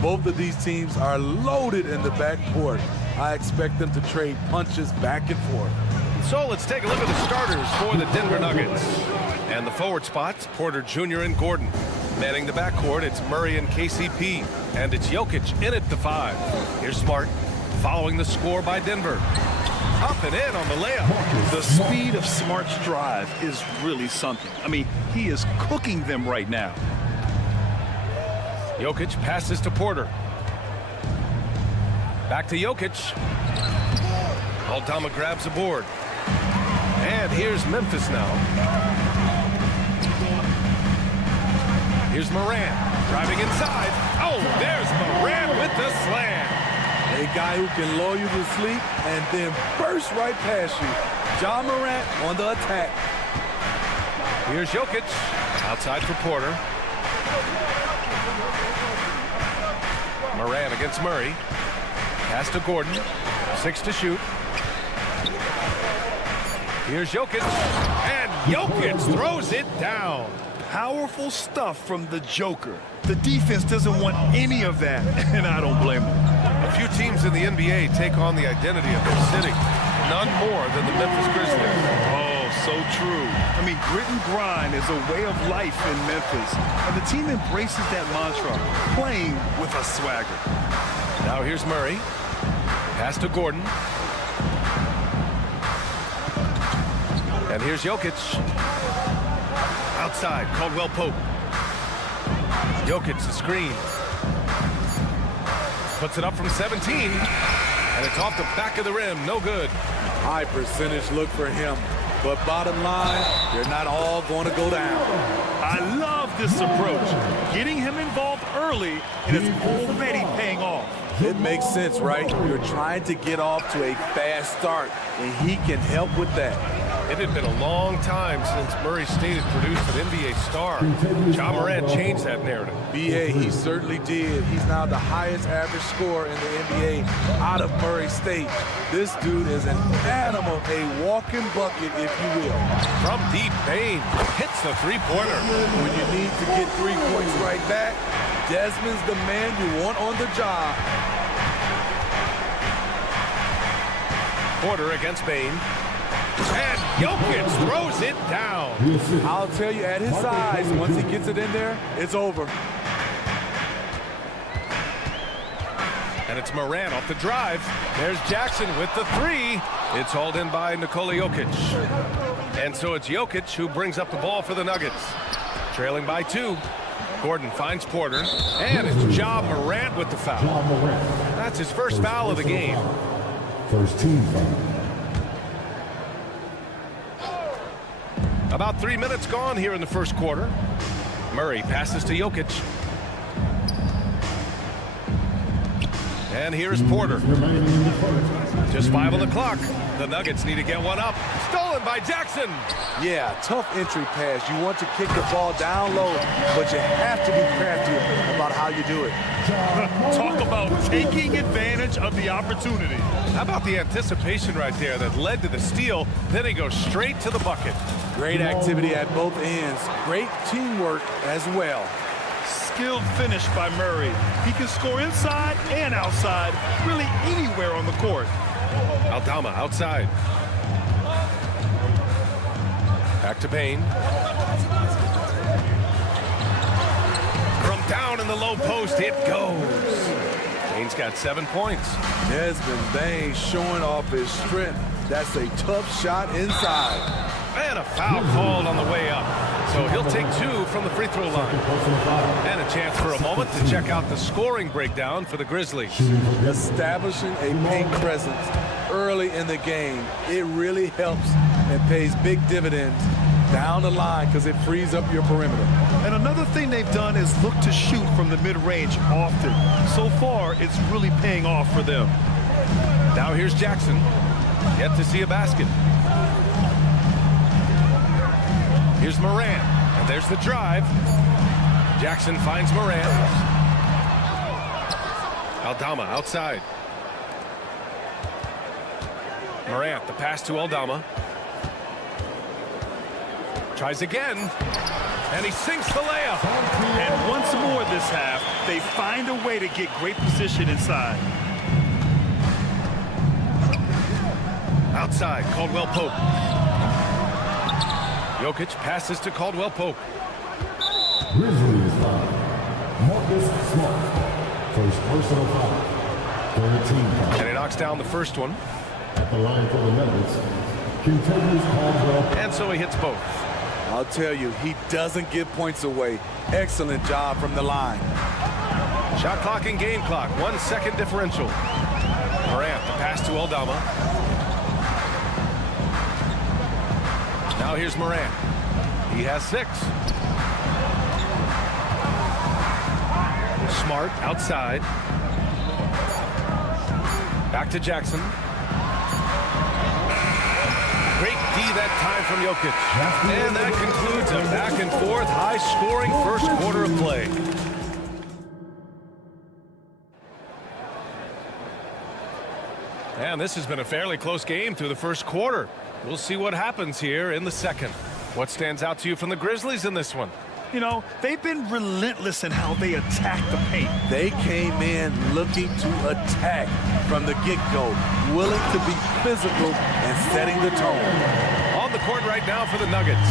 Both of these teams are loaded in the backcourt. I expect them to trade punches back and forth. So let's take a look at the starters for the Denver Nuggets. And the forward spots, Porter Jr. and Gordon. Manning the backcourt, it's Murray and KCP. And it's Jokic in at the 5. Here's Smart, following the score by Denver. Up and in on the layup. The speed of Smart's drive is really something. I mean, he is cooking them right now. Jokic passes to Porter. Back to Jokic. Aldama grabs a board. And here's Memphis now. Here's Moran driving inside. Oh, there's Moran with the slam. A guy who can lull you to sleep and then burst right past you. Ja Morant on the attack. Here's Jokic outside for Porter. Moran against Murray. Pass to Gordon. 6 to shoot. Here's Jokic. And Jokic throws it down. Powerful stuff from the Joker. The defense doesn't want any of that, and I don't blame them. A few teams in the NBA take on the identity of their city. None more than the Memphis Grizzlies. Oh, so true. I mean, grit and grind is a way of life in Memphis, and the team embraces that mantra, playing with a swagger. Now here's Murray. Pass to Gordon. And here's Jokic. Outside, Caldwell Pope. Jokic, the screen. Puts it up from 17. And it's off the back of the rim. No good. High percentage look for him. But bottom line, they're not all going to go down. I love this approach. Getting him involved early, and it's already paying off. It makes sense, right? You're trying to get off to a fast start, and he can help with that. It had been a long time since Murray State had produced an NBA star. Ja Morant changed that narrative. BA, he certainly did. He's now the highest average scorer in the NBA out of Murray State. This dude is an animal, a walking bucket, if you will. From deep, Bane hits the three-pointer. When you need to get 3 points right back, Desmond's the man you want on the job. Porter against Bane. And Jokic throws it down. I'll tell you, at his size, once he gets it in there, it's over. And it's Morant off the drive. There's Jackson with the three. It's hauled in by Nikola Jokic. And so it's Jokic who brings up the ball for the Nuggets. Trailing by 2. Gordon finds Porter. And it's Ja Morant with the foul. That's his first foul of the game. First team foul. About 3 minutes gone here in the first quarter. Murray passes to Jokic. And here's Porter. Just 5 on the clock. The Nuggets need to get one up. Stolen by Jackson. Yeah, tough entry pass. You want to kick the ball down low, but you have to be crafty about how you do it. Talk about taking advantage of the opportunity. How about the anticipation right there that led to the steal? Then he goes straight to the bucket. Great activity at both ends. Great teamwork as well. Skilled finish by Murray. He can score inside and outside, really anywhere on the court. Aldama outside. Back to Bane. From down in the low post, it goes. Bane's got 7 points. Desmond Bane showing off his strength. That's a tough shot inside. And a foul called on the way up. So he'll take 2 from the free throw line. And a chance for a moment to check out the scoring breakdown for the Grizzlies. Establishing a paint presence early in the game, it really helps and pays big dividends down the line because it frees up your perimeter. And another thing they've done is look to shoot from the mid-range often. So far, it's really paying off for them. Now here's Jackson. Yet to see a basket. Here's Morant, and there's the drive. Jackson finds Morant. Aldama outside. Morant, the pass to Aldama. Tries again, and he sinks the layup. And once more this half, they find a way to get great position inside. Outside, Caldwell Pope. Jokic passes to Caldwell Pope. Grizzlies foul. Marcus Smart. First personal foul. Third team foul. And he knocks down the first one. At the line for the Nuggets, Kentucky's Caldwell. And so he hits both. I'll tell you, he doesn't give points away. Excellent job from the line. Shot clock and game clock. 1 second differential. Morant, the pass to Aldama. Now here's Morant. He has 6. Smart outside. Back to Jackson. Great D that time from Jokic. And that concludes a back and forth, high-scoring first quarter of play. And this has been a fairly close game through the first quarter. We'll see what happens here in the second. What stands out to you from the Grizzlies in this one? You know, they've been relentless in how they attack the paint. They came in looking to attack from the get-go, willing to be physical and setting the tone. On the court right now for the Nuggets.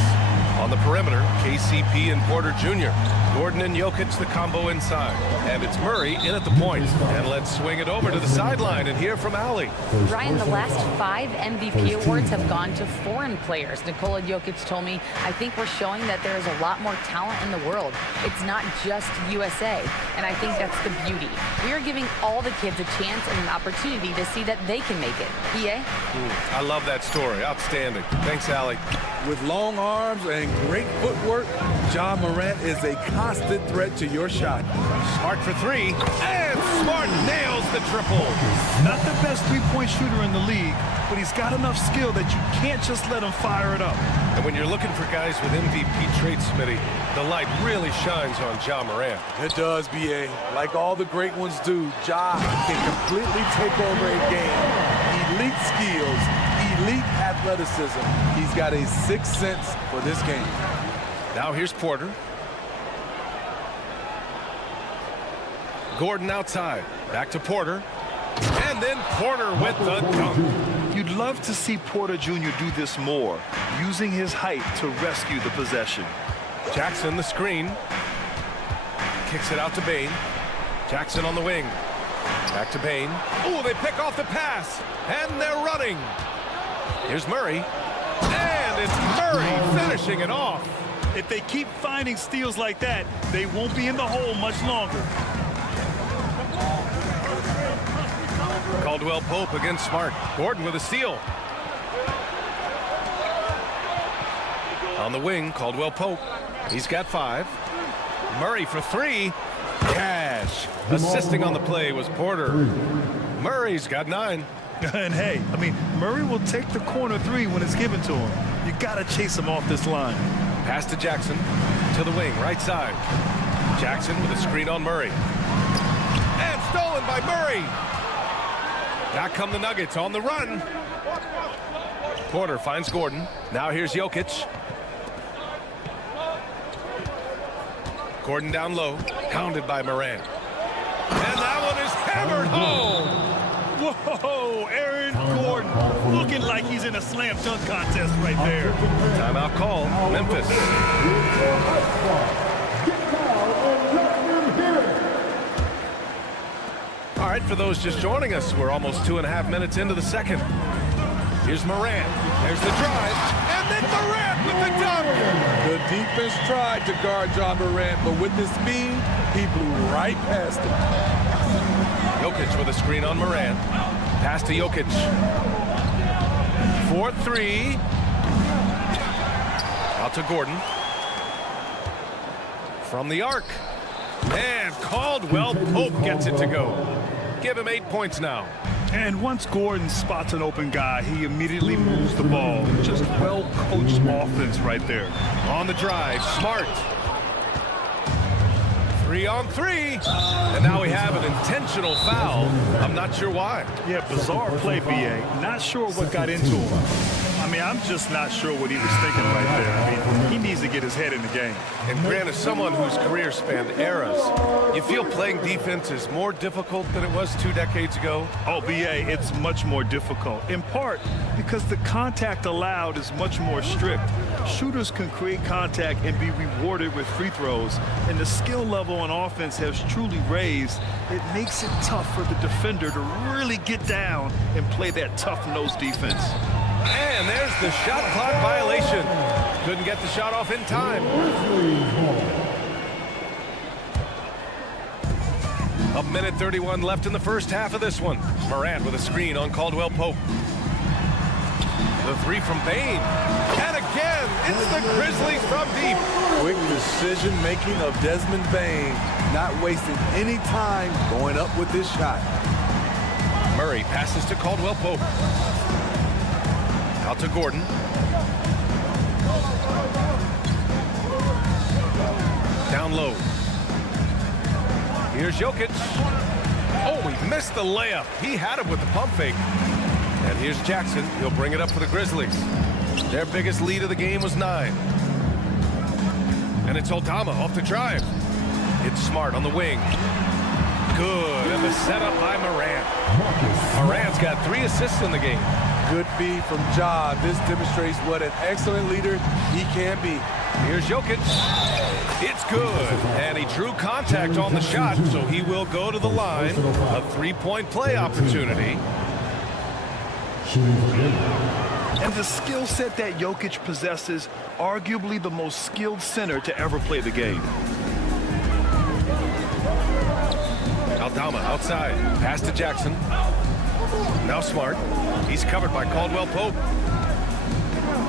On the perimeter, KCP and Porter Jr. Gordon and Jokic, the combo inside. And it's Murray in at the point. And let's swing it over to the sideline and hear from Allie. Ryan, the last 5 MVP awards have gone to foreign players. Nikola Jokic told me, I think we're showing that there is a lot more talent in the world. It's not just USA. And I think that's the beauty. We are giving all the kids a chance and an opportunity to see that they can make it. EA? I love that story. Outstanding. Thanks, Allie. With long arms and great footwork, Ja Morant is a constant threat to your shot. Smart for 3, and Smart nails the triple. Not the best three-point shooter in the league, but he's got enough skill that you can't just let him fire it up. And when you're looking for guys with MVP traits, Smitty, the light really shines on Ja Morant. It does, BA. Like all the great ones do, Ja can completely take over a game. Elite skills, elite athleticism. He's got a sixth sense for this game. Now here's Porter. Gordon outside. Back to Porter. And then Porter with the dunk. You'd love to see Porter Jr. do this more, using his height to rescue the possession. Jackson, the screen. Kicks it out to Bane. Jackson on the wing. Back to Bane. Oh, they pick off the pass. And they're running. Here's Murray. And it's Murray finishing it off. If they keep finding steals like that, they won't be in the hole much longer. Caldwell Pope against Smart. Gordon with a steal. On the wing, Caldwell Pope. He's got 5. Murray for 3. Cash. Assisting on the play was Porter. Murray's got 9. And hey, I mean, Murray will take the corner 3 when it's given to him. You got to chase him off this line. Pass to Jackson. To the wing, right side. Jackson with a screen on Murray. And stolen by Murray. Back come the Nuggets on the run. Porter finds Gordon. Now here's Jokic. Gordon down low. Hounded by Morant. And that one is hammered home. Whoa, Aaron Gordon looking like he's in a slam dunk contest right there. Timeout call, Memphis. All right, for those just joining us, we're almost 2.5 minutes into the second. Here's Morant. There's the drive. And then Morant with the dunk. The defense tried to guard Ja Morant, but with his speed, he blew right past him. Jokic with a screen on Morant. Pass to Jokic. 4-3. Out to Gordon. From the arc. And Caldwell Pope gets it to go. Give him 8 points now. And once Gordon spots an open guy, he immediately moves the ball. Just well-coached offense right there. On the drive, Smart. 3-on-3. And now we have an intentional foul. I'm not sure why. Yeah, bizarre play, BA. Not sure what got into him. I mean, I'm just not sure what he was thinking right there. I mean, he needs to get his head in the game. And Grant, as someone whose career spanned eras, you feel playing defense is more difficult than it was 2 decades ago? Oh, BA, it's much more difficult. In part because the contact allowed is much more strict. Shooters can create contact and be rewarded with free throws. And the skill level on offense has truly raised. It makes it tough for the defender to really get down and play that tough-nosed defense. And there's the shot clock violation. Couldn't get the shot off in time. 1:31 left in the first half of this one. Morant with a screen on Caldwell Pope. The 3 from Bane. And again, it's the Grizzlies from deep. Quick decision-making of Desmond Bane, not wasting any time going up with this shot. Murray passes to Caldwell Pope. Out to Gordon. Down low. Here's Jokic. Oh, he missed the layup. He had it with the pump fake. And here's Jackson. He'll bring it up for the Grizzlies. Their biggest lead of the game was 9. And it's Aldama off the drive. It's Smart on the wing. Good. And the setup by Morant. Morant's got 3 assists in the game. Good feed from Ja. This demonstrates what an excellent leader he can be. Here's Jokic. It's good. And he drew contact on the shot, so he will go to the line. A three-point play opportunity. And the skill set that Jokic possesses, arguably the most skilled center to ever play the game. Aldama outside. Pass to Jackson. Now Smart. He's covered by Caldwell Pope.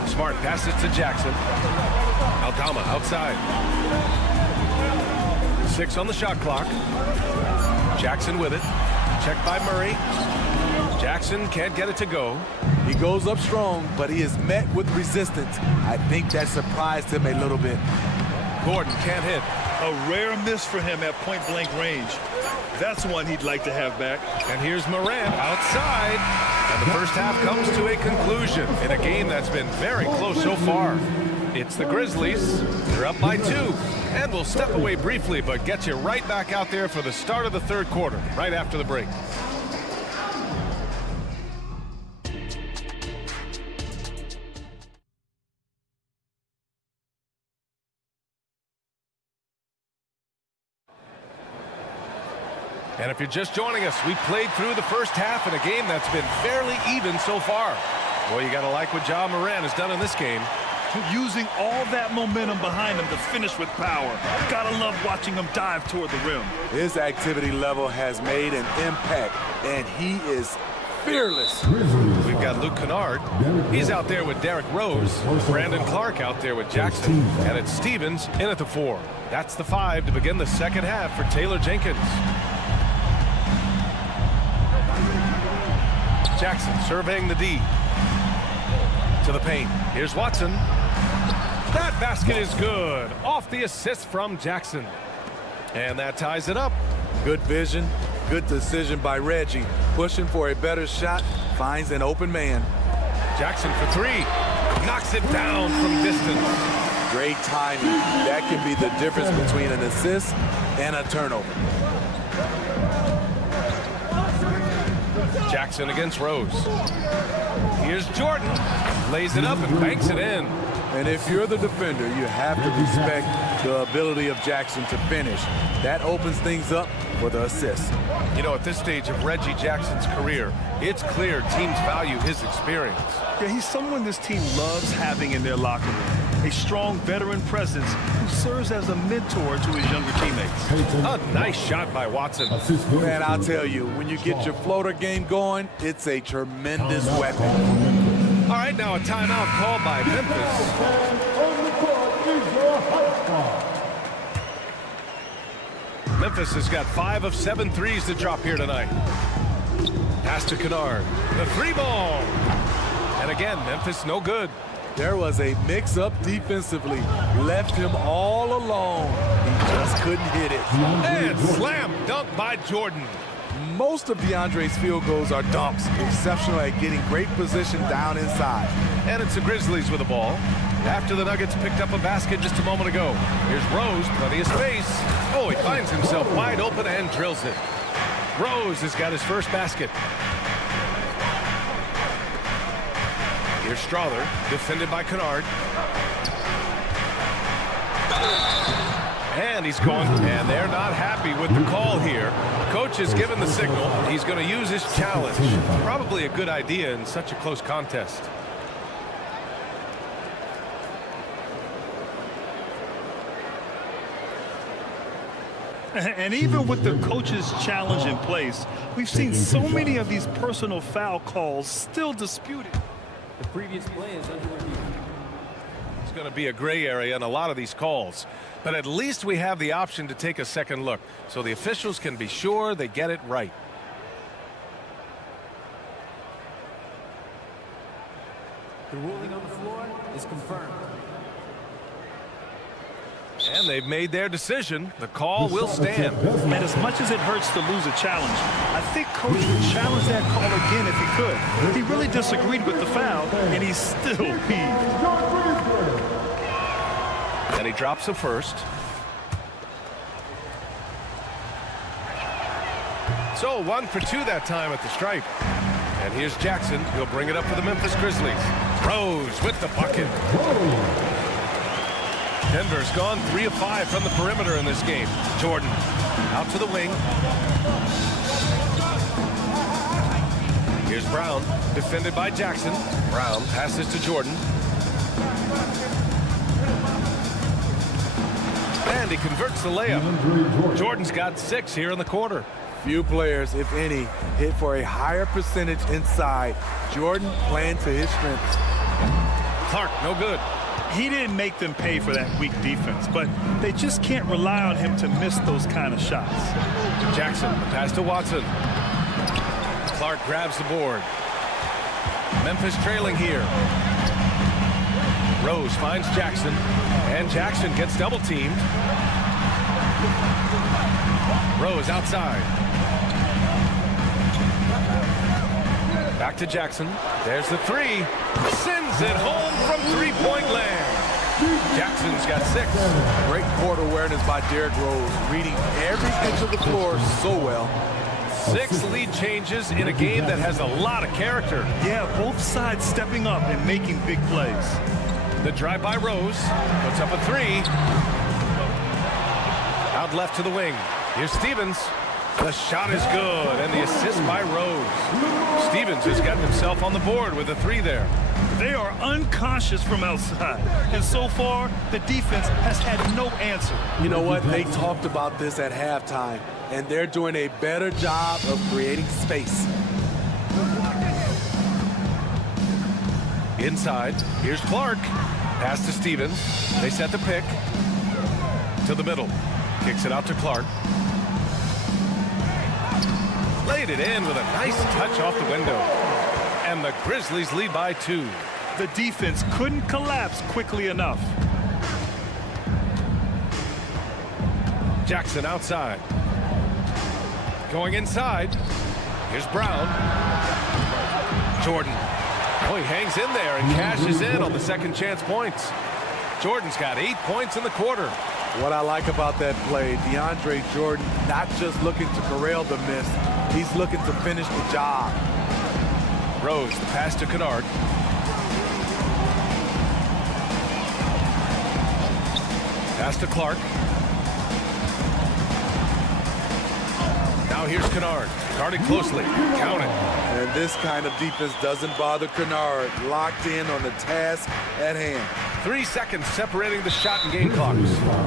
Smart passes to Jackson. Aldama outside. 6 on the shot clock. Jackson with it. Checked by Murray. Jackson can't get it to go. He goes up strong, but he is met with resistance. I think that surprised him a little bit. Gordon can't hit. A rare miss for him at point-blank range. That's one he'd like to have back. And here's Morant outside. And the first half comes to a conclusion in a game that's been very close so far. It's the Grizzlies. They're up by 2. And we'll step away briefly, but get you right back out there for the start of the third quarter, right after the break. And if you're just joining us, we played through the first half in a game that's been fairly even so far. Boy, you got to like what Ja Morant has done in this game. Using all that momentum behind him to finish with power. Gotta love watching him dive toward the rim. His activity level has made an impact, and he is fearless. We've got Luke Kennard. He's out there with Derrick Rose. Brandon Clark out there with Jackson. And it's Stevens in at the 4. That's the 5 to begin the second half for Taylor Jenkins. Jackson surveying the D. To the paint. Here's Watson. That basket is good. Off the assist from Jackson. And that ties it up. Good vision. Good decision by Reggie. Pushing for a better shot. Finds an open man. Jackson for 3. Knocks it down from distance. Great timing. That can be the difference between an assist and a turnover. Jackson against Rose. Here's Jordan. Lays it up and banks it in. And if you're the defender, you have to respect the ability of Jackson to finish. That opens things up for the assist. You know, at this stage of Reggie Jackson's career, it's clear teams value his experience. Yeah, he's someone this team loves having in their locker room. A strong veteran presence who serves as a mentor to his younger teammates. A nice shot by Watson. Man, I'll tell you, when you get your floater game going, it's a tremendous weapon. All right, now a timeout called by Memphis. Memphis has got 5 of 7 threes to drop here tonight. Pass to Kennard. The 3-ball. And again, Memphis no good. There was a mix-up defensively. Left him all alone. He just couldn't hit it. And slam dunk by Jordan. Most of DeAndre's field goals are dunks. Exceptional at getting great position down inside. And it's the Grizzlies with the ball. After the Nuggets picked up a basket just a moment ago. Here's Rose, plenty of space. Oh, he finds himself wide open and drills it. Rose has got his first basket. Here's Strother, defended by Kennard. And he's going, and they're not happy with the call here. Coach has given the signal. He's going to use his challenge. Probably a good idea in such a close contest. And even with the coach's challenge in place, we've seen so many of these personal foul calls still disputed. The previous play is under review. It's going to be a gray area in a lot of these calls. But at least we have the option to take a second look, so the officials can be sure they get it right. The ruling on the floor is confirmed. And they've made their decision. The call will stand. And as much as it hurts to lose a challenge, I think Coach would challenge that call again if he could. He really disagreed with the foul, and he's still peeved. And he drops the first. So 1 for 2 that time at the stripe. And here's Jackson. He'll bring it up for the Memphis Grizzlies. Rose with the bucket. Denver's gone 3 of 5 from the perimeter in this game. Jordan out to the wing. Here's Brown, defended by Jackson. Brown passes to Jordan. And he converts the layup. Jordan's got 6 here in the quarter. Few players, if any, hit for a higher percentage inside. Jordan playing to his strengths. Clark, no good. He didn't make them pay for that weak defense, but they just can't rely on him to miss those kind of shots. Jackson, the pass to Watson. Clark grabs the board. Memphis trailing here. Rose finds Jackson, and Jackson gets double teamed. Rose outside. Back to Jackson. There's the 3. Sends it home from three-point land. Jackson's got 6. Great court awareness by Derrick Rose, reading every inch of the floor so well. 6 lead changes in a game that has a lot of character. Yeah, both sides stepping up and making big plays. The drive by Rose puts up a 3. Out left to the wing. Here's Stevens. The shot is good, and the assist by Rose. Stevens has gotten himself on the board with a 3 there. They are unconscious from outside, and so far, the defense has had no answer. You know what? They talked about this at halftime, and they're doing a better job of creating space. Inside, here's Clark. Pass to Stevens. They set the pick. To the middle. Kicks it out to Clark. Laid it in with a nice touch off the window. And the Grizzlies lead by 2. The defense couldn't collapse quickly enough. Jackson outside. Going inside. Here's Brown. Jordan. Oh, he hangs in there and cashes in on the second chance points. Jordan's got 8 points in the quarter. What I like about that play, DeAndre Jordan not just looking to corral the miss, he's looking to finish the job. Rose, the pass to Kennard. Pass to Clark. Now here's Kennard. Guarded closely. Count it. And this kind of defense doesn't bother Kennard. Locked in on the task at hand. 3 seconds separating the shot and game clocks.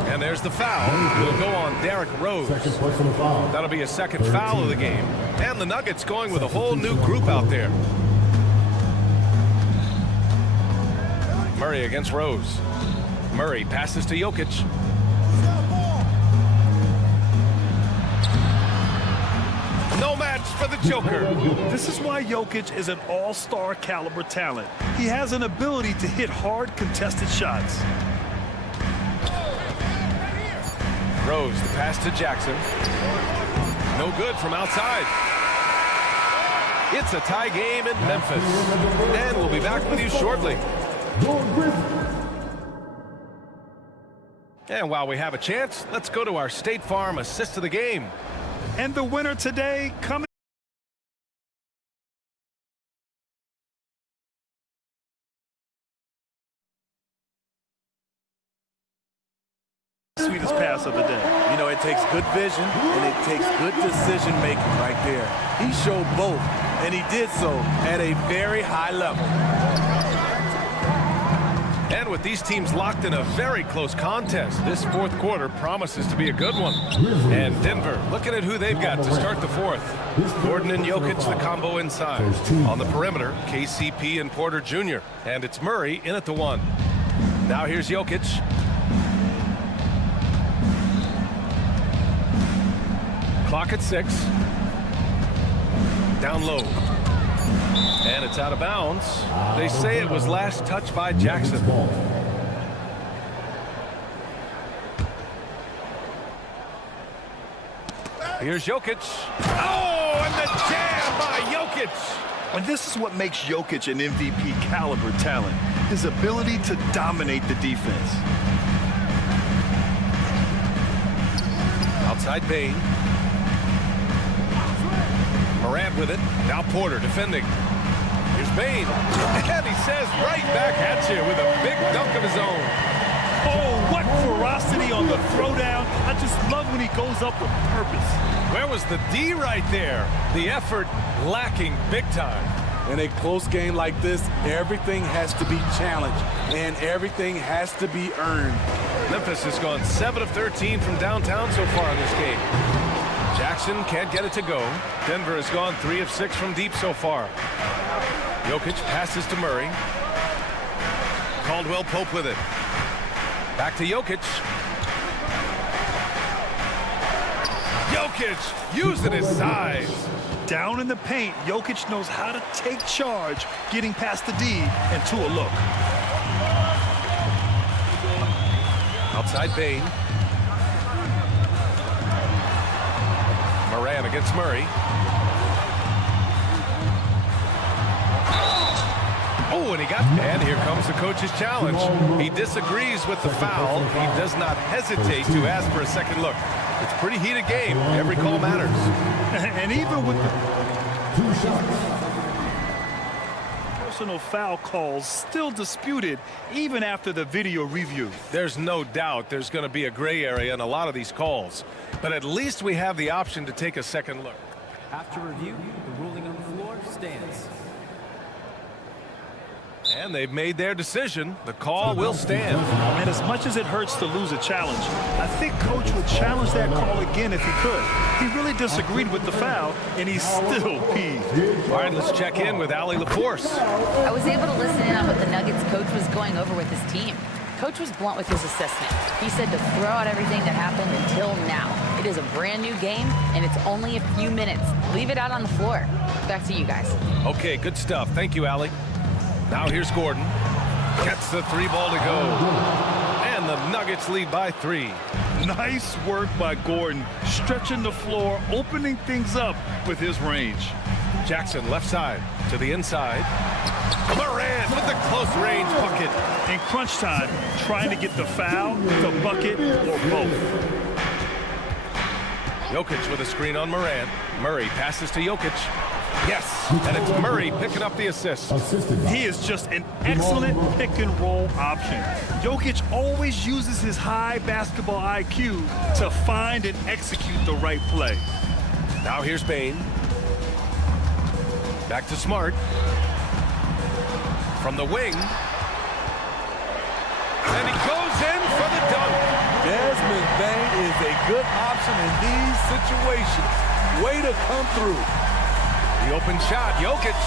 And there's the foul. It'll go on Derrick Rose. That'll be a second foul of the game. And the Nuggets going with a whole new group out there. Murray against Rose. Murray passes to Jokic. No match for the Joker. This is why Jokic is an all-star caliber talent. He has an ability to hit hard contested shots. Rose, the pass to Jackson. No good from outside. It's a tie game in Memphis. And we'll be back with you shortly. And while we have a chance, let's go to our State Farm assist of the game. And the winner today coming sweetest pass of the day. You know, it takes good vision and it takes good decision making right there. He showed both, and he did so at a very high level. And with these teams locked in a very close contest, this fourth quarter promises to be a good one. And Denver looking at who they've got to start the fourth. Gordon and Jokic, the combo inside. On the perimeter, KCP and Porter Jr. And it's Murray in at the 1. Now here's Jokic. Clock at 6. Down low. And it's out of bounds. They say it was last touched by Jackson. Here's Jokic. Oh, and the jam by Jokic. And this is what makes Jokic an MVP caliber talent. His ability to dominate the defense. Outside Bain. Morant with it. Now Porter defending. Bane. And he says right back at you with a big dunk of his own. Oh, what ferocity on the throwdown. I just love when he goes up with purpose. Where was the D right there? The effort lacking big time. In a close game like this, everything has to be challenged, and everything has to be earned. Memphis has gone 7 of 13 from downtown so far in this game. Jackson can't get it to go. Denver has gone 3 of 6 from deep so far. Jokic passes to Murray. Caldwell Pope with it. Back to Jokic. Jokic using his size. Down in the paint, Jokic knows how to take charge, getting past the D and to a look. Outside Bane. Moran against Murray. Oh, and he got, and here comes the coach's challenge. He disagrees with the foul. He does not hesitate to ask for a second look. It's a pretty heated game. Every call matters. And even with personal foul calls still disputed even after the video review. There's no doubt there's going to be a gray area in a lot of these calls. But at least we have the option to take a second look. After review, the ruling on the floor stands. And they've made their decision. The call will stand. And as much as it hurts to lose a challenge, I think Coach would challenge that call again if he could. He really disagreed with the foul, and he's still peeved. All right, let's check in with Allie LaForce. I was able to listen in on what the Nuggets coach was going over with his team. Coach was blunt with his assessment. He said to throw out everything that happened until now. It is a brand new game, and it's only a few minutes. Leave it out on the floor. Back to you guys. Okay, good stuff. Thank you, Allie. Now here's Gordon. Gets the 3 ball to go. And the Nuggets lead by 3. Nice work by Gordon, stretching the floor, opening things up with his range. Jackson left side to the inside. Morant with the close range bucket. In crunch time, trying to get the foul, the bucket, or both. Jokic with a screen on Morant. Murray passes to Jokic. Yes, and it's Murray picking up the assist. He is just an excellent pick-and-roll option. Jokic always uses his high basketball IQ to find and execute the right play. Now here's Bane. Back to Smart. From the wing. And he goes in for the dunk. Desmond Bane is a good option in these situations. Way to come through. The open shot, Jokic.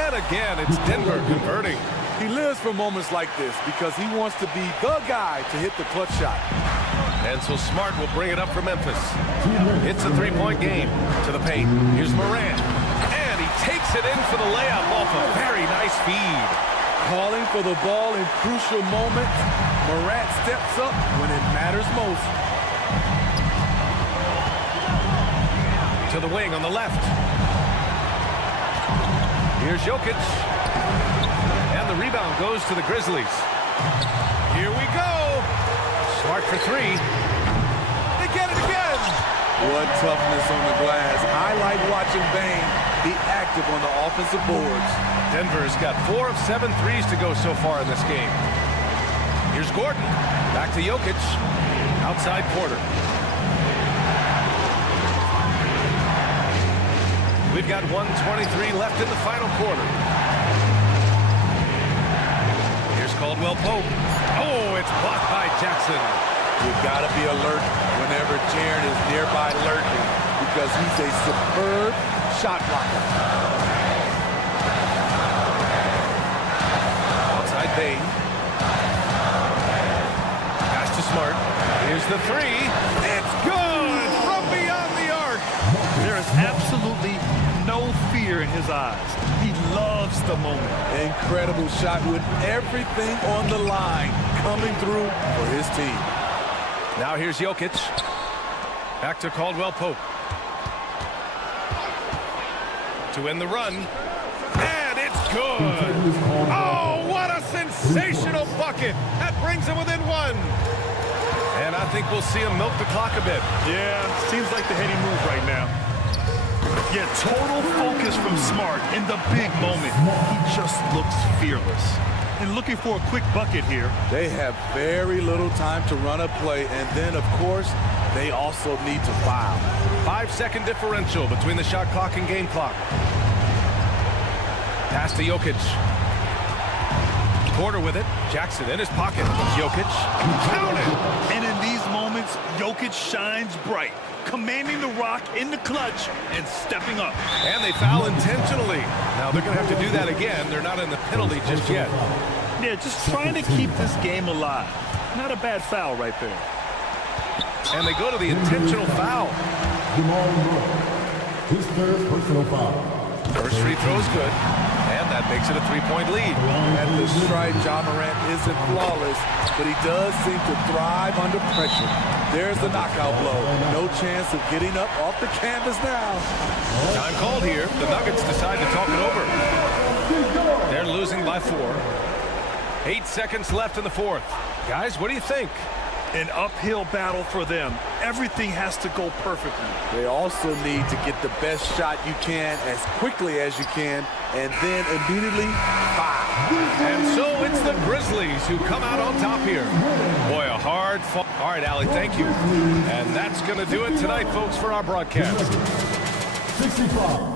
And again, it's Denver converting. He lives for moments like this because he wants to be the guy to hit the clutch shot. And so Smart will bring it up for Memphis. It's a 3-point game. To the paint. Here's Morant. And he takes it in for the layup off a very nice feed. Calling for the ball in crucial moments. Morant steps up when it matters most. To the wing on the left. Here's Jokic. And the rebound goes to the Grizzlies. Here we go. Smart for 3. They get it again. What toughness on the glass. I like watching Bane be active on the offensive boards. Denver's got 4 of 7 threes to go so far in this game. Here's Gordon. Back to Jokic. Outside Porter. We've got 1:23 left in the final quarter. Here's Caldwell Pope. Oh, it's blocked by Jackson. You've got to be alert whenever Jaren is nearby lurking because he's a superb shot blocker. Outside Bane. Pass to Smart. Here's the 3. It's good from beyond the arc. There is absolutely no fear in his eyes. He loves the moment. Incredible shot with everything on the line coming through for his team. Now here's Jokic. Back to Caldwell Pope. To end the run. And it's good. Oh, what a sensational bucket. That brings him within 1. And I think we'll see him milk the clock a bit. Yeah, seems like the heady move right now. Yeah, total focus from Smart in the big moment. He just looks fearless. And looking for a quick bucket here. They have very little time to run a play, and then, of course, they also need to foul. 5-second differential between the shot clock and game clock. Pass to Jokic. Porter with it. Jackson in his pocket. Jokic. Counted. And in these moments, Jokic shines bright, commanding the rock in the clutch and stepping up. And they foul intentionally. Now they're going to have to do that again. They're not in the penalty just yet. Yeah, just trying to keep this game alive. Not a bad foul right there. And they go to the intentional foul. His third personal foul. First free throw is good. And that makes it a 3-point lead. At the stripe, Ja Morant isn't flawless, but he does seem to thrive under pressure. There's the knockout blow. No chance of getting up off the canvas now. Time called here. The Nuggets decide to talk it over. They're losing by 4. 8 seconds left in the fourth. Guys, what do you think? An uphill battle for them. Everything has to go perfectly. They also need to get the best shot you can as quickly as you can, and then immediately foul. And so it's the Grizzlies who come out on top here. Boy, a hard fall. All right, Allie, thank you. And that's going to do it tonight, folks, for our broadcast. 65.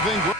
thing.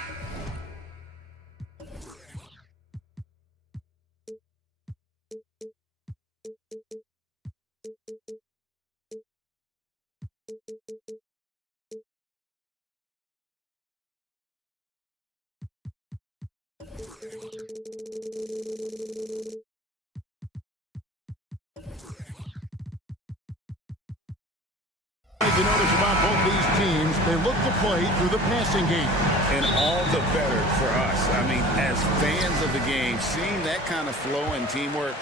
You notice about both these teams, they look to play through the passing game. And all the better for us. I mean, as fans of the game, seeing that kind of flow and teamwork,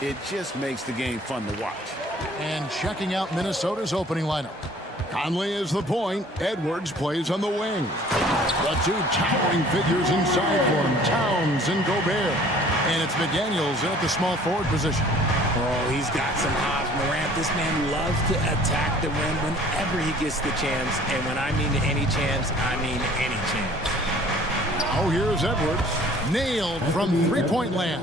it just makes the game fun to watch. And checking out Minnesota's opening lineup. Conley is the point. Edwards plays on the wing. The two towering figures inside for him, Towns and Gobert. And it's McDaniels at the small forward position. Oh, he's got some hops. Morant, this man loves to attack the rim whenever he gets the chance. And when I mean any chance, I mean any chance. Now here's Edwards. Nailed from three-point land.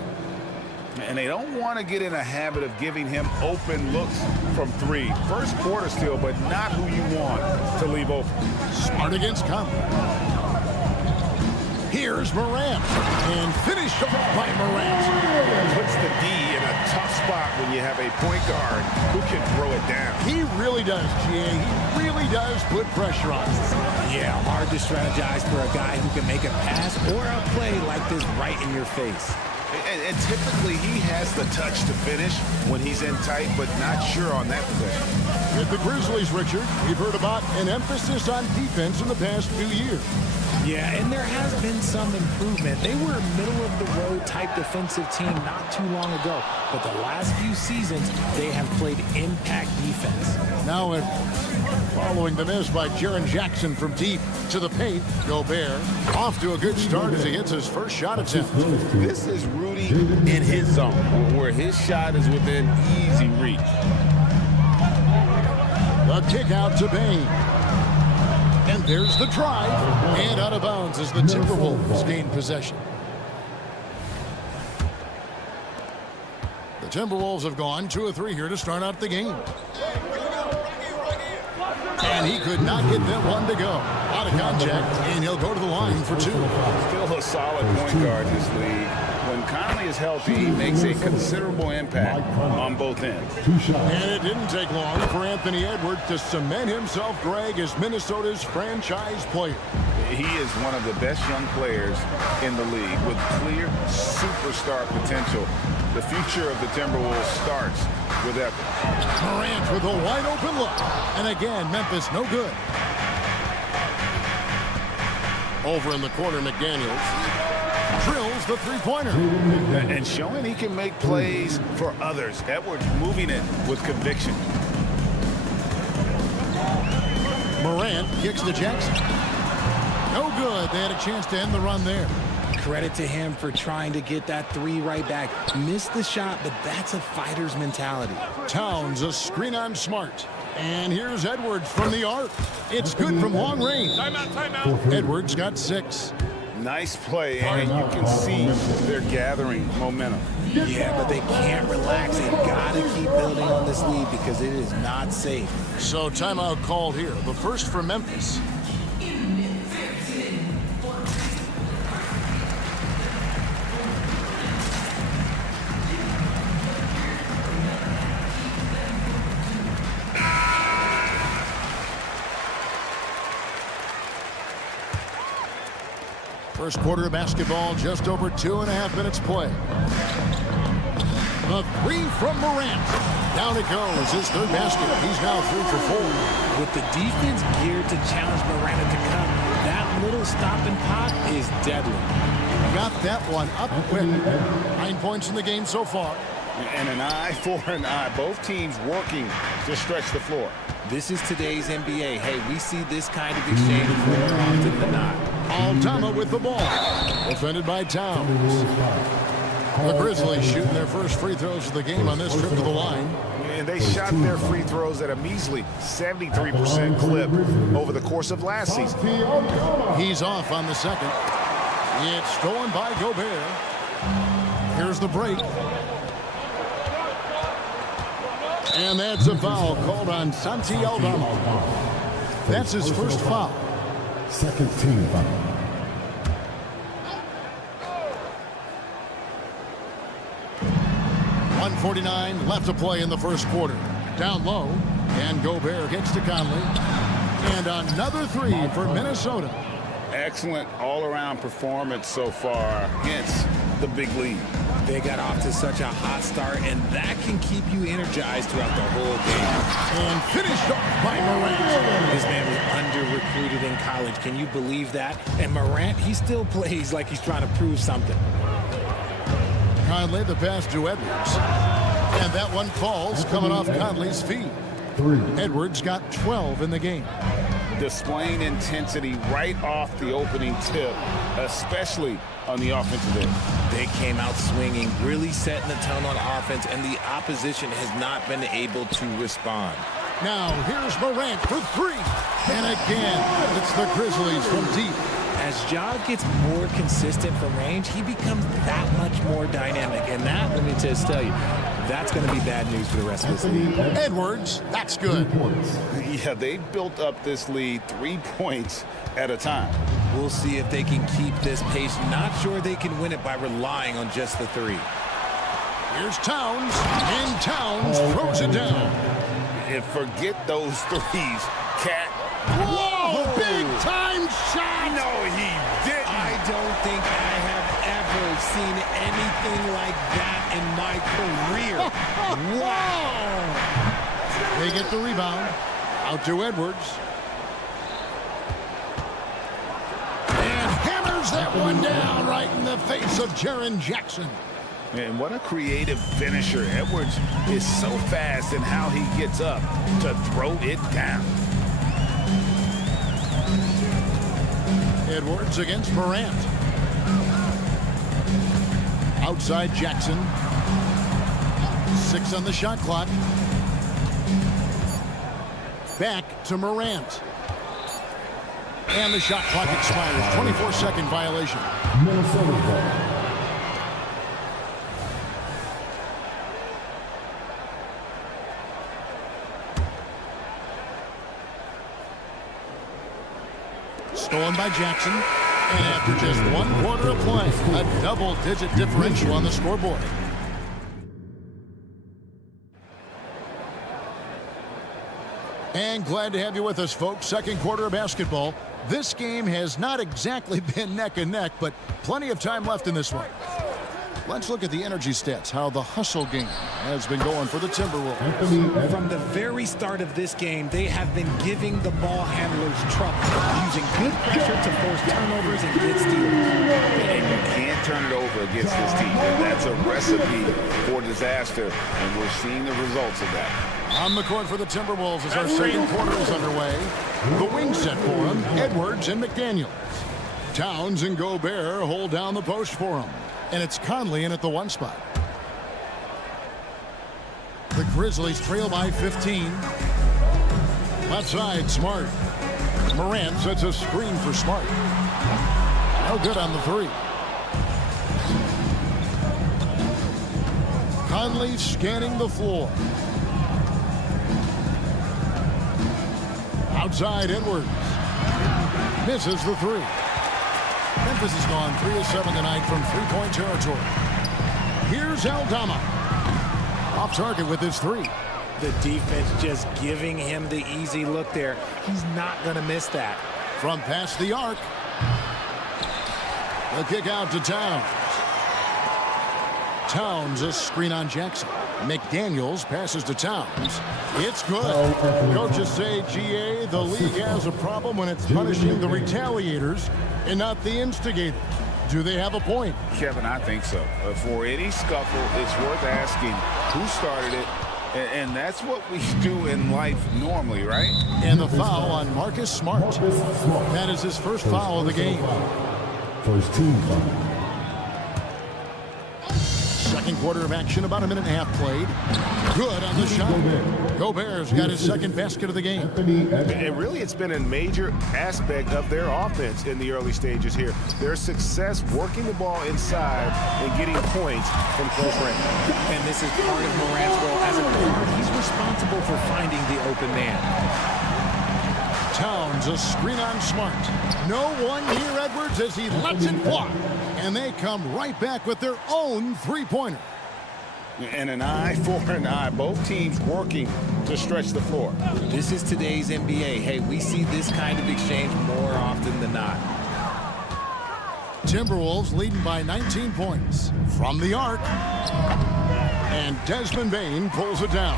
And they don't want to get in a habit of giving him open looks from three. First quarter still, but not who you want to leave open. Smart against Conley. Here's Morant. And finished off by Morant. Puts the D in a tough spot when you have a point guard who can throw it down. He really does, GA. He really does put pressure on. Yeah, hard to strategize for a guy who can make a pass or a play like this right in your face. And typically he has the touch to finish when he's in tight, but not sure on that possession. With the Grizzlies, Richard, we've heard about an emphasis on defense in the past few years. Yeah, and there has been some improvement. They were a middle-of-the-road type defensive team not too long ago, but the last few seasons, they have played impact defense. Now following the miss by Jaren Jackson from deep to the paint, Gobert off to a good start as he hits his first shot attempt. This is Rudy in his zone, where his shot is within easy reach. The kick out to Bane. And there's the drive. And out of bounds as the Timberwolves gain possession. The Timberwolves have gone 2 of 3 here to start out the game. And he could not get that one to go. Out of contact, and he'll go to the line for 2. Still a solid point guard in this league. When Conley is healthy, he makes a considerable impact on both ends. And it didn't take long for Anthony Edwards to cement himself, Greg, as Minnesota's franchise player. He is one of the best young players in the league with clear superstar potential. The future of the Timberwolves starts with Edwards. Morant with a wide open look. And again, Memphis no good. Over in the corner, McDaniels drills the three-pointer. And showing he can make plays for others. Edwards moving it with conviction. Morant kicks to Jackson. No good. They had a chance to end the run there. Credit to him for trying to get that 3 right back. Missed the shot, but that's a fighter's mentality. Towns, a screen on Smart. And here's Edwards from the arc. It's good from long range. Timeout. Edwards got 6. Nice play, and you can see they're gathering momentum. Yeah, but they can't relax. They've got to keep building on this lead because it is not safe. So timeout called here. The first for Memphis. First quarter of basketball, just over 2.5 minutes play. A 3 from Morant. Down it goes, his third basket. He's now 3 for 4. With the defense geared to challenge Morant to come, that little stop and pop is deadly. Got that one up quick. 9 points in the game so far. And an eye for an eye. Both teams working to stretch the floor. This is today's NBA. Hey, we see this kind of exchange more often than not. Aldama with the ball. Defended by Towns. The Grizzlies shooting their first free throws of the game on this trip to the line. And they shot their free throws at a measly 73% clip over the course of last season. He's off on the second. It's stolen by Gobert. Here's the break. And that's a foul called on Santi Aldama. That's his first foul. Second team foul. 8:49 left to play in the first quarter. Down low, and Gobert gets to Conley. And another three for Minnesota. Excellent all-around performance so far against the big lead. They got off to such a hot start, and that can keep you energized throughout the whole game. And finished off by Morant. This man was under-recruited in college. Can you believe that? And Morant, he still plays like he's trying to prove something. Conley, the pass to Edwards. And that one falls coming off Conley's feet. Edwards got 12 in the game. Displaying intensity right off the opening tip, especially on the offensive end. They came out swinging, really setting the tone on offense, and the opposition has not been able to respond. Now, here's Morant for three. And again, it's the Grizzlies from deep. As Ja gets more consistent from range, he becomes that much more dynamic. And that, let me just tell you, that's going to be bad news for the rest of this league. Edwards, that's good. Yeah, they built up this lead 3 points at a time. We'll see if they can keep this pace. Not sure they can win it by relying on just the three. Here's Towns, and Towns throws it down. And forget those threes, Cat. Whoa, big time shot! No, he didn't. I don't think I have ever seen anything like that in my career. Wow! They get the rebound. Out to Edwards. And hammers that one down right in the face of Jaren Jackson. And what a creative finisher. Edwards is so fast in how he gets up to throw it down. Edwards against Morant. Outside Jackson. 6 on the shot clock. Back to Morant. And the shot clock expires. 24-second violation. Minnesota. Stolen by Jackson. And after just 1 quarter of play, a double-digit differential on the scoreboard. And glad to have you with us, folks. Second quarter of basketball. This game has not exactly been neck and neck, but plenty of time left in this one. Let's look at the energy stats, how the hustle game has been going for the Timberwolves. From the very start of this game, they have been giving the ball handlers trouble, using good pressure to force turnovers and get steals. And you can't turn it over against this team. And that's a recipe for disaster, and we're seeing the results of that. On the court for the Timberwolves as our second quarter is underway. The wing set for him, Edwards and McDaniels. Towns and Gobert hold down the post for him. And it's Conley in at the 1 spot. The Grizzlies trail by 15. Left side, Smart. Morant sets a screen for Smart. No good on the 3. Conley scanning the floor. Outside, Edwards. Misses the 3. Memphis has gone 3 of 7 tonight from three-point territory. Here's Aldama. Off target with his 3. The defense just giving him the easy look there. He's not going to miss that. From past the arc. The kick out to Towns. Towns, a screen on Jackson. McDaniels passes to Towns. It's good. Coaches say, GA, the league has a problem when it's punishing the retaliators and not the instigators. Do they have a point? Kevin, I think so. For any scuffle, it's worth asking who started it, and that's what we do in life normally, right? And the foul on Marcus Smart. That is his first foul of the game. First team foul. Second quarter of action, about 1.5 minutes played. Good on the shot. Gobert's got his second basket of the game. And really, it's been a major aspect of their offense in the early stages here. Their success working the ball inside and getting points from close range. And this is part of Morant's role as a guard. He's responsible for finding the open man. Towns, a screen on Smart. No one near Edwards as he lets it fly. And they come right back with their own three-pointer. And an eye for an eye. Both teams working to stretch the floor. This is today's NBA. Hey, we see this kind of exchange more often than not. Timberwolves leading by 19 points from the arc. And Desmond Bane pulls it down.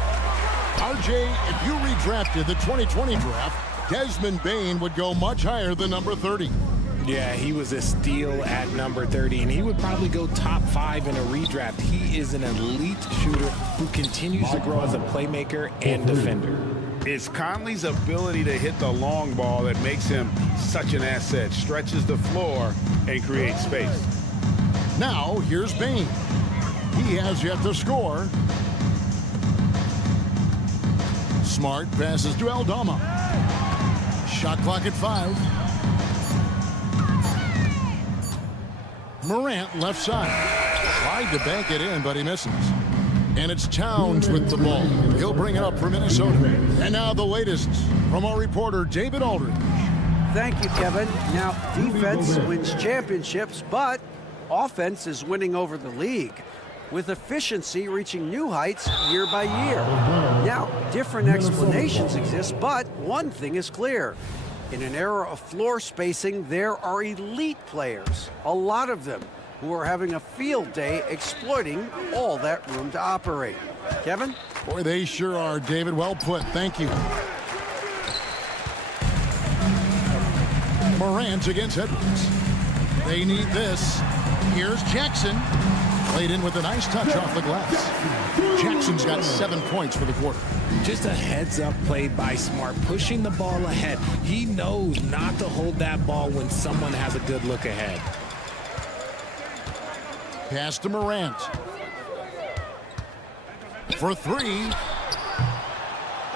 RJ, if you redrafted the 2020 draft, Desmond Bane would go much higher than number 30. Yeah, he was a steal at number 30, and he would probably go top 5 in a redraft. He is an elite shooter who continues to grow as a playmaker and defender. It's Conley's ability to hit the long ball that makes him such an asset, stretches the floor, and creates space. Now, here's Bane. He has yet to score. Smart passes to Aldama. Shot clock at 5. Morant left side. Tried to bank it in, but he misses. And it's Towns with the ball. He'll bring it up for Minnesota. And now the latest from our reporter, David Aldridge. Thank you, Kevin. Now, defense wins championships, but offense is winning over the league, with efficiency reaching new heights year by year. Now, different explanations exist, but one thing is clear. In an era of floor spacing, there are elite players, a lot of them, who are having a field day exploiting all that room to operate. Kevin? Boy, they sure are, David. Well put. Thank you. Morant against Edwards. They need this. Here's Jackson. Played in with a nice touch off the glass. Jackson's got 7 points for the quarter. Just a heads-up play by Smart, pushing the ball ahead. He knows not to hold that ball when someone has a good look ahead. Pass to Morant. For 3.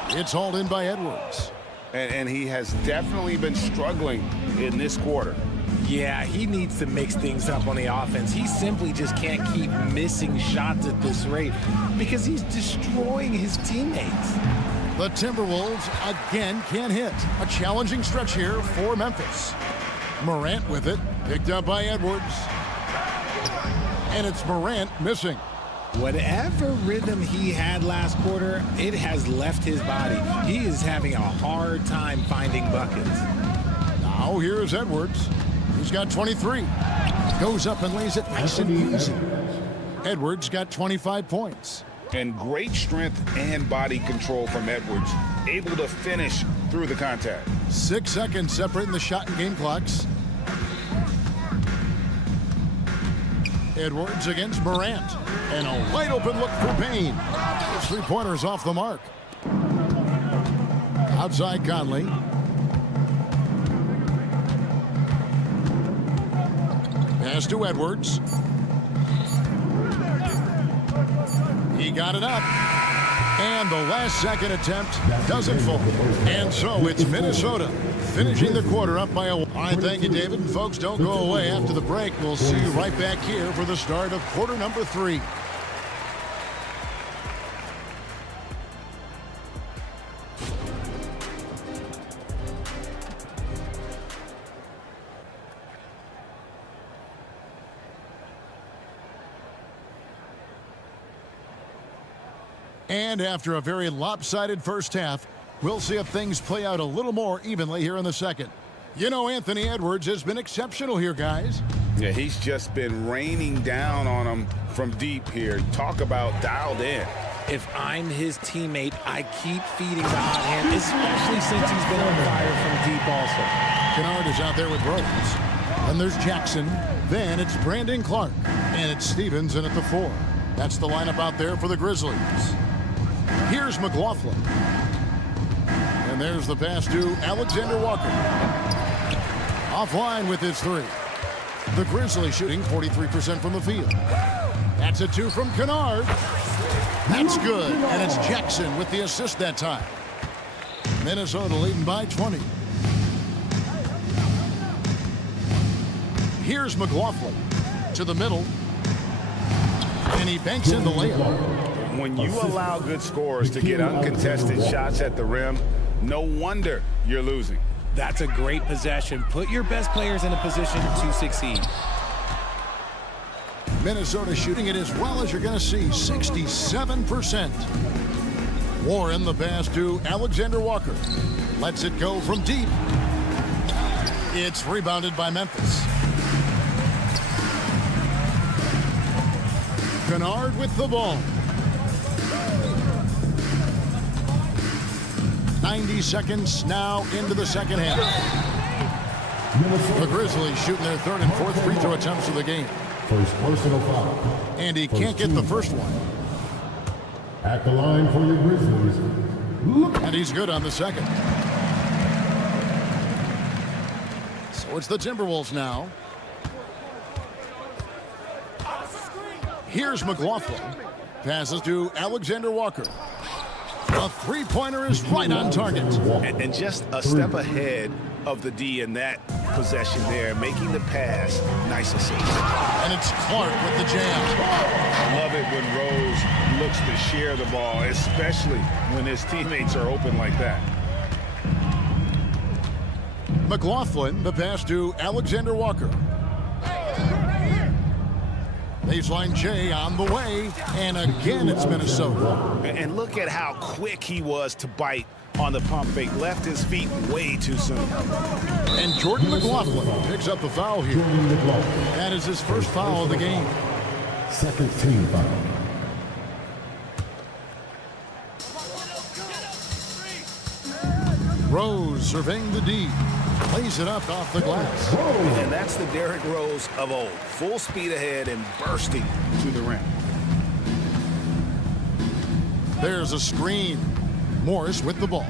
It's hauled in by Edwards. And he has definitely been struggling in this quarter. Yeah, he needs to mix things up on the offense. He simply just can't keep missing shots at this rate because he's destroying his teammates. The Timberwolves again can't hit. A challenging stretch here for Memphis. Morant with it, picked up by Edwards. And it's Morant missing. Whatever rhythm he had last quarter, it has left his body. He is having a hard time finding buckets. Now here's Edwards. He's got 23. Goes up and lays it nice and easy. Edwards got 25 points. And great strength and body control from Edwards. Able to finish through the contact. 6 seconds separating the shot and game clocks. Edwards against Morant. And a wide open look for Bane. His 3-pointers off the mark. Outside Conley. Pass to Edwards. He got it up. And the last second attempt doesn't fall. And so it's Minnesota finishing the quarter up by a... All right, thank you, David. And folks, don't go away. After the break, we'll see you right back here for the start of quarter number 3. And after a very lopsided first half, we'll see if things play out a little more evenly here in the second. You know, Anthony Edwards has been exceptional here, guys. Yeah, he's just been raining down on them from deep here. Talk about dialed in. If I'm his teammate, I keep feeding the hot hand, especially since he's been on fire from deep also. Kennard is out there with Rose. Then there's Jackson. Then it's Brandon Clark. And it's Stevens in at the 4. That's the lineup out there for the Grizzlies. Here's McLaughlin. And there's the pass to Alexander Walker. Offline with his 3. The Grizzlies shooting 43% from the field. That's a 2 from Kennard. That's good. And it's Jackson with the assist that time. Minnesota leading by 20. Here's McLaughlin to the middle. And he banks in the layup. When you allow good scorers to get uncontested shots at the rim, no wonder you're losing. That's a great possession. Put your best players in a position to succeed. Minnesota shooting it as well as you're going to see, 67%. Warren, the pass to Alexander Walker. Lets it go from deep. It's rebounded by Memphis. Kennard with the ball. 90 seconds now into the second half. The Grizzlies shooting their third and fourth free throw attempts of the game. First personal foul. And he can't get the first one. At the line for your Grizzlies. And he's good on the second. So it's the Timberwolves now. Here's McLaughlin. Passes to Alexander Walker. A three-pointer is right on target. And just a step ahead of the D in that possession there, making the pass. Nice assist. And it's Clark with the jam. Love it when Rose looks to share the ball, especially when his teammates are open like that. McLaughlin, the pass to Alexander Walker. Baseline J on the way, and again it's Minnesota. And look at how quick he was to bite on the pump fake. Left his feet way too soon. And Jordan McLaughlin picks up the foul here. That is his first foul of the game. Second team foul. Rose surveying the D. Plays it up off the glass. And that's the Derrick Rose of old. Full speed ahead and bursting to the rim. There's a screen. Morris with the ball.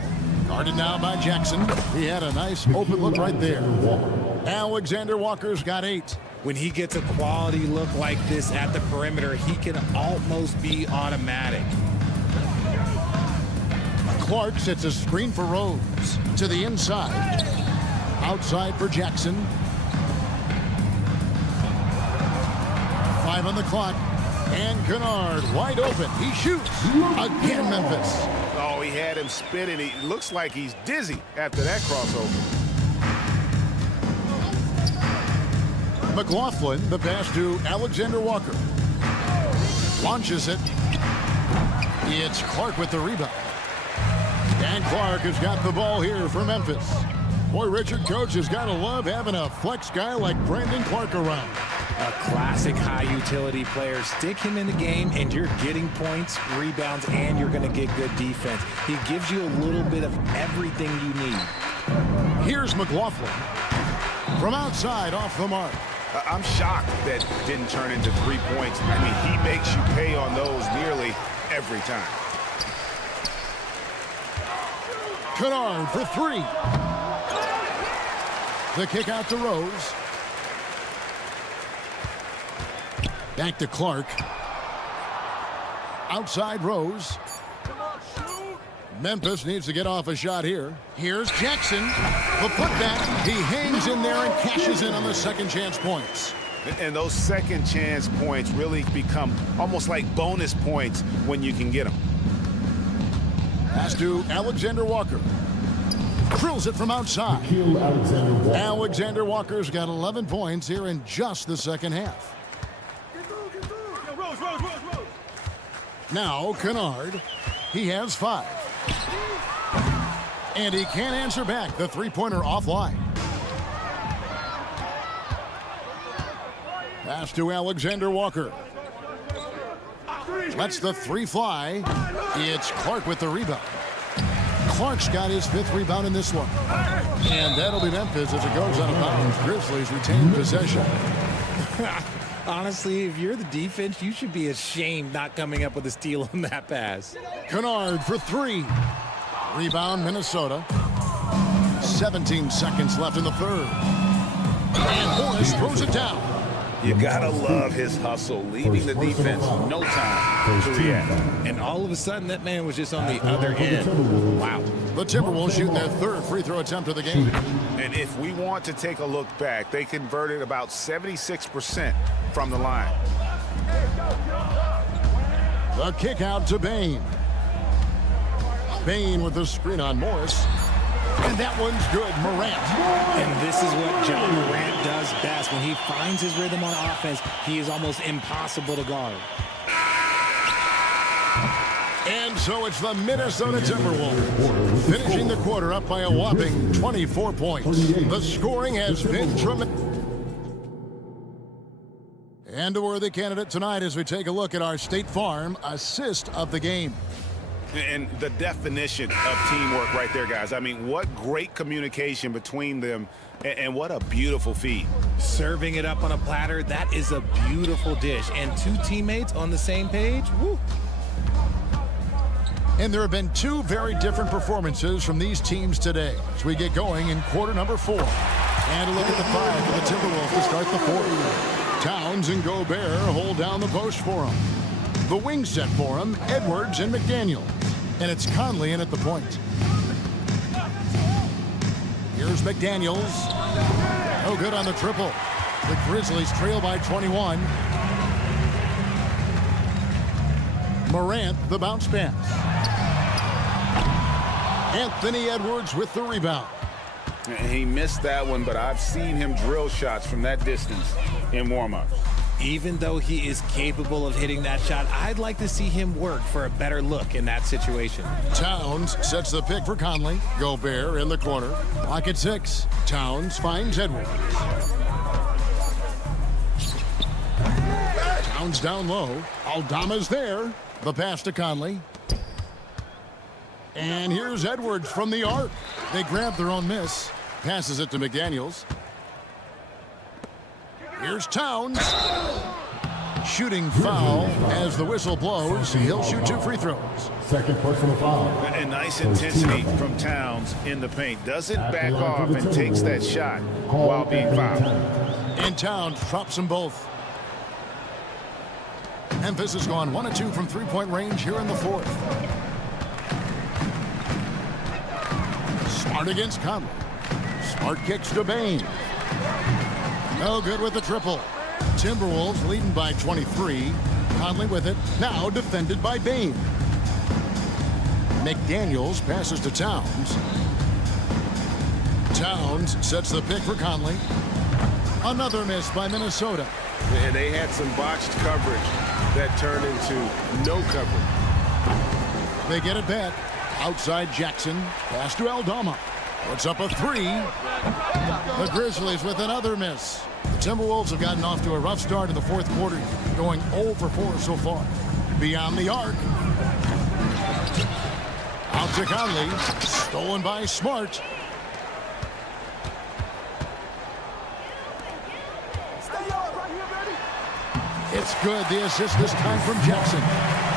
Guarded now by Jackson. He had a nice open look right there. Alexander Walker's got 8. When he gets a quality look like this at the perimeter, he can almost be automatic. Clark sets a screen for Rose. To the inside. Outside for Jackson. 5 on the clock. And Kennard wide open. He shoots. Again, Memphis. Oh, he had him spinning. He looks like he's dizzy after that crossover. McLaughlin, the pass to Alexander Walker. Launches it. It's Clark with the rebound. And Clark has got the ball here for Memphis. Boy, Richard, coach has got to love having a flex guy like Brandon Clark around. A classic high utility player. Stick him in the game and you're getting points, rebounds, and you're going to get good defense. He gives you a little bit of everything you need. Here's McLaughlin. From outside, off the mark. I'm shocked that didn't turn into 3 points. I mean, he makes you pay on those nearly every time. Kennard for 3. The kick out to Rose. Back to Clark. Outside Rose. Memphis needs to get off a shot here. Here's Jackson. The putback. He hangs in there and cashes in on the second chance points. And those second chance points really become almost like bonus points when you can get them. Pass to Alexander Walker. Drills it from outside. Alexander Walker's got 11 points here in just the second half. Now Kennard. He has 5. And he can't answer back. The three-pointer offline. Pass to Alexander Walker. Lets the 3 fly. It's Clark with the rebound. Clark's got his 5th rebound in this one. And that'll be Memphis as it goes out of bounds. Grizzlies retain possession. Honestly, if you're the defense, you should be ashamed not coming up with a steal on that pass. Kennard for 3. Rebound, Minnesota. 17 seconds left in the third. And Morris throws it down. You gotta love his hustle, leaving the defense no time to react. And all of a sudden, that man was just on the other end. Wow. The Timberwolves shooting their 3rd free throw attempt of the game. And if we want to take a look back, they converted about 76% from the line. The kick out to Bain. Bain with the screen on Morris. And that one's good. Morant. And this is what John Morant does best. When he finds his rhythm on offense, he is almost impossible to guard. And so it's the Minnesota Timberwolves finishing the quarter up by a whopping 24 points. The scoring has been tremendous. And a worthy candidate tonight as we take a look at our State Farm assist of the game. And the definition of teamwork right there, guys. I mean, what great communication between them, and what a beautiful feed. Serving it up on a platter, that is a beautiful dish. And two teammates on the same page, woo. And there have been two very different performances from these teams today as we get going in quarter number 4. And a look at the 5 for the Timberwolves to start the 4th. Towns and Gobert hold down the post for them. The wing set for him, Edwards and McDaniels. And it's Conley in at the point. Here's McDaniels. No good on the triple. The Grizzlies trail by 21. Morant, the bounce pass. Anthony Edwards with the rebound. He missed that one, but I've seen him drill shots from that distance in warm-ups. Even though he is capable of hitting that shot, I'd like to see him work for a better look in that situation. Towns sets the pick for Conley. Gobert in the corner. Clock at 6. Towns finds Edwards. Towns down low. Aldama's there. The pass to Conley. And here's Edwards from the arc. They grab their own miss. Passes it to McDaniels. Here's Towns. Shooting foul as the whistle blows. He'll shoot 2 free throws. Second personal foul. And nice intensity from Towns in the paint. Doesn't back off and takes that shot while being fouled. And Towns drops them both. Memphis has gone 1 of 2 from three-point range here in the 4th. Smart against Conley. Smart kicks to Bain. No good with the triple. Timberwolves leading by 23. Conley with it. Now defended by Bain. McDaniels passes to Towns. Towns sets the pick for Conley. Another miss by Minnesota. And they had some botched coverage that turned into no coverage. They get it back. Outside Jackson. Pass to Aldama. Puts up a 3. The Grizzlies with another miss. The Timberwolves have gotten off to a rough start in the 4th quarter, going 0 for 4 so far. Beyond the arc. Out to Conley. Stolen by Smart. It's good. The assist this time from Jackson.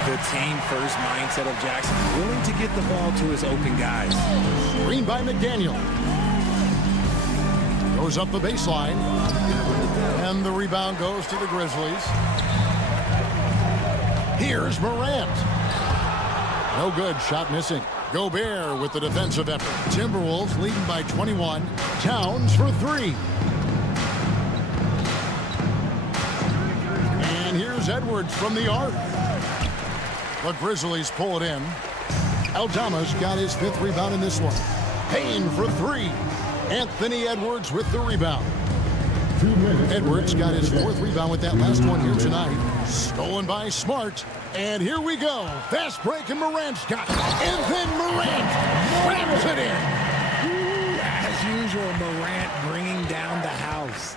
The team-first mindset of Jackson, willing to get the ball to his open guys. Screen by McDaniel. Goes up the baseline. And the rebound goes to the Grizzlies. Here's Morant. No good. Shot missing. Gobert with the defensive effort. Timberwolves leading by 21. Towns for 3. And here's Edwards from the arc. The Grizzlies pull it in. Aldama's got his 5th rebound in this one. Payne for 3. Anthony Edwards with the rebound. Edwards got his 4th rebound with that last one here tonight. Stolen by Smart. And here we go. Fast break and Morant's got it. And then Morant rams it in. As usual, Morant bringing down the house.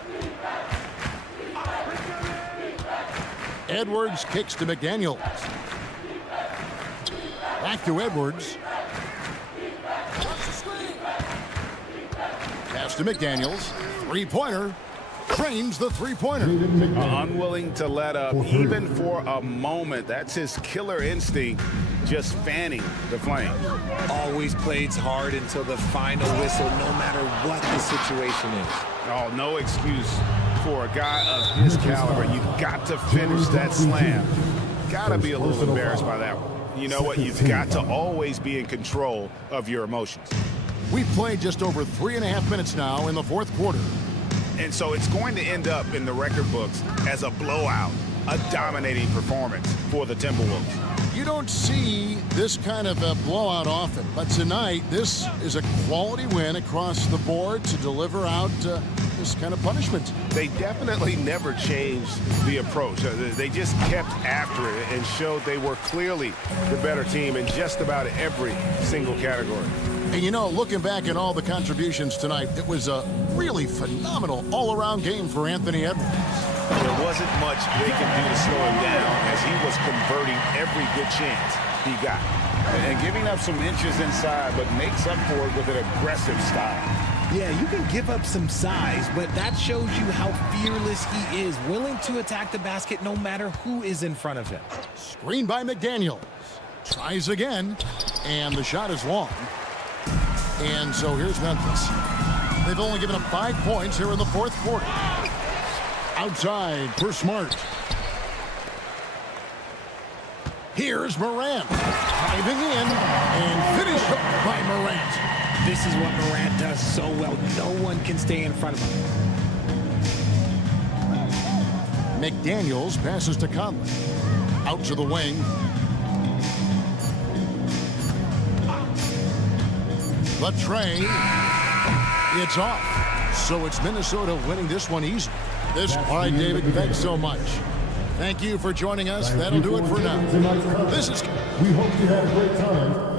Edwards kicks to McDaniels. Back to Edwards. Pass to McDaniels. 3-pointer. Trains the 3-pointer. Unwilling to let up even for a moment. That's his killer instinct, just fanning the flames. Always plays hard until the final whistle, no matter what the situation is. Oh, no excuse for a guy of his caliber. You've got to finish that slam. Got to be a little embarrassed by that one. You know what? You've got to always be in control of your emotions. We've played just over 3.5 minutes now in the 4th quarter. And so it's going to end up in the record books as a blowout. a dominating performance for the Timberwolves. You don't see this kind of a blowout often, but tonight this is a quality win across the board to deliver out this kind of punishment. They definitely never changed the approach. They just kept after it and showed they were clearly the better team in just about every single category. And you know, looking back at all the contributions tonight, it was a really phenomenal all-around game for Anthony Edwards. There wasn't much they could do to slow him down as he was converting every good chance he got. And giving up some inches inside, but makes up for it with an aggressive style. Yeah, you can give up some size, but that shows you how fearless he is, willing to attack the basket no matter who is in front of him. Screen by McDaniels. Tries again, and the shot is long. And so here's Memphis. They've only given up 5 points here in the fourth quarter. Outside for Smart. Here's Morant. Diving in and finished up by Morant. This is what Morant does so well. No one can stay in front of him. McDaniels passes to Conley. Out to the wing. But Trey, it's off. So it's Minnesota winning this one easy. All right, David, thanks so much. Thank you for joining us. That'll do it for now. This is... We hope you had a great time.